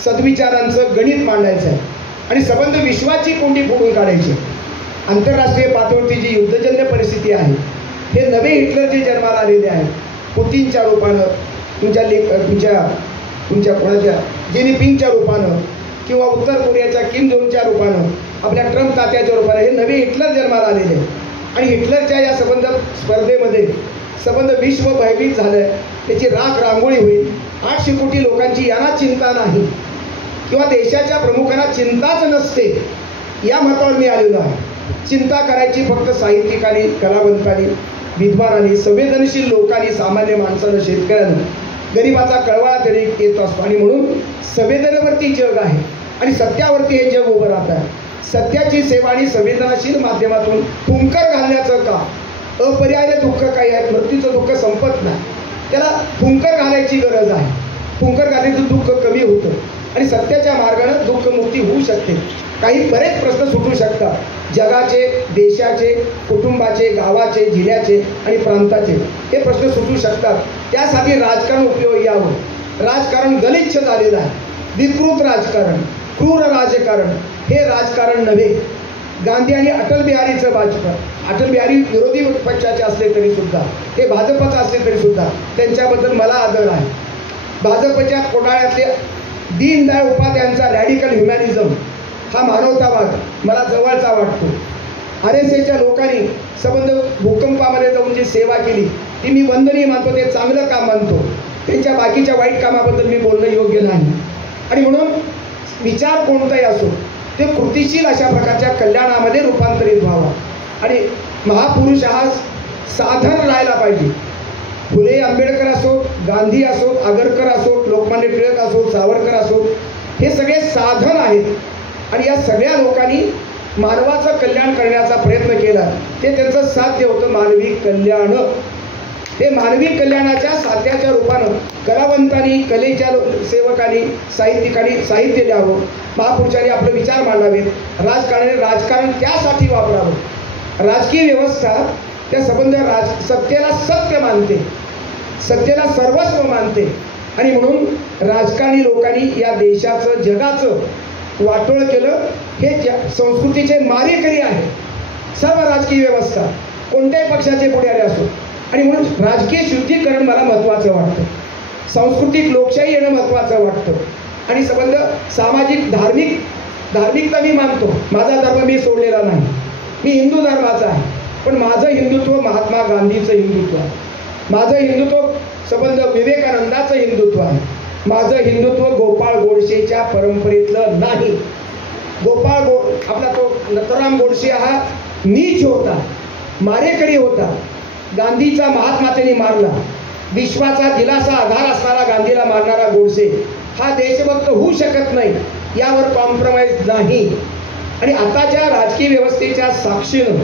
सद्विचारांचं गणित मांडायचं आहे. आणि संबंध विश्वाची कोंडी फोडून काढायची. आंतरराष्ट्रीय पातळीवरती जी युद्धजन्य परिस्थिती आहे, हे नवे हिटलर जे जन्माला आलेले आहेत, पुतीनच्या रूपानं, तुमच्या कोणाच्या जेनिपिंगच्या रूपानं किंवा उत्तर कोरियाच्या किम जोंगच्या रूपानं, आपल्या ट्रम्प तात्याच्या रूपानं हे नवे हिटलर जन्माला आलेले आहेत. आणि हिटलरच्या या संबंध स्पर्धेमध्ये संबंध विश्व भयभीत झालंय, त्याची राख रांगोळी होईल. 800 कोटी लोकांची यांना चिंता नाही किंवा देशाच्या प्रमुखांना चिंताच नसते, या मतावर मी आलेलो आहे. चिंता करायची फक्त साहित्यिकांनी, कलावंतांनी, विद्वानांनी, संवेदनशील लोकांनी, सामान्य माणसानं, शेतकऱ्यांना. गरिबाचा कळवळा तरी येत असतो आणि म्हणून संवेदनेवरती जग आहे आणि सत्यावरती हे जग उभं राहत आहे. सत्याची सेवा आणि संवेदनाशील माध्यमातून फुंकर घालण्याचं काम. अपरिहार्य दुःख काही आहे, मृत्यूचं दुःख संपत नाही, त्याला फुंकर घालायची गरज आहे. फुंकर घातल्याचं दुःख कमी होतं आणि सत्याच्या मार्गानं दुःखमुक्ती होऊ शकते. काही बरेच प्रश्न सुटू शकतात, जगाचे, देशाचे, कुटुंबाचे, गावाचे, जिल्ह्याचे आणि प्रांताचे हे प्रश्न सुटू शकतात. त्यासाठी राजकारण उपयोगी यावं. राजकारण गलिच्छ झालेलं आहे, विकृत राजकारण, क्रूर राजकारण हे राजकारण नव्हे. गांधी आणि अटल बिहारीचं वाजपेयी, अटल बिहारी विरोधी पक्षाचे असले तरी सुद्धा, ते भाजपचं असले तरी सुद्धा त्यांच्याबद्दल मला आदर आहे. भाजपच्या कोटाळ्यातले दीनदयाळ उपाध्यायांचा रॅडिकल ह्युमॅनिझम हा मानवतावाद मला जवळचा वाटतो. RSSच्या लोकांनी संबंध भूकंपामध्ये जाऊन जी सेवा केली ती मी वंदनीय मानतो, ते चांगलं काम मानतो. त्यांच्या बाकीच्या वाईट कामाबद्दल मी बोलणं योग्य नाही. आणि म्हणून विचार कोणताही असो ते कृतिशील अशा प्रकारच्या कल्याणामध्ये रूपांतरित व्हावा. आणि महापुरुष हा साधन राहायला पाहिजे. फुले आंबेडकर असो, गांधी असो, आगरकर असो, लोकमान्य टिळक असो, सावरकर असो, हे सगळे साधन आहेत. आणि या सगळ्या लोकांनी मानवाचं कल्याण करण्याचा प्रयत्न केला, ते त्यांचं साध्य होतं मानवी कल्याण. ते मानवी कल्याणाच्या साध्याच्या रूपानं कलावंतांनी, कलेच्या सेवकांनी, साहित्यिकांनी साहित्य द्यावं, महापुरुषांनी आपले विचार मांडावेत, राजकारणाने राजकारण त्यासाठी वापरावं. राजकीय व्यवस्था त्या संबंध सत्तेला सत्य मानते, सत्तेला सर्वस्व मानते. आणि म्हणून राजकारणी लोकांनी या देशाचं, जगाचं वाटोळ केलं. हे संस्कृतीचे मारेकरी आहे सर्व राजकीय व्यवस्था, कोणत्याही पक्षाचे पुढारी असो. आणि म्हणून राजकीय शुद्धीकरण मला महत्त्वाचं वाटतं, सांस्कृतिक लोकशाही येणं महत्त्वाचं वाटतं. आणि संबंध सामाजिक धार्मिकता मी मानतो. माझा धर्म मी सोडलेला नाही, मी हिंदू धर्माचा आहे. पण माझं हिंदुत्व महात्मा गांधीचं हिंदुत्व आहे. माझं हिंदुत्व संबंध विवेकानंदाचं हिंदुत्व आहे. माझं हिंदुत्व गोपाळ गोडसेच्या परंपरेतलं नाही. आपला तो नथुराम गोडसे हा नीच होता, मारेकरी होता. गांधीचा महात्मा त्यांनी मारला. विश्वाचा दिलासा आधार असणारा गांधीला मारणारा गोडसे हा देशभक्त होऊ शकत नाही, यावर कॉम्प्रोमाइज नाही. आणि आताच्या राजकीय व्यवस्थेच्या साक्षीनं,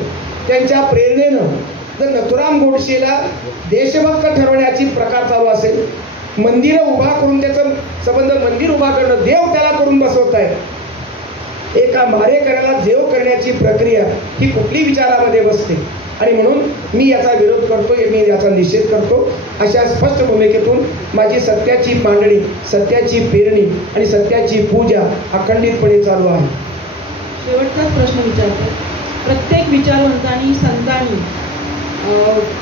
त्यांच्या प्रेरणेनं जर नथुराम गोडसेला देशभक्त ठरवण्याची प्रकार चालू असेल, मंदिरं उभा करून त्याचं संबंध मंदिर उभा करणं, देव त्याला करून बसवत आहे. एका मारेकऱ्याला देव करण्याची प्रक्रिया ही कुठली विचारामध्ये बसते. आणि म्हणून मी याचा विरोध करतो, मी याचा निषेध करतो. अशा स्पष्ट भूमिकेतून माझी सत्याची मांडणी, सत्याची पेरणी आणि सत्याची पूजा अखंडितपणे चालू आहे. शेवटचाच प्रश्न विचारतो. प्रत्येक विचारवंत आणि संतांनी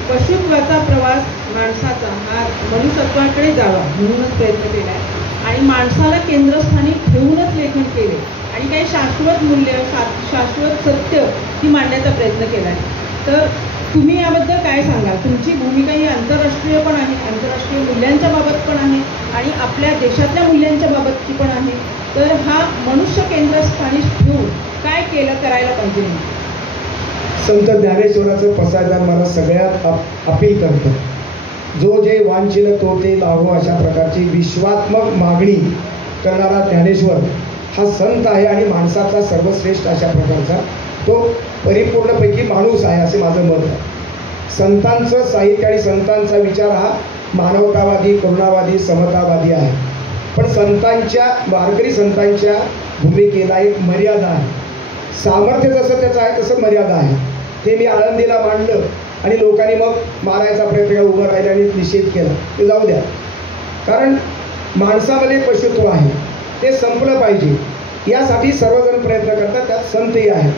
पशुत्वाचा प्रवास माणसाचा हा मनुष्यत्वाकडे जावा म्हणूनच प्रयत्न केला आहे. आणि माणसाला केंद्रस्थानी ठेवूनच लेखन केले आणि काही शाश्वत मूल्य, शाश्वत सत्य ही मांडण्याचा प्रयत्न केला आहे. तर तुम्ही याबद्दल काय सांगाल? तुमची भूमिका ही आंतरराष्ट्रीय पण आहे, आंतरराष्ट्रीय मूल्यांच्या बाबत पण आहे आणि आपल्या देशातल्या मूल्यांच्या बाबतची पण आहे. तर हा मनुष्य केंद्रस्थानी ठेवून काय करायला पाहिजे? संत ज्ञानेश्वराचं पसायदान मला सगळ्यात अपील करतं. जो जे वांछिल तो ते लाभो अशा प्रकारची विश्वात्मक मागणी करणारा ज्ञानेश्वर हा संत आहे आणि माणसाचा सर्वश्रेष्ठ अशा प्रकारचा तो परिपूर्णपैकी माणूस आहे असे माझं मत आहे. संतांचं साहित्य आणि संतांचा विचार हा मानवतावादी, करुणावादी, समतावादी आहे. पण संतांच्या, वारकरी संतांच्या भूमिकेला एक मर्यादा आहे. सामर्थ्य जसं त्याचं आहे तसं मर्यादा आहे. ते मी आळंदीला मांडलं आणि लोकांनी मग मारायचा प्रयत्न केला, उभं राहिला आणि निषेध केला. ते जाऊ द्या, कारण माणसामध्ये पशुत्व आहे, ते संपलं पाहिजे यासाठी सर्वजण प्रयत्न करतात. त्यात संतही आहे.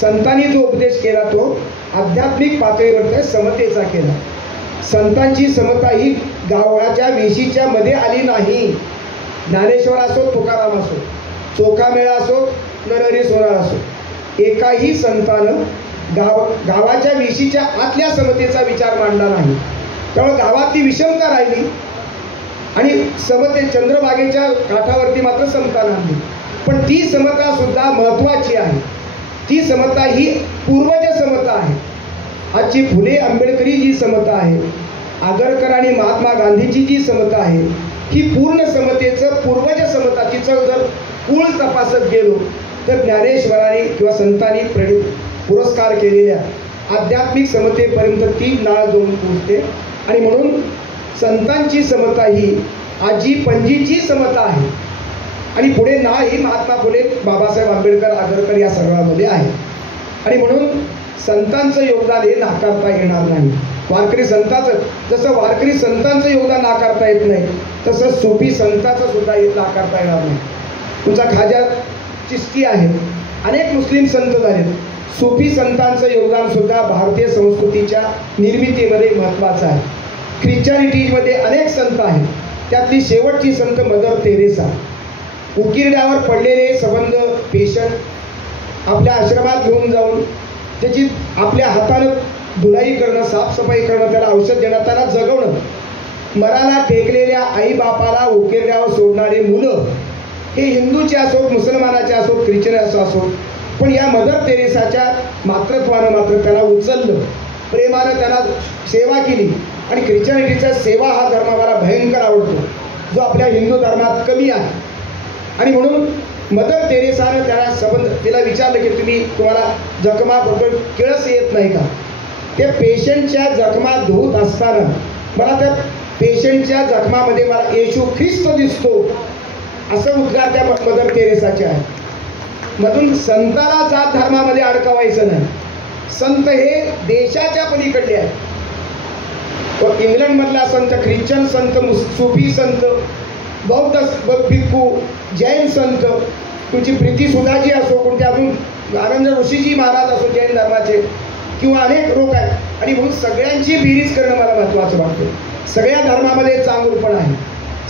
संतांनी जो उपदेश केला तो आध्यात्मिक पातळीवर समतेचा केला. संतांची समता ही गावाच्या वेशीच्या मध्ये आली नाही. ज्ञानेश्वर असो, तुकाराम असो, चोखामेळा असो, नरहरी सोनार असो, एकाही संतानं गावाच्या वेशीच्या आतल्या समतेचा विचार मांडला नाही. त्यामुळे गावातली विषमता राहिली आणि समते चंद्रभागेच्या काठावरती मात्र समता आणली. पण ती समता सुद्धा महत्त्वाची आहे. ती समता ही पूर्वज समता आहे. आजची फुले आंबेडकरी जी समता आहे, आगरकर आणि महात्मा गांधीची जी समता आहे, ही पूर्ण समतेचं, पूर्वज समताचीचं जर कुळ तपासत गेलो तर ज्ञानेश्वरांनी किंवा संतांनी पुरस्कार केलेल्या आध्यात्मिक समतेपर्यंत ती नाळ जाऊन पोहोचते. आणि म्हणून संतांची समता ही आजी पणजीची समता आहे. आणि पुढे नाही महात्मा फुले, बाबासाहेब आंबेडकर, आगरकर या सगळ्यामध्ये आहे. आणि म्हणून संतांचं योगदान हे नाकारता येणार नाही. वारकरी संतांचं, जसं वारकरी संतांचं योगदान नाकारता येत नाही, तसं सुफी संतांचं सुद्धा नाकारता येणार नाही. तुमचा खाजा चिश्ती आहे, अनेक मुस्लिम संत झालेत. सुफी संतांचं योगदान सुद्धा भारतीय संस्कृतीच्या निर्मितीमध्ये महत्त्वाचं आहे. ख्रिश्चनिटीमध्ये अनेक संत आहेत. त्यातली शेवटची संत मदर तेरेसा, उकिरड्यावर पडलेले संबंध पेशंट आपल्या आश्रमात घेऊन जाऊन त्याची आपल्या हातानं धुलाई करणं, साफसफाई करणं, त्याला औषध देणं, त्याला जगवणं. मराला टेकलेल्या आईबापाला उकिरड्यावर सोडणारी मुलं हे हिंदूचे असोत, मुसलमानाचे असोत, ख्रिश्चन असोत, पण या मदर तेरेसाच्या मातृत्वानं मात्र त्याला उचललं, प्रेमानं त्याला सेवा केली. आणि ख्रिश्चनिटीचा सेवा हा धर्म मला भयंकर आवडतो, जो आपल्या हिंदू धर्मात कमी आहे. आणि म्हणून मदर तेरेसानं त्याला संबंध, तिला विचारलं की तुम्हाला जखमाबद्दल किळस येत नाही का? त्या पेशंटच्या जखमा धुत असताना मला त्या पेशंटच्या जखमामध्ये मला येशू ख्रिस्त दिसतो, असं उद्गार त्या मदर तेरेसाचे आहे. म्हणून संताला जात धर्मामध्ये अडकवायचं नाही. संत हे देशाच्या पलीकडले आहेत. इंग्लंडमधला संत, ख्रिश्चन संत, सुफी संत, बौद्ध भिक्खू, जैन संत, तुमची प्रीती सुधाजी असो, कोणते अजून आनंद ऋषीजी महाराज असो जैन धर्माचे, किंवा अनेक लोक आहेत. आणि म्हणून सगळ्यांची बेरीज करणं मला महत्त्वाचं वाटतं. सगळ्या धर्मामध्ये चांगुलपणा आहे.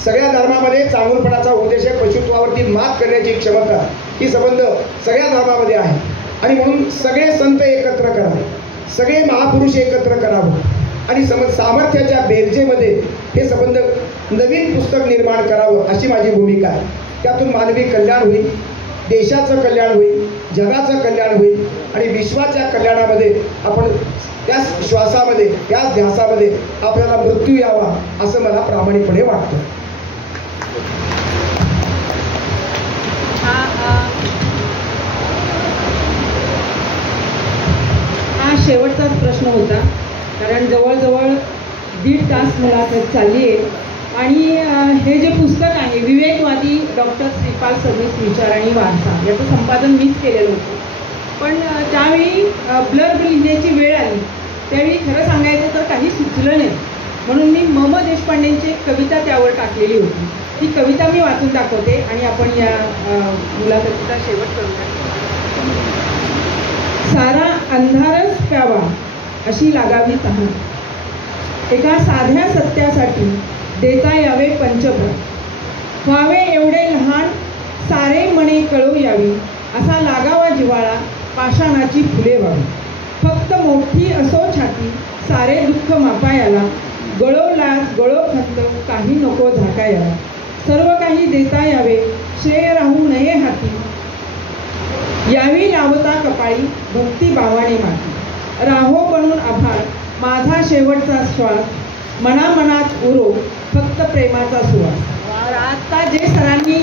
सगळ्या धर्मामध्ये चांगुलपणाचा उद्देश आहे पशुत्वावरती मात करण्याची क्षमता, ही संबंध सगळ्या धर्मामध्ये आहे. आणि म्हणून सगळे संत एकत्र करावे, सगळे महापुरुष एकत्र करावं आणि सामर्थ्याच्या बेरजेमध्ये हे संबंध नवीन पुस्तक निर्माण करावं, अशी माझी भूमिका आहे. त्यातून मानवी कल्याण होईल, देशाचं कल्याण होईल, जगाचं कल्याण होईल आणि विश्वाच्या कल्याणामध्ये आपण त्याच श्वासामध्ये, त्याच ध्यासामध्ये आपल्याला मृत्यू यावा, असं मला प्रामाणिकपणे वाटतं. हा शेवटचाच प्रश्न होता, कारण जवळजवळ 1.5 तास मुलाखत चालली आहे. आणि हे जे पुस्तक आहे विवेकवादी डॉक्टर श्रीपाल सबनीस विचार आणि वारसा, याचं संपादन मीच केलेलं होतं. पण त्यावेळी ब्लर्ब लिहिण्याची वेळ आली, त्यावेळी खरं सांगायचं तर काही सुचलं नाही. म्हणून मी म. देशपांडेंची एक कविता त्यावर टाकलेली होती. ती कविता मी वाचून दाखवते आणि आपण या मुलाखतीचा शेवट करूया. सारा अंधारच प्यावा अशी लागावी तहान, एका साध्या सत्यासाठी देता यावे पंचभ्र, व्हावे एवढे लहान सारे मने कळू यावी, असा लागावा जिव्हाळा पाषाणाची फुले व्हावी. फक्त मोठी असो छाती सारे दुःख मापायाला, गळो खंत काही नको झाकायाला, सर्व काही देता यावे श्रेय राहू नये हाती, यावी लावता कपाळी भक्ती बावाने माती, राहो बनून आभार माझा शेवटचा श्वास, मनामनात उरो फक्त प्रेमाचा सुवास. आता जे सरांनी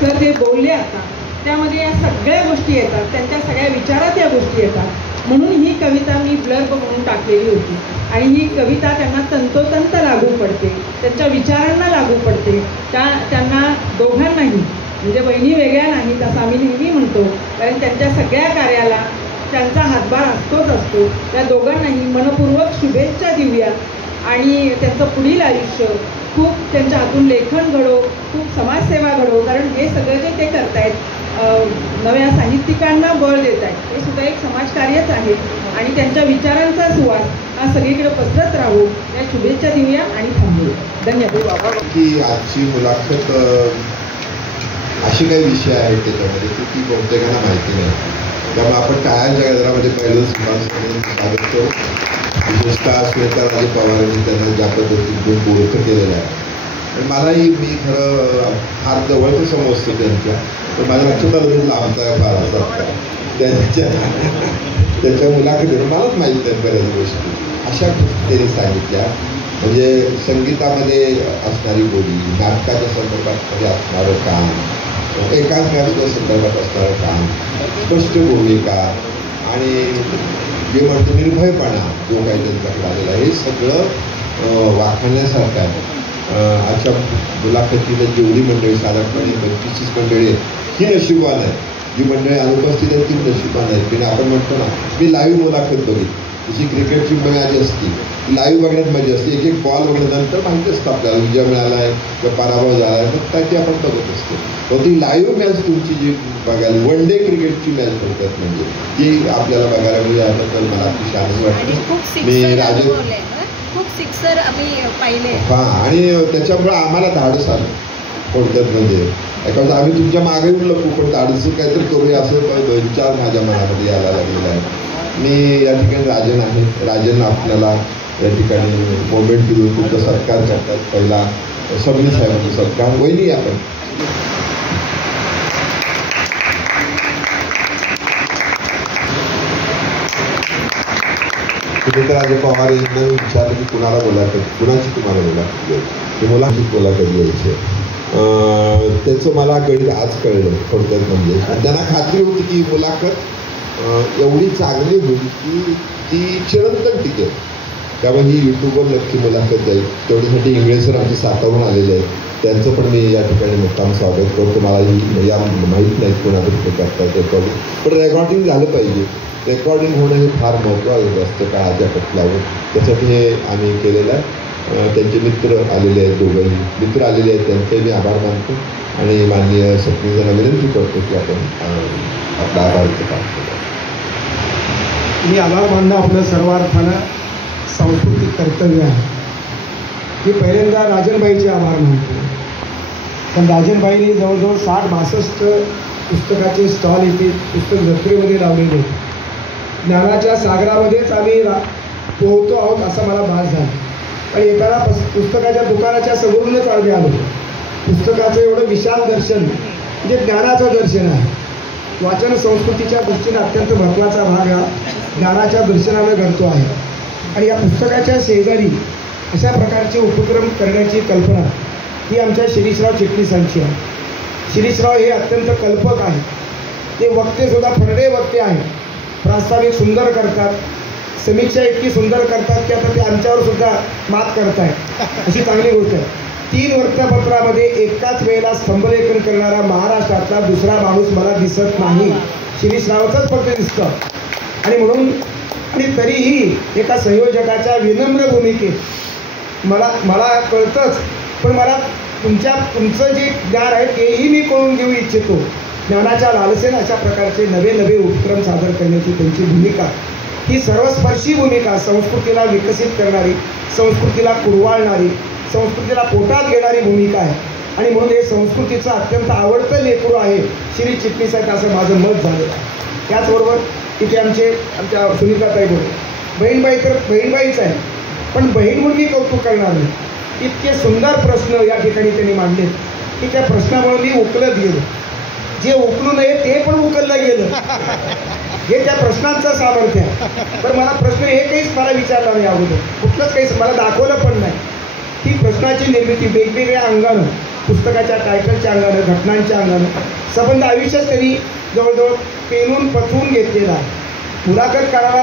सर जे बोलले आता त्यामध्ये या सगळ्या गोष्टी येतात, त्यांच्या सगळ्या विचारात या गोष्टी येतात. म्हणून ही कविता मी ब्लर्ब म्हणून टाकलेली होती. आणि ही कविता त्यांना तंतोतंत लागू पडते, त्यांच्या विचारांना लागू पडते. त्यांना दोघांनाही, म्हणजे बहिणी वेगळ्या नाहीत असं आम्ही नेहमी म्हणतो, कारण त्यांच्या सगळ्या कार्याला त्यांचा हातभार असतोच असतो. त्या दोघांनाही मनपूर्वक शुभेच्छा देऊया आणि त्यांचं पुढील आयुष्य खूप, त्यांच्या हातून लेखन घडो, खूप समाजसेवा घडो. कारण हे सगळं जे ते करतायत, नव्या साहित्यिकांना बळ देत आहेत, हे सुद्धा एक समाजकार्यच आहे. आणि त्यांच्या विचारांचा सुवास हा सगळीकडे पसरत राहू, या शुभेच्छा देऊया आणि थांबूया. धन्यवाद. की आजची मुलाखत अशी काही विषय आहेत त्याच्यामध्ये की बहुतेकांना माहिती नाही. त्यामुळे आपण टायर जगदरामध्ये पहिलं स्वागत करू. विशेषतः श्वेताराजे पवारांनी त्यांना ज्या पद्धतीने ओळख केलेलं आहे. आणि मलाही, मी खरं फार जवळचं समजतो त्यांच्या, पण माझ्या लक्षात आलं तर लांबचा आहे फार असा त्याच्या मुलाखतीवर मलाच माहीत नाही बऱ्याच गोष्टी. अशा त्यांनी सांगितल्या, म्हणजे संगीतामध्ये असणारी बोली, नाटकाच्या संदर्भामध्ये असणारं काम, एकांकिकाच्या संदर्भात असणारं काम, स्पष्ट भूमिका आणि जे म्हणतो निर्भयपणा जो काही त्यांच्याकडे आलेला आहे, हे सगळं वाखाणण्यासारखं आहे. अशा मुलाखतीला जेवढी मंडळी साधारणपणे 25 मंडळी ही नशीबवान आहे, जी मंडळी अनुपस्थित आहेत ती नशीबवान आहेत. म्हणजे आपण म्हणतो ना, मी लाईव्ह मुलाखत बघितली, जशी क्रिकेटची मजा असते लाईव्ह बघण्यात मजा असते. एक बॉल बघण्यानंतर माहिती असतं आपल्याला विजय मिळाला आहे किंवा पराभव झाला आहे, मग त्याची आपण बघत असतो. तर ती लाईव्ह मॅच तुमची जी बघायला वन डे क्रिकेटची मॅच बघतात म्हणजे ती आपल्याला बघायला मिळाल्याबद्दल मला अतिशय आनंद वाटतो. मी राजे खूप सिक्सर आम्ही पाहिले. हां, आणि त्याच्यामुळे आम्हाला धाडस आलं थोडक्यात. म्हणजे एखादं आम्ही तुमच्या मागे येऊन लपू, पण धाडस काहीतरी करूया असं विचार माझ्या मनामध्ये यायला लागलेला आहे. मी या ठिकाणी राजन आहे. राजन आपल्याला या ठिकाणी मोमेंट देऊन तुमचा सत्कार करतात. पहिला सबनी साहेबांचा सत्कार वहिनी आपण सुमित्राजी पवार यांना विचारलं की कुणाला मुलाखत, कुणाची तुम्हाला मुलाखत घ्यायची, मुलाखत मुलाखत घ्यायची. त्याचं मला गणित आज कळलं थोडक्यात. म्हणजे त्यांना खात्री होती की मुलाखत एवढी चांगली होईल की ती चिरंतन टिकेल, त्यामुळे ही यूट्यूबवर नक्की मुलाखत जाईल. तेवढ्यासाठी इंगळे सर आमचे सातारून आलेले आहेत, त्यांचं पण मी या ठिकाणी मुक्काम स्वागत करतो. मला ही या माहीत नाही कोणाकडे करतात रेकॉर्डिंग, पण रेकॉर्डिंग झालं पाहिजे. रेकॉर्डिंग होणं हे फार महत्त्वाचं असतं काळाच्या पटलावर. त्यासाठी हे आम्ही केलेलं आहे. त्यांचे मित्र आलेले आहेत, दोघंही मित्र आलेले आहेत, त्यांचे मी आभार मानतो आणि माननीय सत्नीजांना विनंती करतो की आपण आपला आभार व्यक्त करतो. मी आभार मानणं आपलं सर्वार्थानं सांस्कृतिक कर्तव्य आहे. मी पहिल्यांदा राजनबाईचे आभार मानतो, पण राजनबाईंनी जवळजवळ 60-62 पुस्तकाचे स्टॉल इथे पुस्तक जत्रेमध्ये लावलेले आहेत. ज्ञानाच्या सागरामध्येच आम्ही पोहतो आहोत असं मला भास झाला. आणि येताना पुस्तकाच्या दुकानाच्या समोरूनच आम्ही आलो. पुस्तकाचं एवढं विशाल दर्शन म्हणजे ज्ञानाचं दर्शन आहे. वाचन संस्कृतीच्या दृष्टीने अत्यंत महत्त्वाचा भाग हा ज्ञानाच्या दर्शनाला घडतो आहे. आणि या पुस्तकाच्या शेजारी अशा प्रकारचे उपक्रम करण्याची कल्पना ही आमच्या शिरीषराव चिटणीसांची आहे. शिरीषराव हे अत्यंत कल्पक आहे. ते वक्तेसुद्धा फरडे वक्ते आहेत. प्रास्ताविक सुंदर करतात, समीक्षा इतकी सुंदर करतात की आता ते आमच्यावर सुद्धा मात करत आहेत, अशी चांगली गोष्ट आहे. 3 वृत्तपत्रामध्ये एकाच वेळेला स्तंभलेखन करणारा महाराष्ट्रातला दुसरा माणूस मला दिसत नाही. शिरीषरावचंच फक्त दिसतं. आणि म्हणून आणि तरीही एका संयोजकाच्या विनम्र भूमिकेत मला कळतंच, पण मला तुमचं जे ज्ञान आहे तेही मी कळून घेऊ इच्छितो. ज्ञानाच्या लालसेने अशा प्रकारचे नवे नवे उपक्रम सादर करण्याची त्यांची भूमिका ही सर्वस्पर्शी भूमिका, संस्कृतीला विकसित करणारी, संस्कृतीला कुरवाळणारी, संस्कृतीला पोटात घेणारी भूमिका आहे. आणि म्हणून हे संस्कृतीचं अत्यंत आवडतं लेकरू आहे श्री चिटणीस आहेत असं माझं मत झालं. त्याचबरोबर इथे आमच्या सुनीताताई बोलले, बहीणबाई तर बहीणबाईच आहे, पण बहीण म्हणून मी कौतुक करणार नाही. इतके सुंदर प्रश्न या ठिकाणी त्यांनी मांडलेत की त्या प्रश्नामुळे मी उकलत गेलो. जे उकलू नये ते पण उकललं गेलं, हे त्या प्रश्नांचं सामर्थ्य आहे. पण मला प्रश्न हे काहीच मला विचारला नाही अगोदर, कुठलंच काही मला दाखवलं पण नाही. ही प्रश्नाची निर्मिती वेगवेगळ्या अंगानं, पुस्तकाच्या टायटलच्या अंगानं, घटनांच्या अंगानं, संबंध आयुष्यात त्यांनी जवळजवळ पेरून पचवून घेतलेला आहे. मुलाखत करायला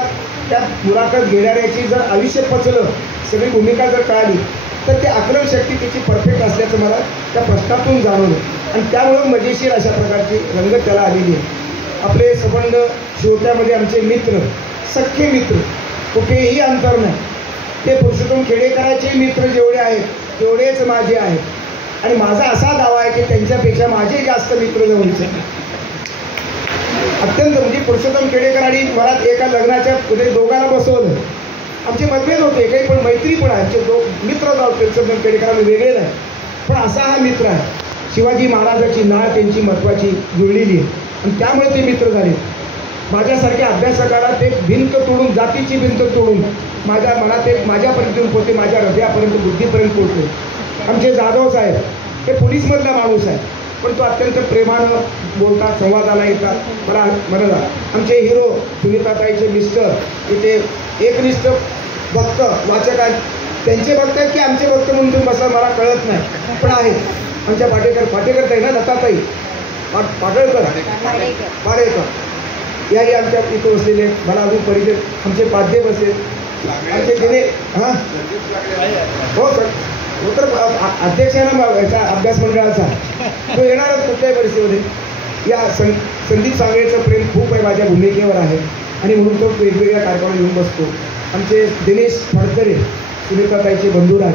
त्या मुलाखत घेणाऱ्याची जर आयुष्य पचलं, सगळी भूमिका जर कळाली, तर ते आकलन शक्ती त्याची परफेक्ट असल्याचं मला त्या प्रश्नातून जाणवलं. आणि त्यामुळं मजेशीर अशा प्रकारची रंगत त्याला आलेली आहे. आपले संबंध श्रोत्यामध्ये आमचे मित्र, सख्खे मित्र, कुठेही अंतर नाही. ते पुरुषोत्तम खेडेकरांचे मित्र जेवढे आहेत तेवढेच माझे आहेत. आणि माझा असा दावा आहे की त्यांच्यापेक्षा माझे जास्त मित्र जवळचे अत्यंत. म्हणजे पुरुषोत्तम खेडेकर आणि मला एका लग्नाच्या पुढे दोघांना बसवलं. आमचे मतभेद होते काही, पण मैत्री पण आहे. आमचे मित्र जाऊ पुरुषोत्तम खेडेकरांना वेगळे नाही, पण असा हा मित्र आहे. शिवाजी महाराजाची नाळ त्यांची महत्त्वाची जुळलेली आहे आणि त्यामुळे ते मित्र झाले. माझ्यासारख्या अभ्यासकाला ते भिंत तोडून, जातीची भिंत तोडून माझ्या मनात एक माझ्यापर्यंत येऊन पोहोचते, माझ्या हृदयापर्यंत, बुद्धीपर्यंत पोहोचते. आमचे जाधव साहेब हे पोलीसमधला माणूस आहे, पण तो अत्यंत प्रेमानं बोलतात, संवादाला येतात. मला म्हणत आमचे हिरो सुनीताताईचे मिस्टर इथे एकनिष्ठ भक्त वाचक आहेत. त्यांचे भक्त आहेत की आमचे भक्त म्हणून तुम्ही बसा मला कळत नाही, पण आहे. आमच्या पाटेकर ताई ना, दत्ताताई पाटळकर पाडेकर याही आमच्या इथं बसलेले. मला अजून परिचय आमचे पाध्ये बसले. आमचे दिने हां हो सर तो तर अध्यक्ष आहे ना याचा अभ्यास मंडळाचा, तो येणारच कुठल्याही परिस्थितीमध्ये. या संदीप सांगळेचं प्रेम खूप आहे माझ्या भूमिकेवर आहे आणि म्हणून तो वेगवेगळ्या कार्यक्रमात येऊन बसतो. आमचे दिनेश फडतरे, सुनीताताईचे बंधुराज,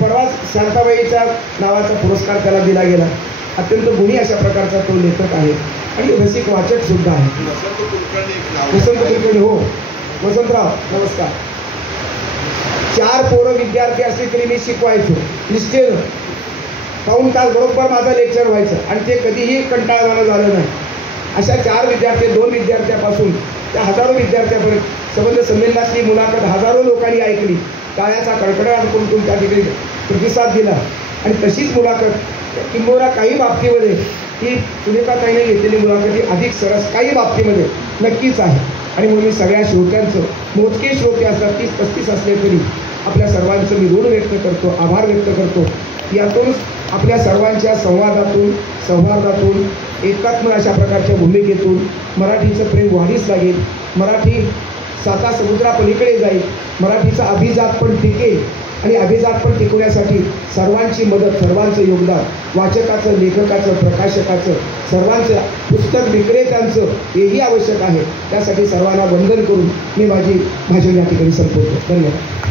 परवाच शांताबाईचा नावाचा पुरस्कार त्याला दिला गेला. अत्यंत गुणी अशा प्रकारचा तो लेखक आहे आणि रसिक वाचक सुद्धा आहे. वसंत कुलकर्णी हो वसंतराव नमस्कार. 4 पोरं विद्यार्थी असले तरी मी शिकवायचो निश्चय. पाऊण तास बरोबर माझं लेक्चर व्हायचं आणि ते कधीही कंटाळवाणं झालं नाही. अशा 4 विद्यार्थी 2 विद्यार्थ्यापासून त्या हजारो विद्यार्थ्यापर्यंत संबंध संमेलनातली मुलाखत हजारो लोकांनी ऐकली. टाळ्याचा कडकडाट करून त्या ठिकाणी प्रतिसाद दिला आणि तशीच मुलाखत किंबहुना काही बाबतीमध्ये ही सुनीताताईने घेतलेली मुलाखती अधिक सरस काही बाबतीमध्ये नक्कीच आहे. आणि म्हणून मी सगळ्या श्रोत्यांचं, मोजके श्रोते असतात 30-35 असले तरी आपल्या सर्वांचं मी ऋण व्यक्त करतो, आभार व्यक्त करतो. यातूनच आपल्या सर्वांच्या सौहार्दातून एकात्म अशा प्रकारच्या भूमिकेतून मराठीचं प्रेम वाढीस लागेल, मराठी 7 समुद्रापलीकडे जाईल, मराठीचा अभिजात पण टिकेल आणि अभिजात पण टिकवण्यासाठी सर्वांची मदत, सर्वांचं योगदान, वाचकाचं, लेखकाचं, प्रकाशकाचं, सर्वांचं, पुस्तक विक्रेत्यांचं हेही आवश्यक आहे. त्यासाठी सर्वांना वंदन करून मी माझी भाषण या ठिकाणी संपवतो. धन्यवाद.